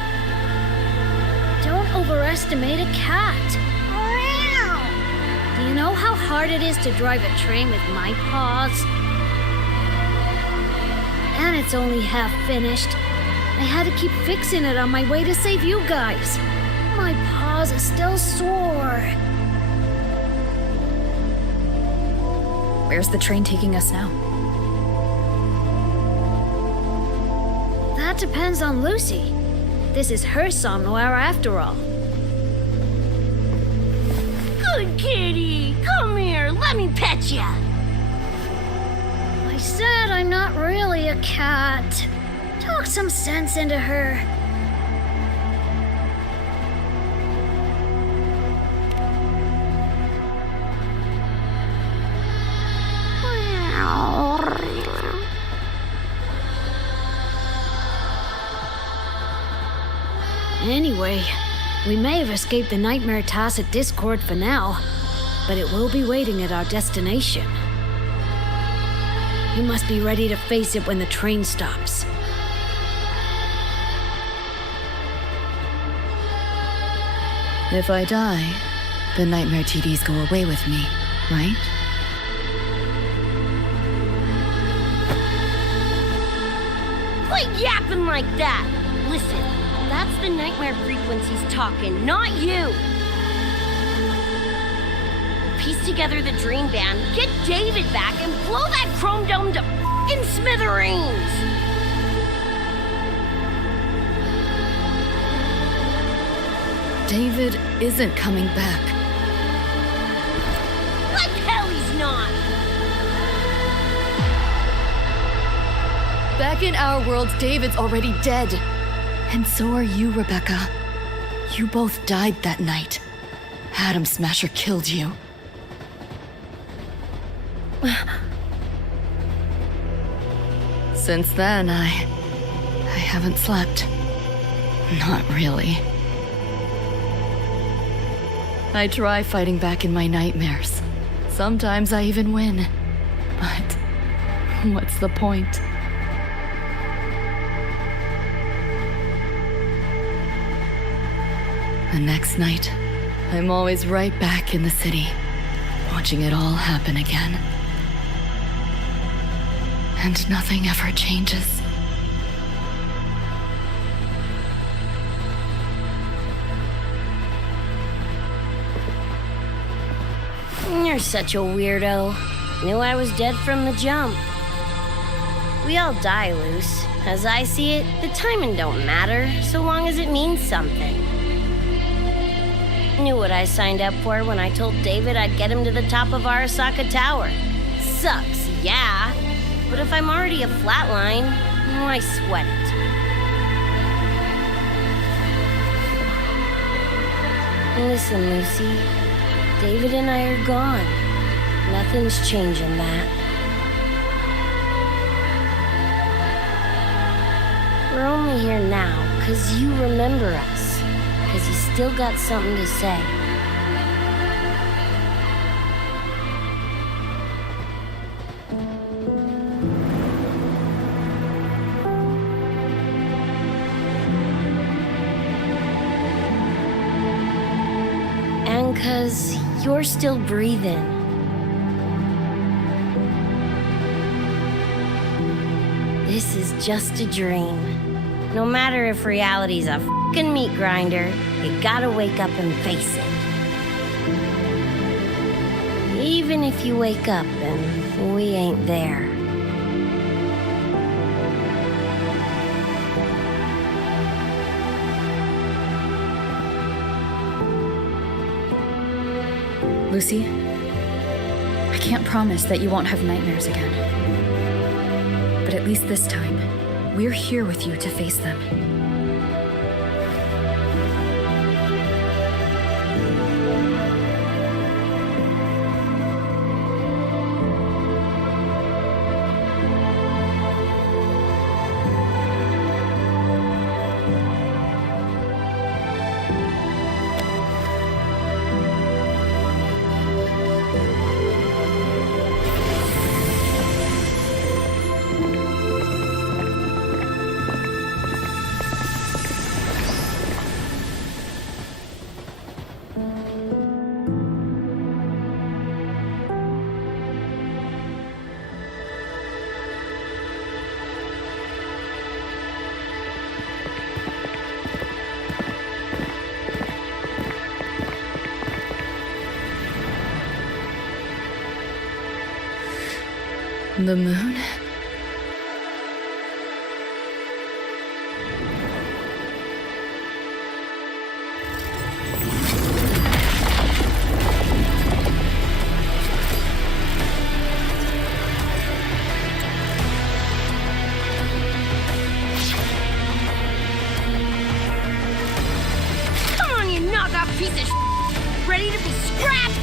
Don't overestimate a cat. Do you know how hard it is to drive a train with my paws? And it's only half finished. I had to keep fixing it on my way to save you guys. My paws are still sore. Where's the train taking us now? That depends on Lucy. This is her somnowhere after all. Good kitty, come here, let me pet ya. I said I'm not really a cat. Talk some sense into her. Anyway, we may have escaped the Nightmare Tacit Discord for now, but it will be waiting at our destination. You must be ready to face it when the train stops. If I die, the Nightmare TDs go away with me, right? Quit yapping like that! Listen, that's the Nightmare frequencies talking, not you! Piece together the dream band, get David back, and blow that chrome dome to f***ing smithereens! David isn't coming back. Like hell he's not! Back in our world, David's already dead. And so are you, Rebecca. You both died that night. Atom Smasher killed you. Since then, I haven't slept. Not really. I try fighting back in my nightmares. Sometimes I even win. But what's the point? The next night, I'm always right back in the city, watching it all happen again. And nothing ever changes. You're such a weirdo. Knew I was dead from the jump. We all die, Luce. As I see it, the timing don't matter, so long as it means something. Knew what I signed up for when I told David I'd get him to the top of Arasaka Tower. Sucks, yeah. But if I'm already a flatline, Oh, I sweat it. Listen, Lucy. David and I are gone. Nothing's changing that. We're only here now because you remember us. Because you still got something to say. And because you're still breathing. This is just a dream. No matter if reality's a fucking meat grinder, you gotta wake up and face it. Even if you wake up and we ain't there. Lucy, I can't promise that you won't have nightmares again. But at least this time, we're here with you to face them. The moon? Come on, you knockoff piece of shit! Ready to be scrapped?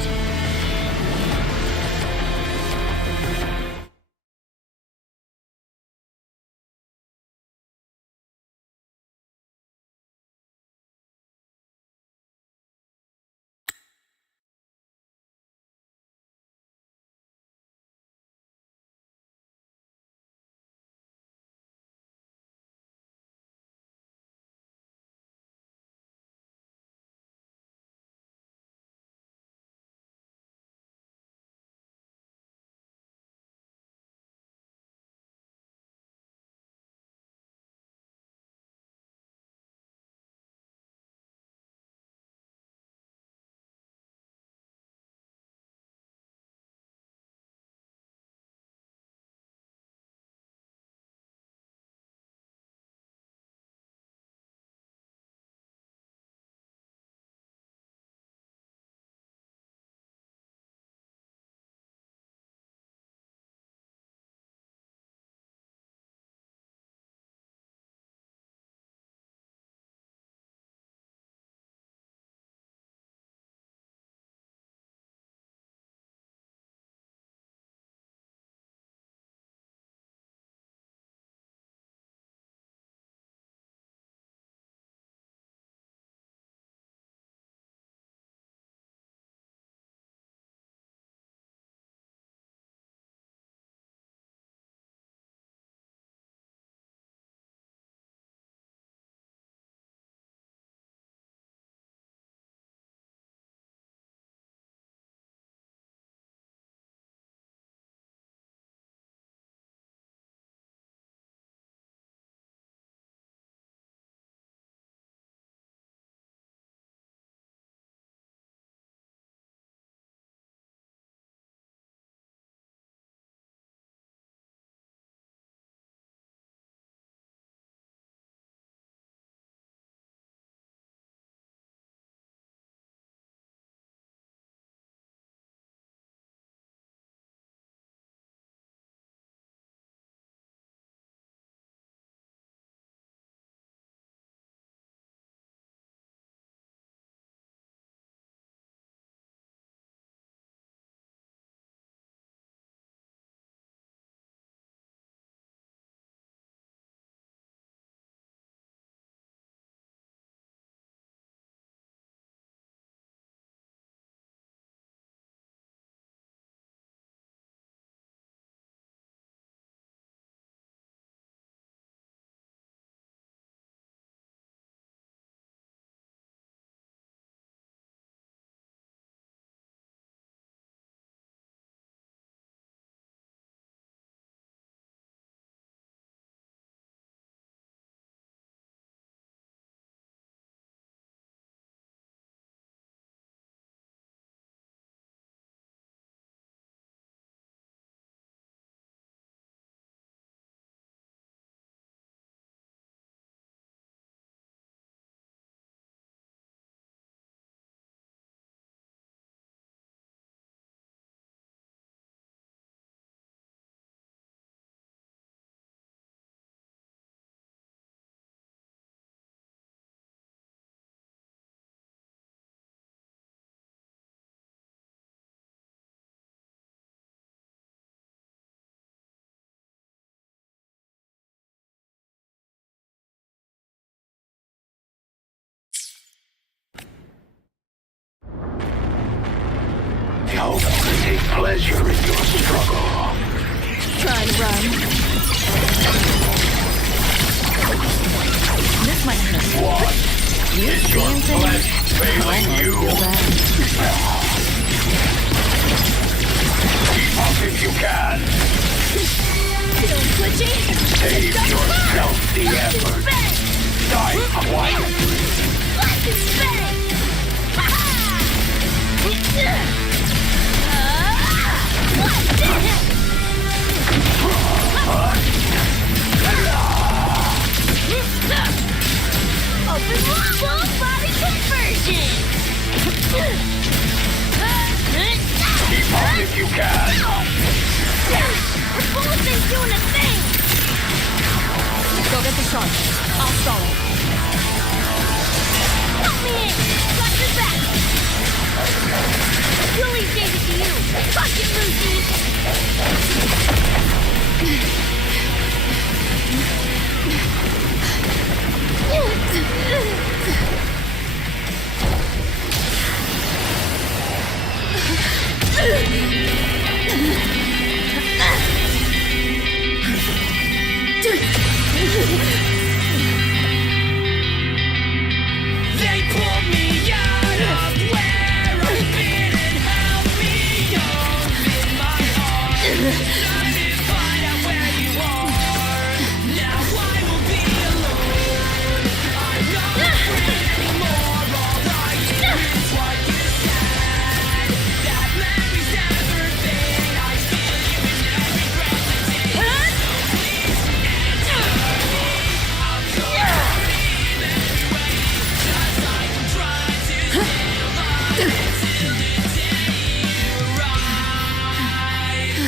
take pleasure in your struggle. Trying to run. This might hurt. What? You Is your seeing things? flesh failing Almost you? feel bad. Keep up if you can. Feel twitchy? Save yourself the effort. Die quietly. Life is fake! Ha-ha! Open full body conversion! Keep up if you can. We're both been doing a thing! Go get the shark. I'll stall it. Help me in! Got your back! We'll leave David to you! Fuck it, They pulled me out of where I've been and held me up in my heart. Trying to find out where you are. Now I will be alone. I'm not afraid anymore. All I hear is what you said. That memories never fade. I feel you in every breath I take. So please answer me. I'll go breathe every way. Just like I'm trying to stay alive until the day you arrive.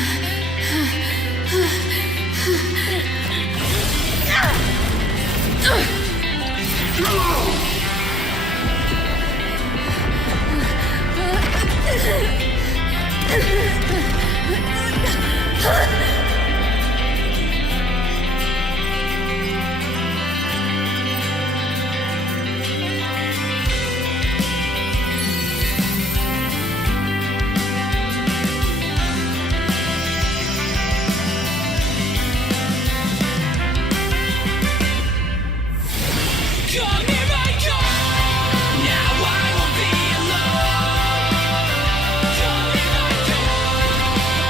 Come here I come. Now I will be alone. Come here I come.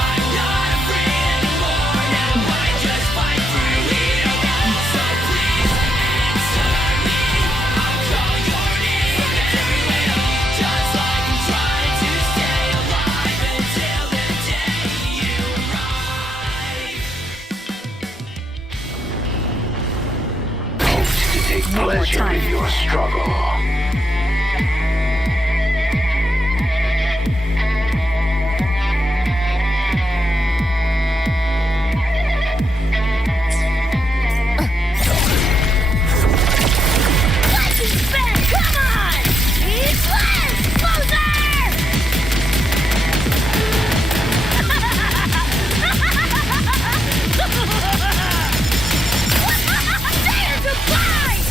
I'm not afraid anymore. Now I just fight through it all. So please answer me. I'll call your name everywhere. Just like I'm trying to stay alive until the day you arrive. To take pleasure in your struggle. Life is fake! Come on! It's less! Say your goodbye!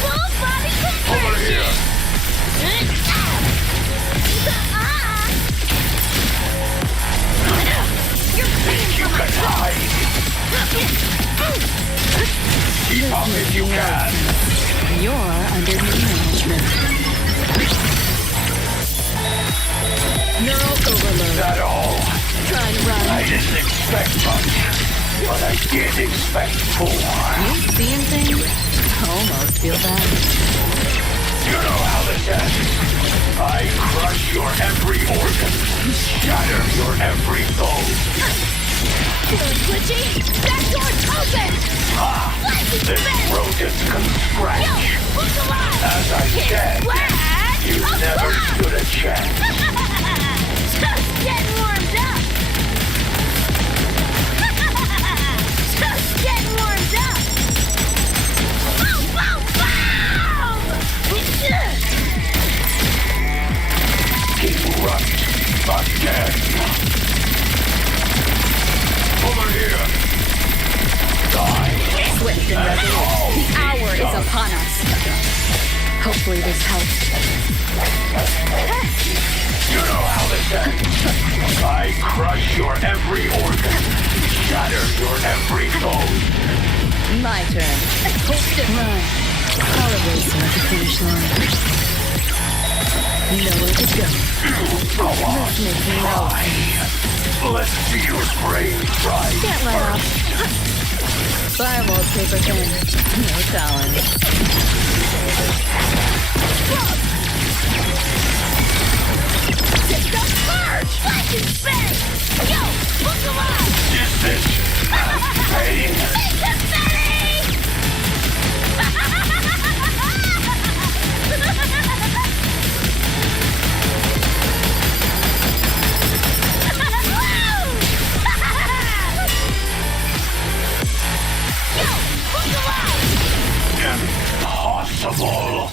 Full body Over conversion! here. You're paying You for my can hide. Keep up if you can. You're under new management. Neural overload. That all? Trying to run. I didn't expect much, but I did expect more. You seeing things? Almost feel bad. You know how this ends. I crush your every organ, shatter your every bone. Feeling glitchy? That door's open! Life is This fake! rodent can scratch. Yo, who's alive? As I said, Glad you I'm never alive! stood a chance. Just getting warmed up! Just getting warmed up! Boom, boom, boom! Keep right again. Over here. Die. Swift and resolute. The hour is upon us. Hopefully this helps. You know how this ends. I crush your every organ, shatter your every bone. My turn. Hold it line. I'll erase him at the finish line. Nowhere to go. Go on, Let's make him know. let's see your brain fry. Can't let up. Firewall paper pen. No challenge. Flash and spin! Yo, look alive! Is this pain? It's a Betty! Yo, look alive! Impossible.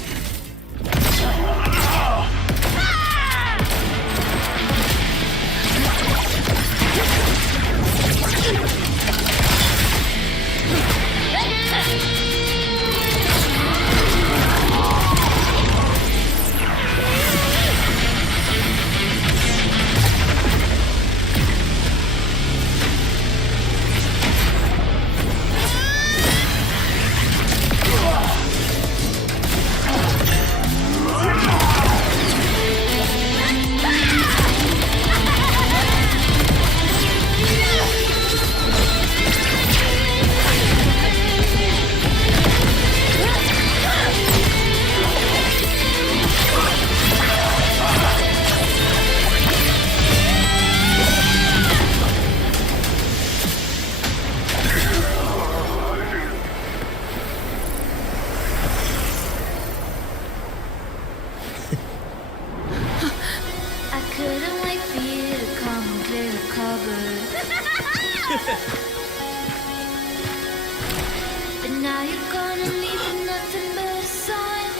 I couldn't wait for you to come and clear the cupboard. But now you're gonna leave with nothing but a sign.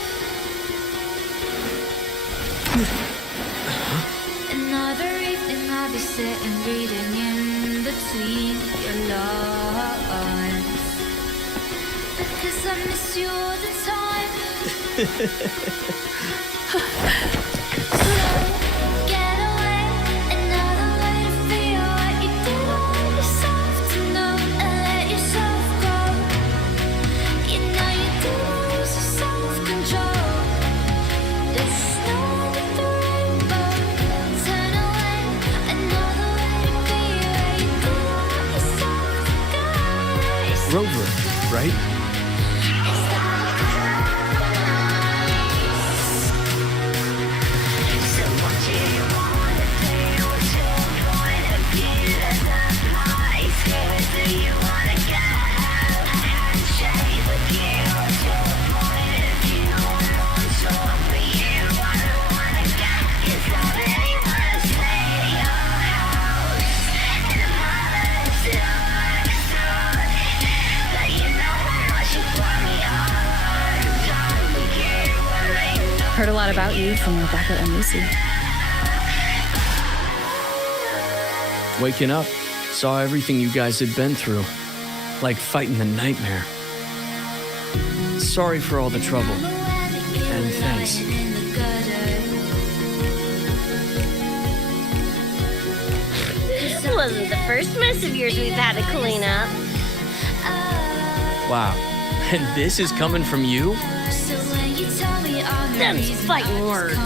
Another evening I'll be sitting reading in between your lines. Because I miss you all the time. Get away, another way to feel what you did all yourself to know and let yourself go. You know you did lose your self-control. There's snow under the rainbow. Turn away, another way to be where you did all yourself to go. Rover, right? Heard a lot about you from Rebecca and Lucy. Waking up, saw everything you guys had been through. Like fighting the nightmare. Sorry for all the trouble. And thanks. Wasn't the first mess of yours we've had to clean up. Wow. And this is coming from you? Them's fighting words. All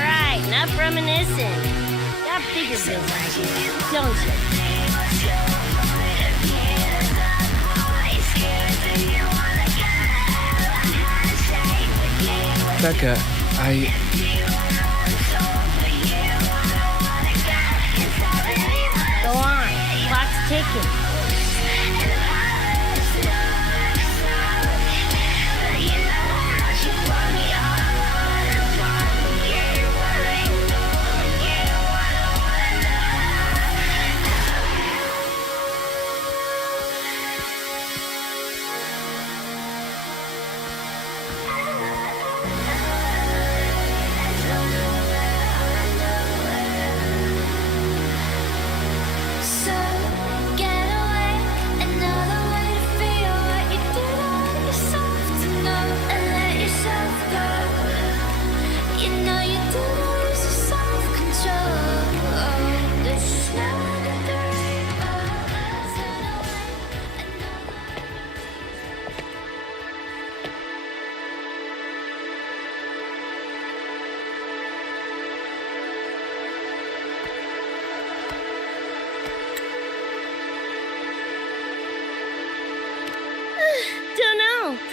right, enough reminiscing. Got bigger business, don't you? Becca, Go on, clock's ticking. So get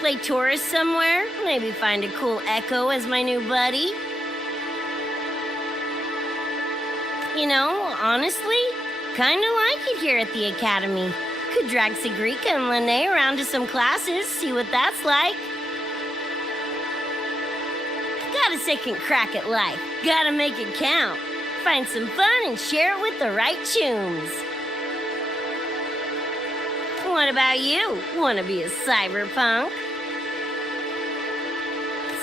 Play tourist somewhere? Maybe find a cool Echo as my new buddy? You know, honestly, kinda like it here at the Academy. Could drag Sigrika and Lene around to some classes, see what that's like. Got a second crack at life. Gotta make it count. Find some fun and share it with the right chooms. What about you? Wanna be a cyberpunk?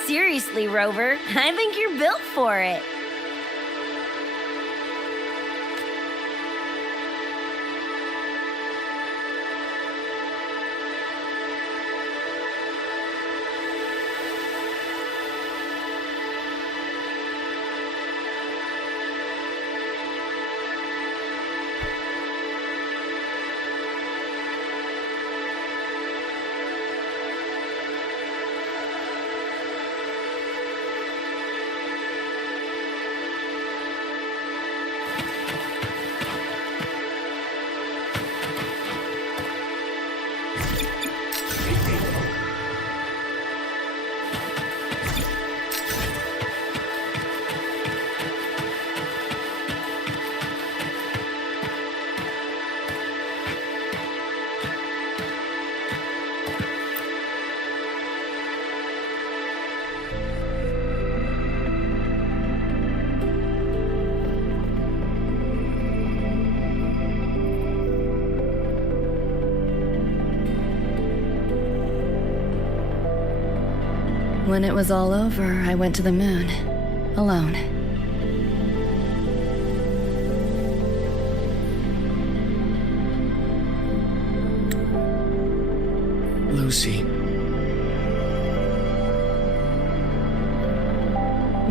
Seriously, Rover, I think you're built for it. When it was all over, I went to the moon. Alone. Lucy.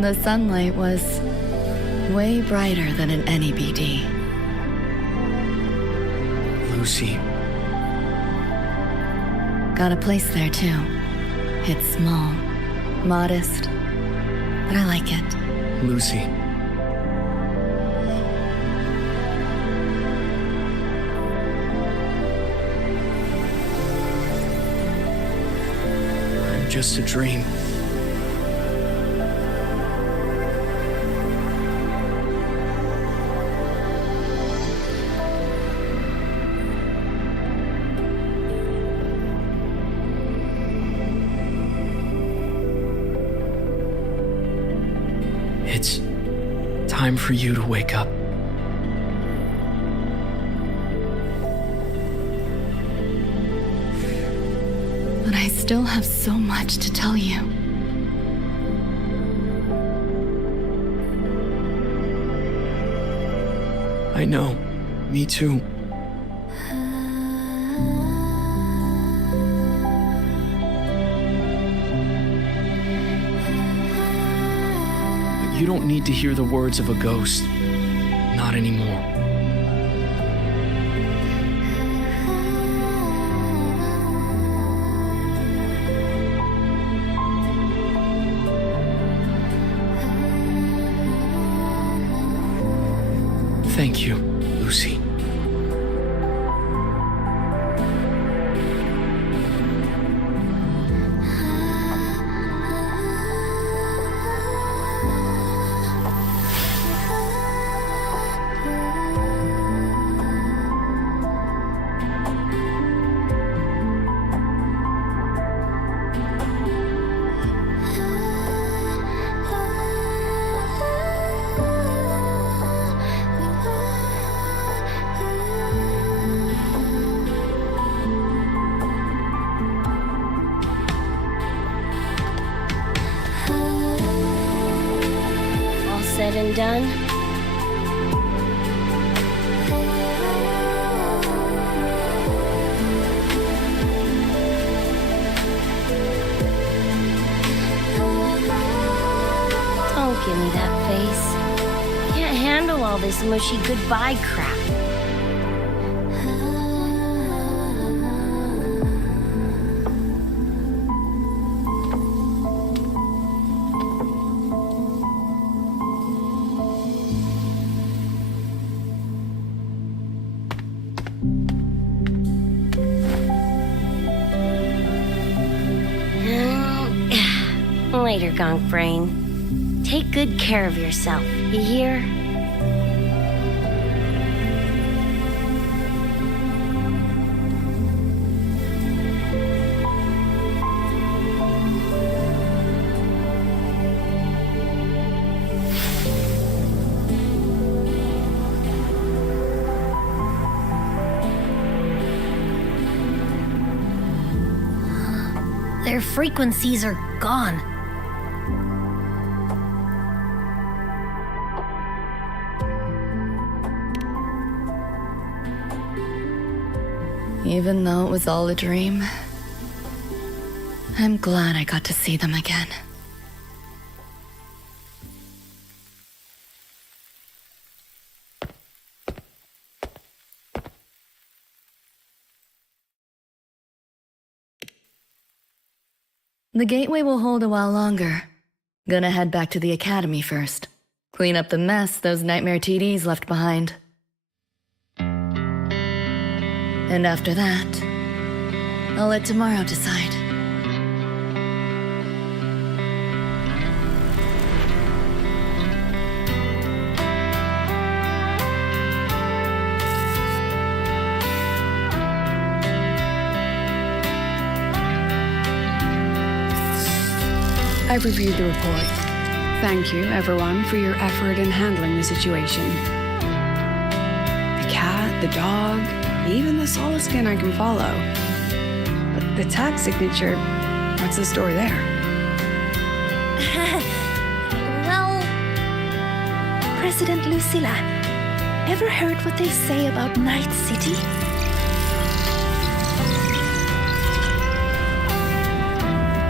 The sunlight was way brighter than in any BD. Lucy. Got a place there too. It's small, modest, but I like it. Lucy. I'm just a dream. It's time for you to wake up. But I still have so much to tell you. I know. Me too. You don't need to hear the words of a ghost. Not anymore. Thank you, Lucy. All said and done? Don't give me that face. Can't handle all this mushy goodbye crap. later, Gonk Brain. Take good care of yourself, you hear? Their frequencies are gone. Even though it was all a dream, I'm glad I got to see them again. The gateway will hold a while longer. Gonna head back to the academy first. Clean up the mess those nightmare TDs left behind. And after that, I'll let tomorrow decide. I've reviewed the report. Thank you, everyone, for your effort in handling the situation. The cat, the dog, even the solid skin I can follow. But the tag signature, what's the story there? Well, President Lucilla, ever heard what they say about Night City?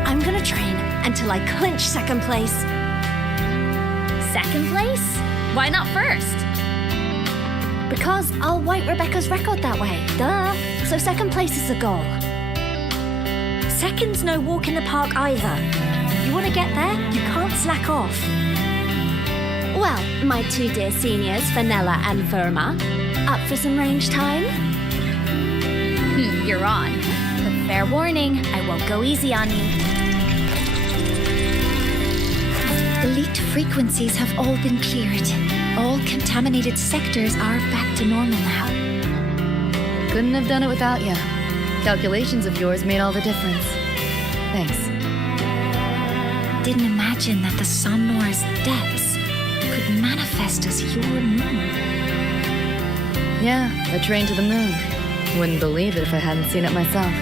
I'm gonna train until I clinch second place. Second place? Why not first? Because I'll wipe Rebecca's record that way. Duh. So second place is the goal. Second's no walk in the park either. You want to get there, you can't slack off. Well, my two dear seniors, Vanilla and Verma, Up for some range time? you're on. But fair warning, I won't go easy on you. Elite frequencies have all been cleared. All contaminated sectors are back to normal now. Couldn't have done it without you. Calculations of yours made all the difference. Thanks. Didn't imagine that the Somnor's depths could manifest as your moon. Yeah, a train to the moon. Wouldn't believe it if I hadn't seen it myself.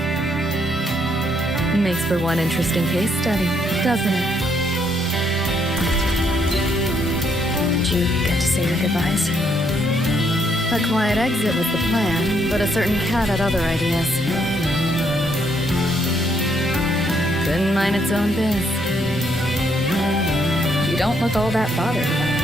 Makes for one interesting case study, doesn't it? Did you get to say your goodbyes? A quiet exit was the plan, but a certain cat had other ideas. Couldn't mind its own biz. You don't look all that bothered about it.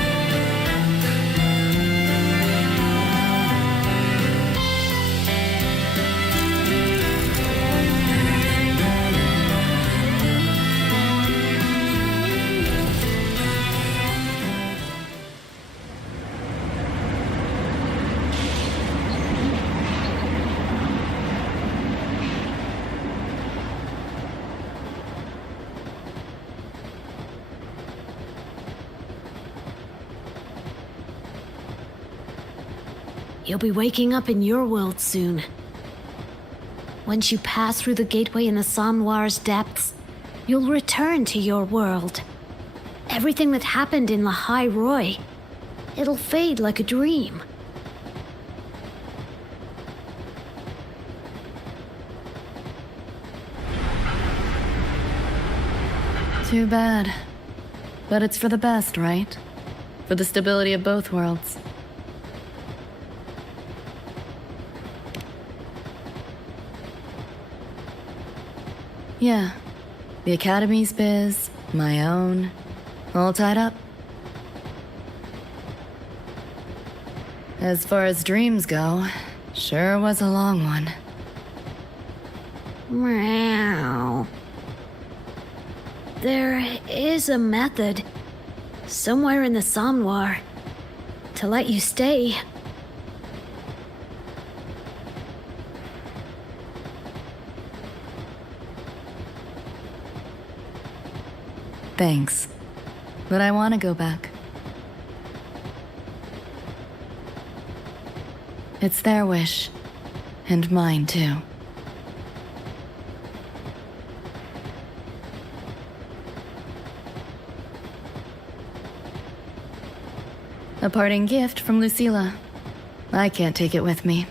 You'll be waking up in your world soon. Once you pass through the gateway in the Somnoir's depths, you'll return to your world. Everything that happened in La High Roy, it'll fade like a dream. Too bad. But it's for the best, right? For the stability of both worlds. Yeah. The Academy's biz, my own, all tied up. As far as dreams go, sure was a long one. Meow. There is a method, somewhere in the Somnoir, to let you stay. Thanks. But I want to go back. It's their wish. And mine, too. A parting gift from Lucilla. I can't take it with me.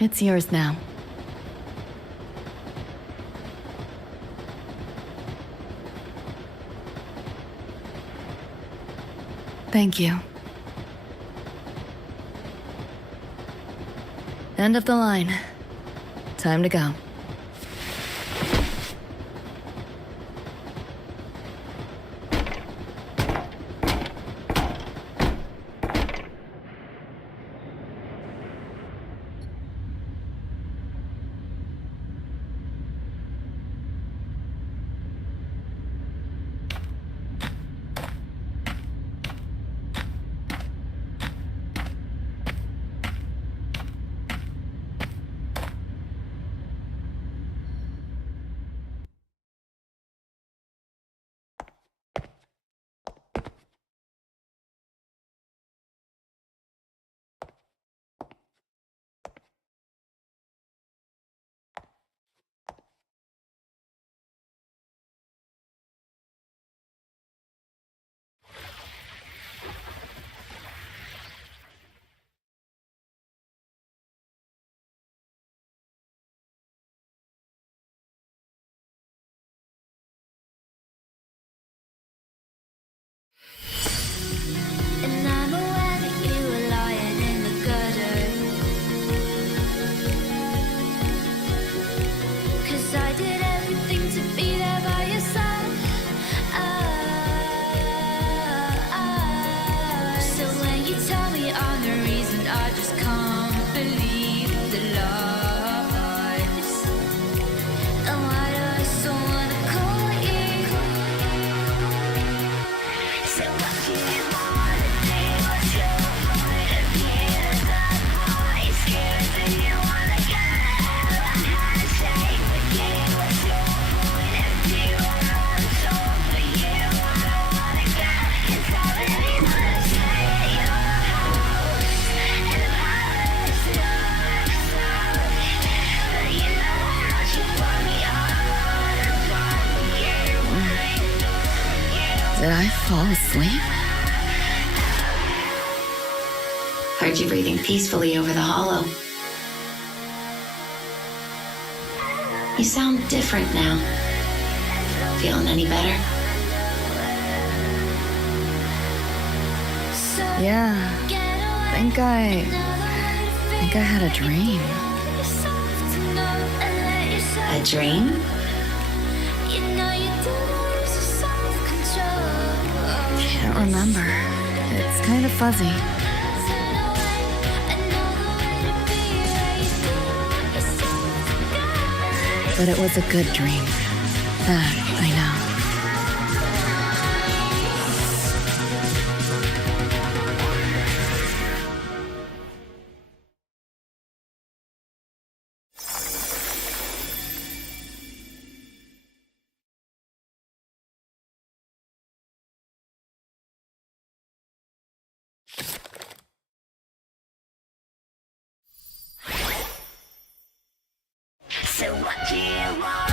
It's yours now. Thank you. End of the line. Time to go. And I'm aware that you were lying in the gutter. 'Cause I did everything to be there by your side. So when you tell me I'm the reason, I just can't believe the lies. And why do I so wanna call you? So what do you wanna do? What's your point of view? That voice scared that you wanna go. I'm trying to say with you. What's your point of view? I'm on top for you. I don't wanna go. 'Cause I really wanna stay at your house. And the palace looks so. But you know how you want me. I wanna follow you. Did I fall asleep? Heard you breathing peacefully over the hollow. You sound different now. Feeling any better? Yeah. Think I had a dream. A dream? You know you do lose your self-control. Can't remember. It's kind of fuzzy. But it was a good dream. That I know. So what do you want?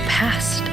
the past.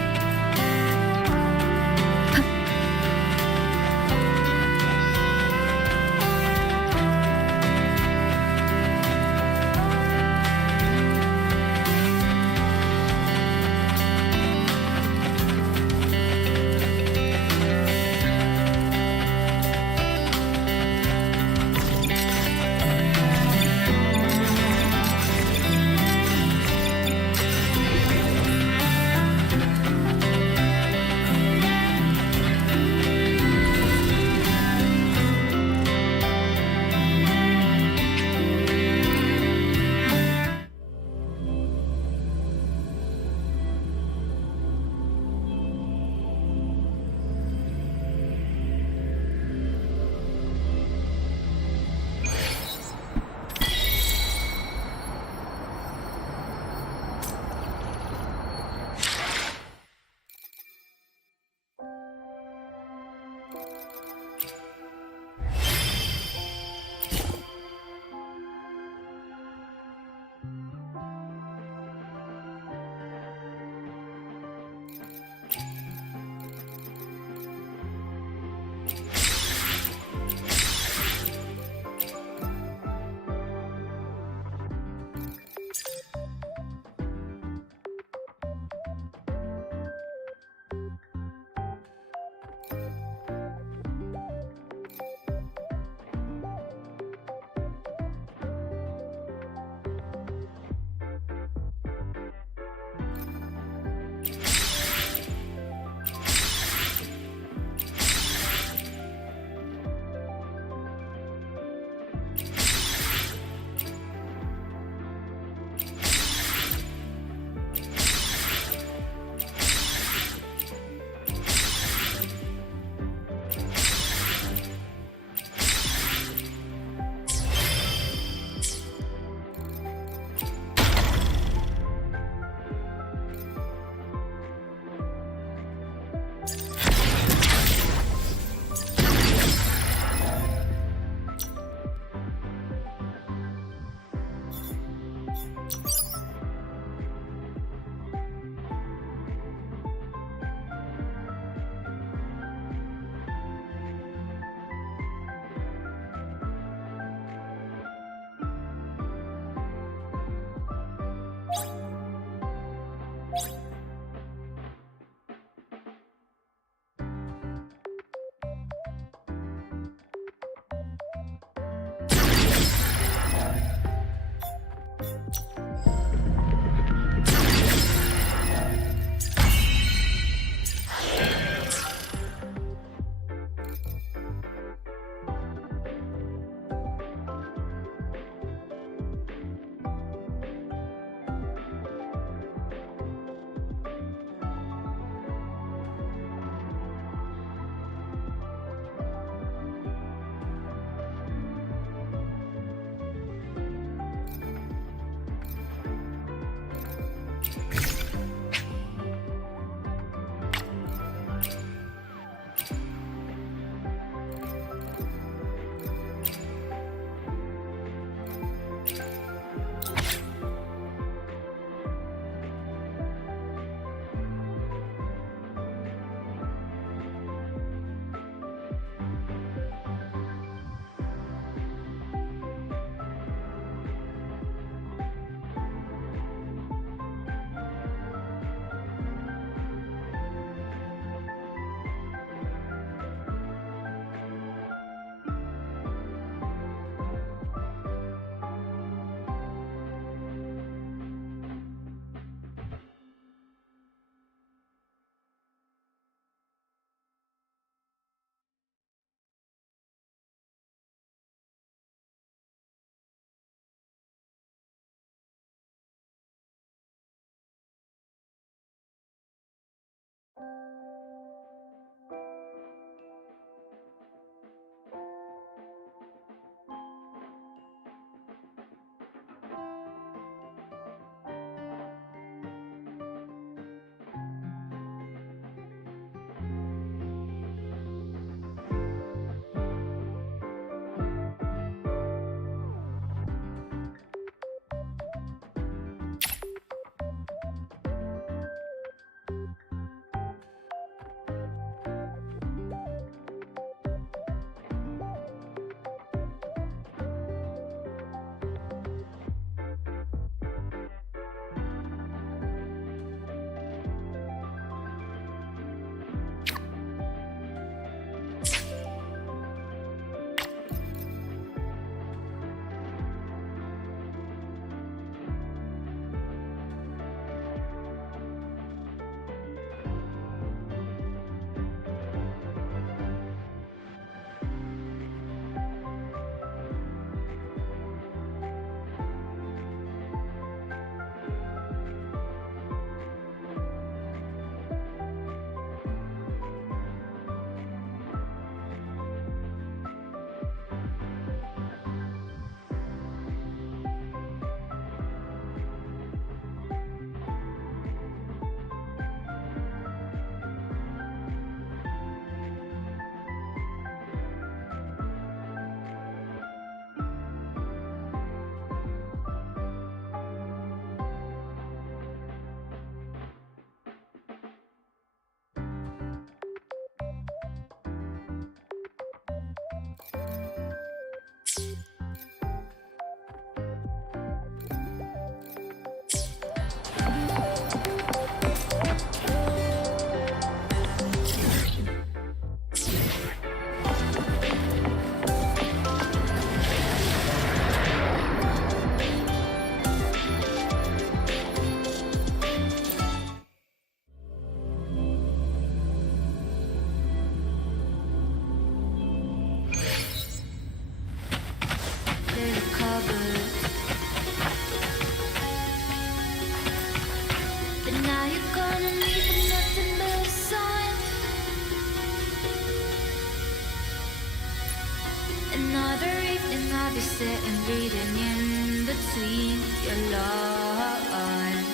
Another evening I'll be sitting reading in between your lines,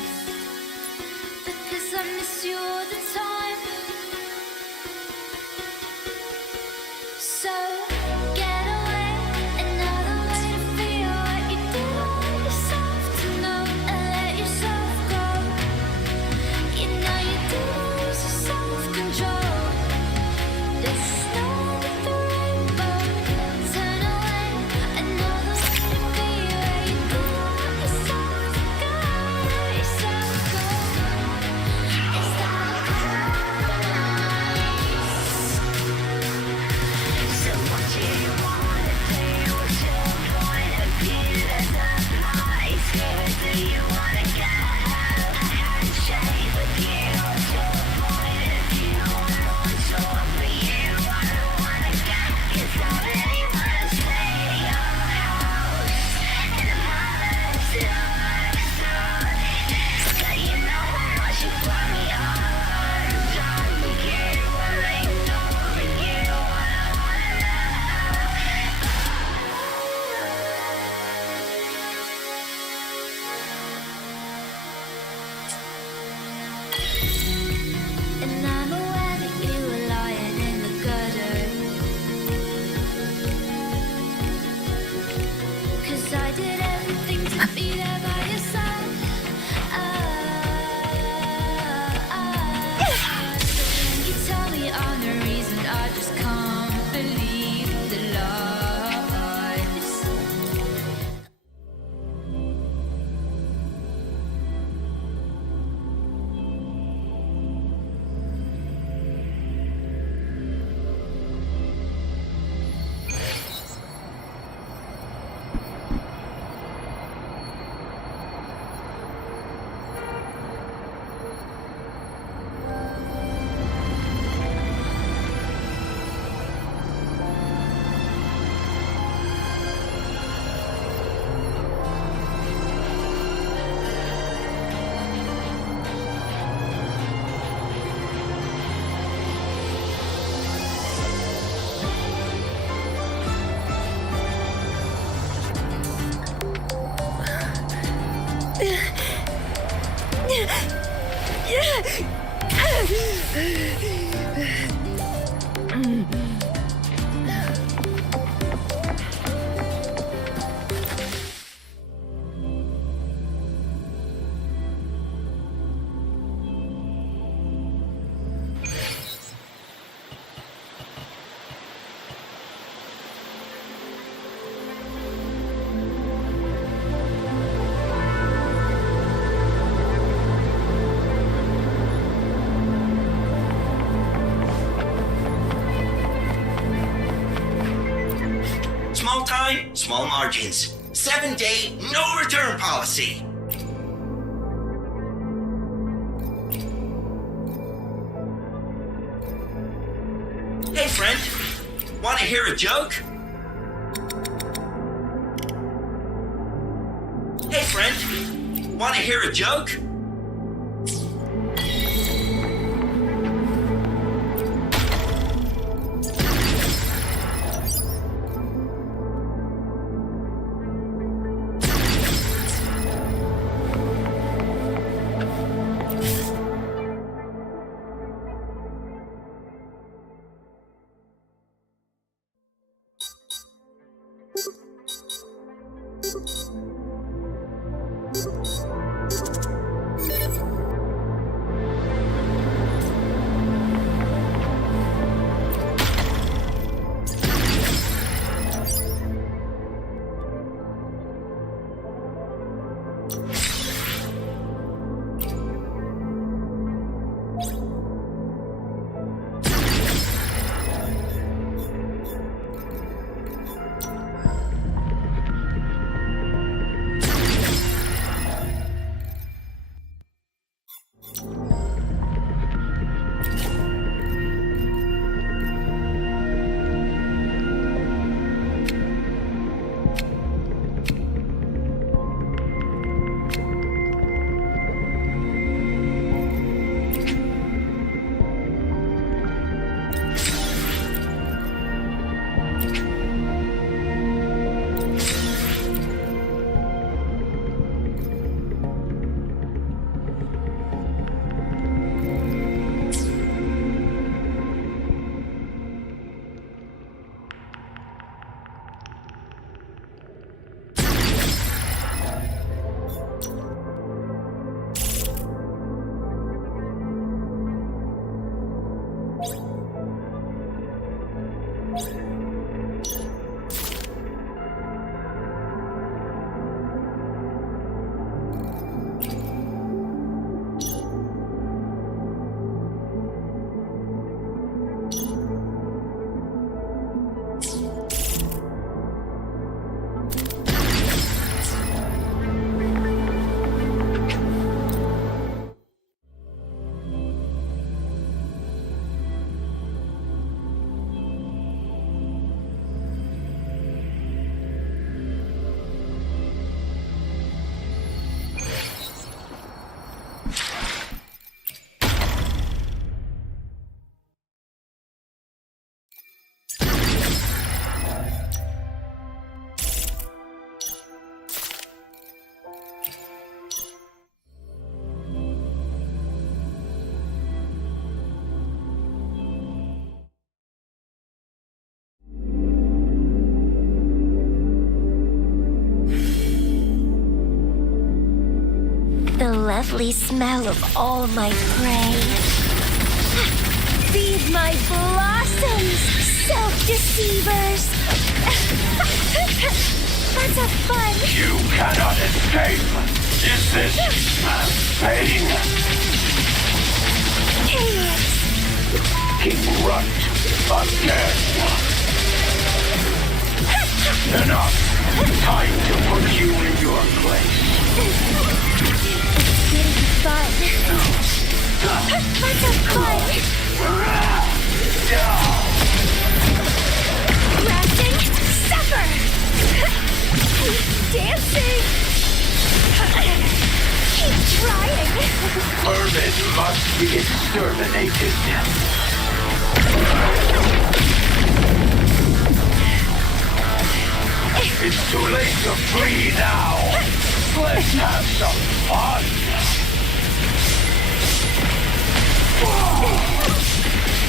because I miss you all the time. So get away, another way to feel what you did all yourself to know and let yourself go. You know you didn't lose your self-control. There's snow with the rainbow. Turn away, another way to be where you did let yourself go. Let yourself go. Is that so what do you wanna do? What's your point of view? There's a place here. Do you wanna go? A handshake with you. What's your point of view? I want all for you. I don't wanna go. 'Cause I really wanna stay at your house. And I'm honest, so you know how much you brought me on. Done with you. I ain't no with you. I don't wanna And I'm aware that you were lying in the gutter, 'cause I did everything to be there by your side. So when you tell me I'm the reason, I just can't believe the lies. Small time, small margins. 7-day, no return policy. Hey, friend. Want to hear a joke? Hey, friend. Want to hear a joke? lovely smell of all my prey. Feed my blossoms, self-deceivers! Let's have fun! You cannot escape! Is this pain? Chaos! King Runt again! Enough! Time to put you in your place. It's getting fun. Let's have fun! Grafting, suffer! Dancing! Keep trying! Vermin must be exterminated. It's too late to flee now. Let's have some fun.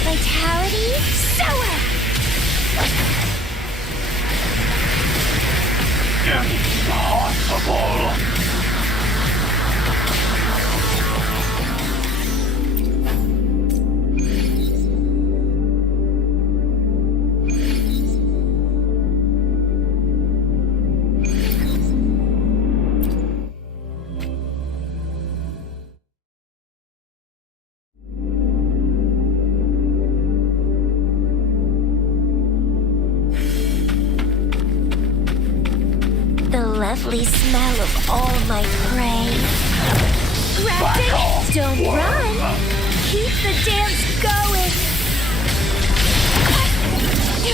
Vitality, sour! Impossible. The lovely smell of all my prey. Grafting, don't run! Keep the dance going!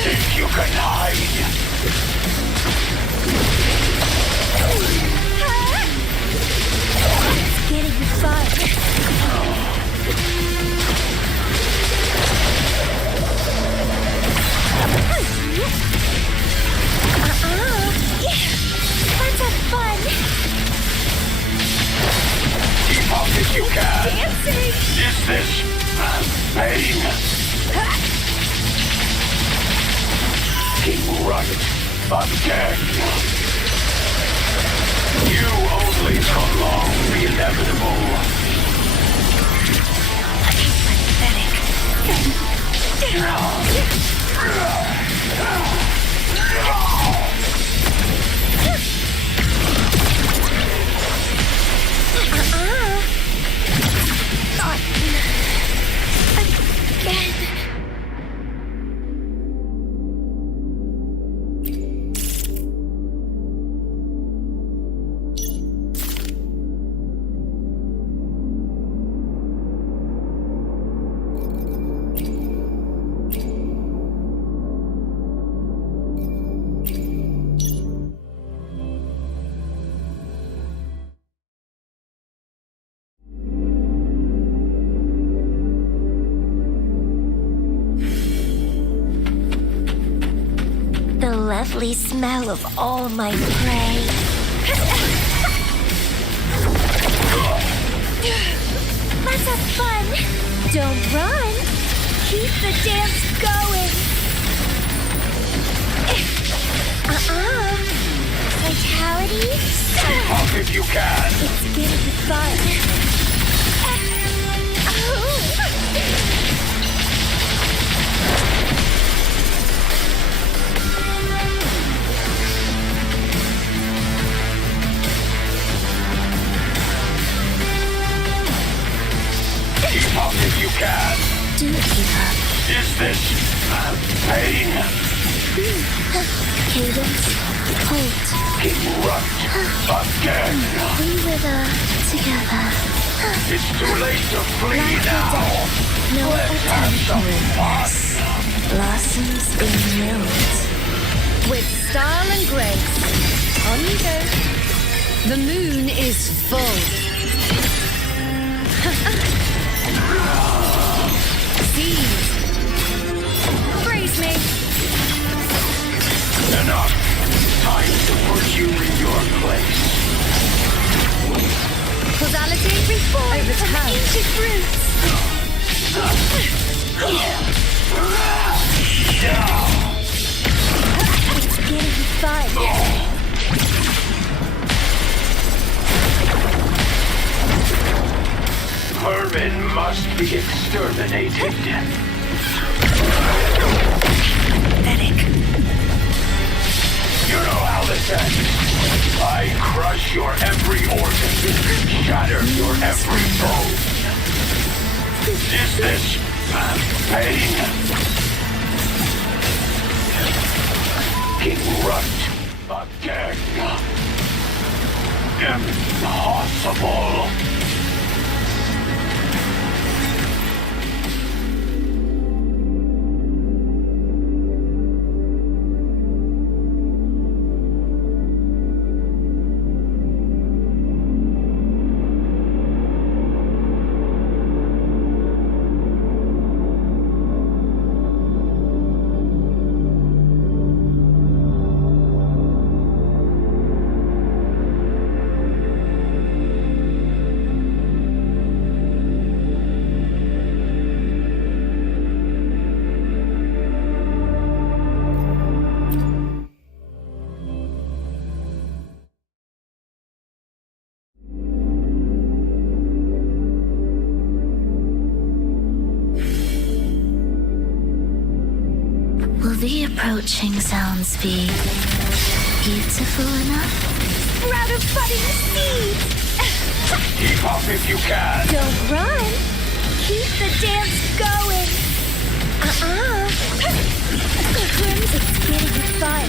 Think you can hide? It's getting fun! Let's have fun! Keep up if you can. Dancing! Is this pain? King Runt again. You only prolong the inevitable. The lovely smell of all my prey. Let's have fun! Don't run! Keep the dance going! Vitality? Keep up if you can. It's getting fun! Keep up if you can. Do keep up. Is this pain? Cadence. Hold. King Runt again. We wither together. It's too late to flee now. No Let's have some fun. Blossoms being milled. With style and grace. On you go. The moon is full. Seize. Brace me. Enough. Time to put you in your place. Causality reform. Overturn. Ancient roots! It's getting fun! Vermin must be exterminated. Pathetic. You know how this ends. I crush your every organ, shatter your every bone. Is this pain? King Runt again. Impossible. Will the approaching sounds be beautiful enough? Sprout of budding seeds! Keep up if you can. Don't run! Keep the dance going! Crimson's getting fun!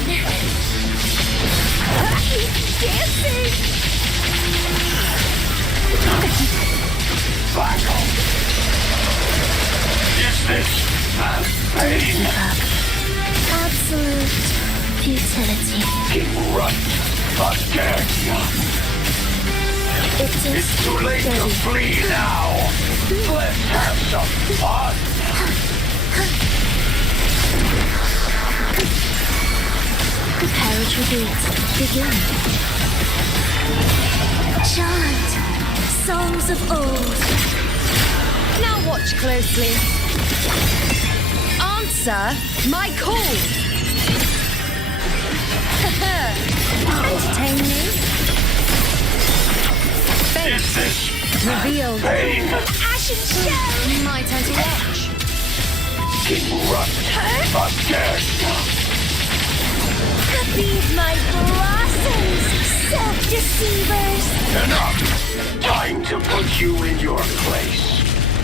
Keep dancing! Battle. Is this pain? Absolute futility. King Runt again. It's too late to flee now. Let's have some fun. Prepare retreat. Begin. Chant songs of old. Now watch closely. Answer my call. Entertain me. Fate. Reveal. Ashen shell! My turn to watch. King Runt again. Feed my blossoms, self-deceivers! Enough. Time to put you in your place.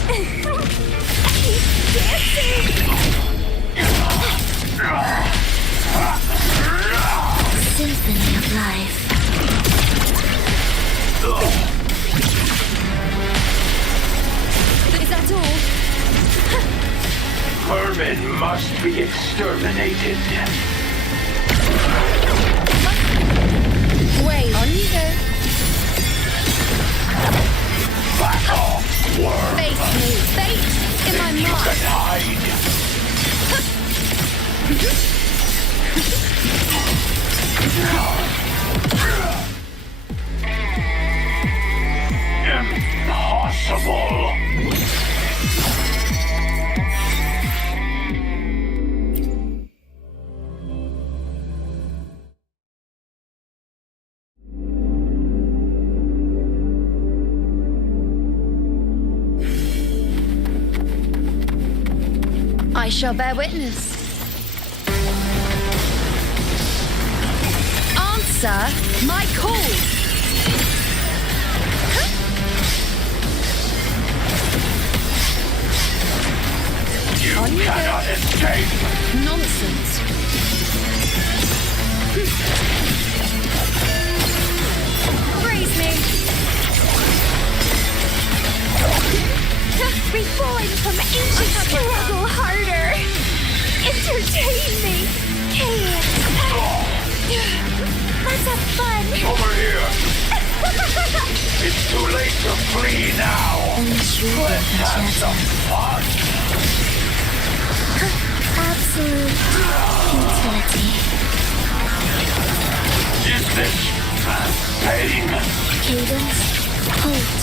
Keep dancing! Symphony of life. Is that all? Vermin must be exterminated. Wait, on you go. Back off, worm. Face me. Fate in my You mark. can hide. Impossible. I shall bear witness. Answer my call. You On you cannot go. escape. Nonsense. Praise me. Reborn from ancient struggle harder! Entertain me! Chaos! Let's have fun! Over here. It's too late to flee now. Let's have some fun. Absolute futility. Is this pain? Cadence. Halt.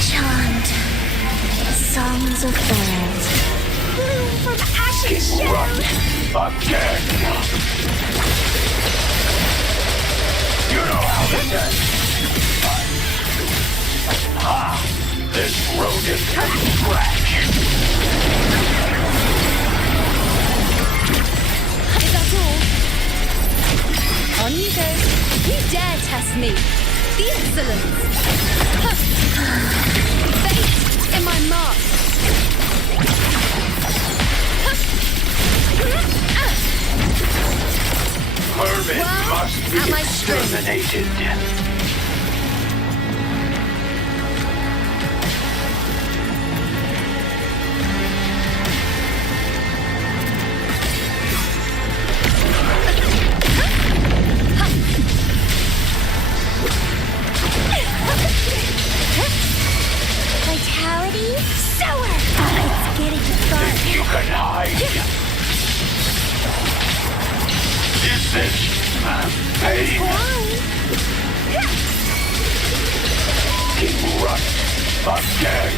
Chant songs of old. Bloom from ashen King shell! Runt again. You know how this ends. This rodent can scratch. Is that all? On you go. You dare test me. The insolence. Fate in my mark. Vermin must be at my strength. exterminated. Vitality sour. It's getting fun. Think you can hide? Is this pain? Erupt again.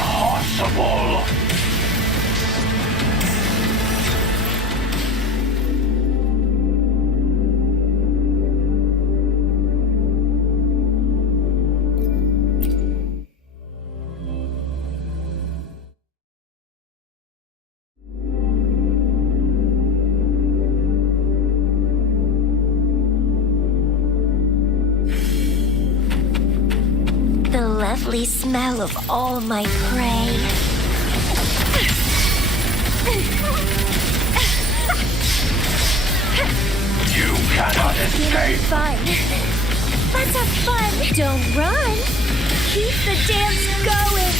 Impossible. The lovely smell of all my prey. You cannot escape. Fun. Let's have fun. Don't run. Keep the dance going.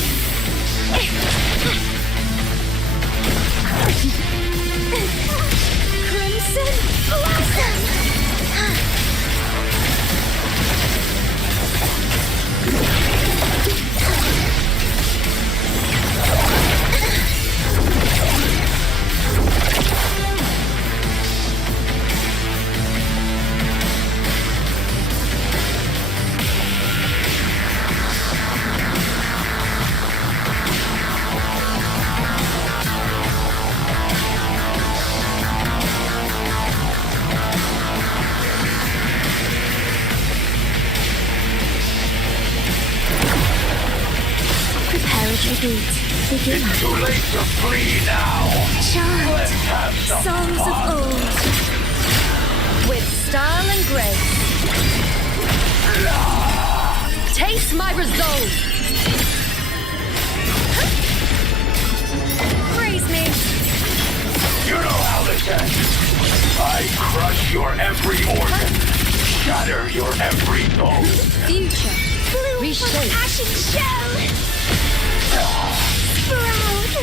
Crimson Blossom. Begin. It's too late to flee now. Chant Let's have some songs fun. of old. With style and grace. Taste my resolve. Praise me. You know how this ends. I crush your every organ, shatter your every bone. Future. Blue Reshape. ashen shell. Sprout.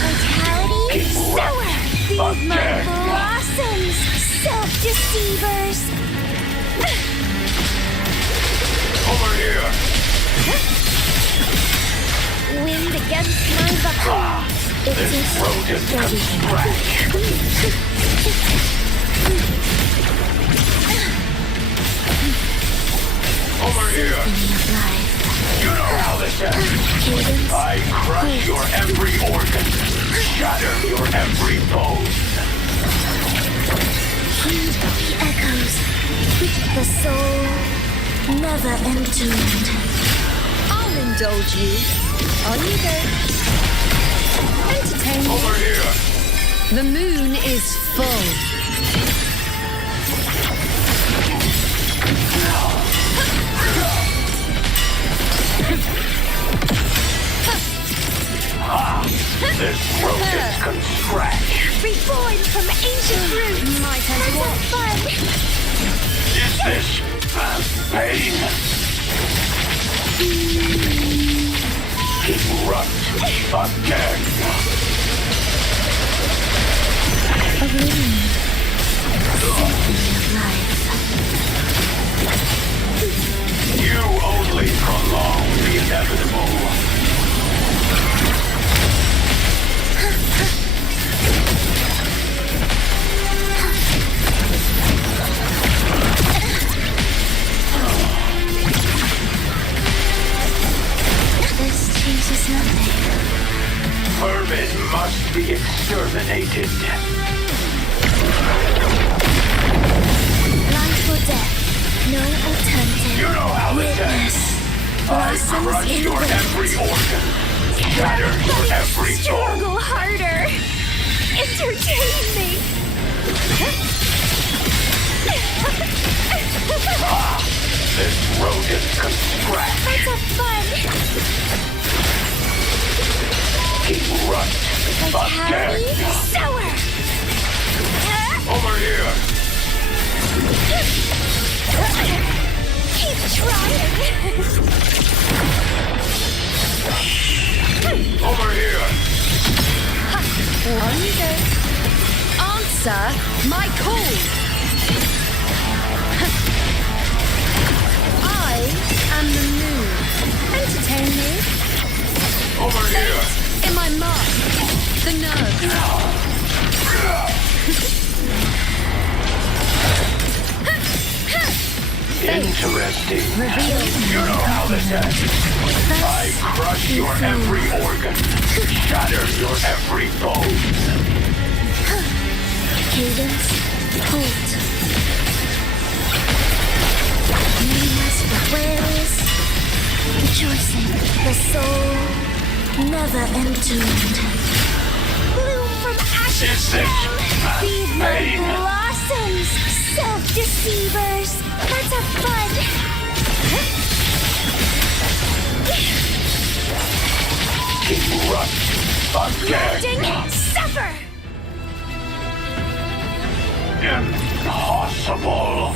Vitality sour. Feed my Again. blossoms. Self-deceivers. Over here. Wind against my buckle. This rodent can scratch. Over here. You know how this ends. I crush your every organ, shatter your every bone. Heed the echoes. The soul never entombed. I'll indulge you. On you go. Entertain me. Over here. The moon is full. This rodent can scratch. Reborn from ancient roots. My turn to watch. Fun. Is this pain? Erupt again. A room. Symphony of life. You only prolong the inevitable. This changes nothing. Vermin must be exterminated. You know how this ends. I crush your every organ. Shatter your every bone. Struggle harder. Entertain me. This rodent can scratch. That's a fun. Keep rust. Vitality Again. sour. Over here. Keep trying. Over here. On you go. Answer my call. I am the moon. Entertain me. Over here. In my mark. The nerves. Interesting. You know how this ends. I crush your every organ. Shatter your every bone. Cadence, hold. Nameless whales, rejoicing, the soul never entombed. Bloom from ashes Is this down. Feed my pain? blossoms. Self-deceivers. That's a fun. Keep rust. Again. Suffer. Impossible.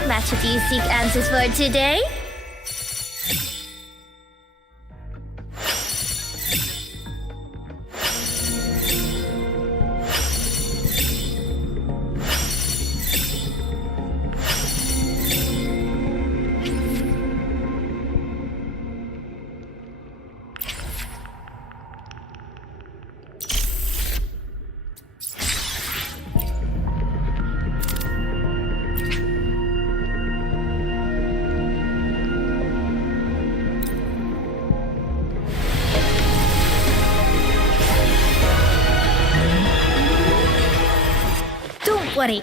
What matter do you seek answers for today? Don't worry.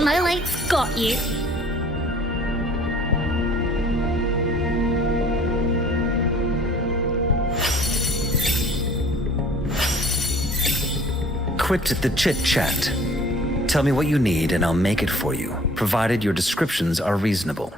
My light's got you. Quit the chit-chat. Tell me what you need and I'll make it for you, provided your descriptions are reasonable.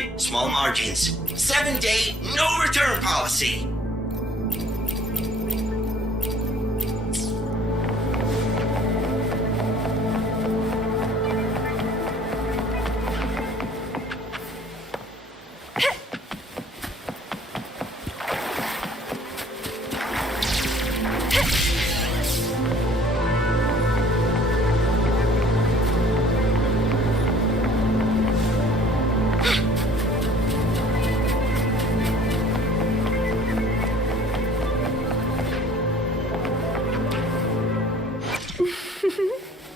time, small margins. 7-day, no return policy.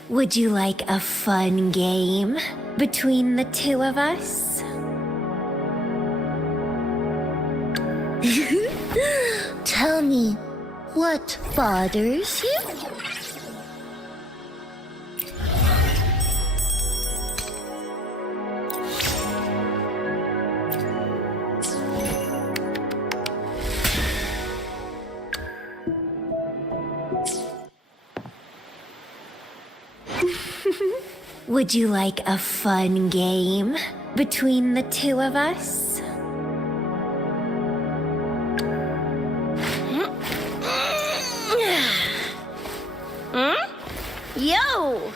Would you like a fun game between the two of us? Tell me, what bothers you? Would you like a fun game between the two of us? Yo!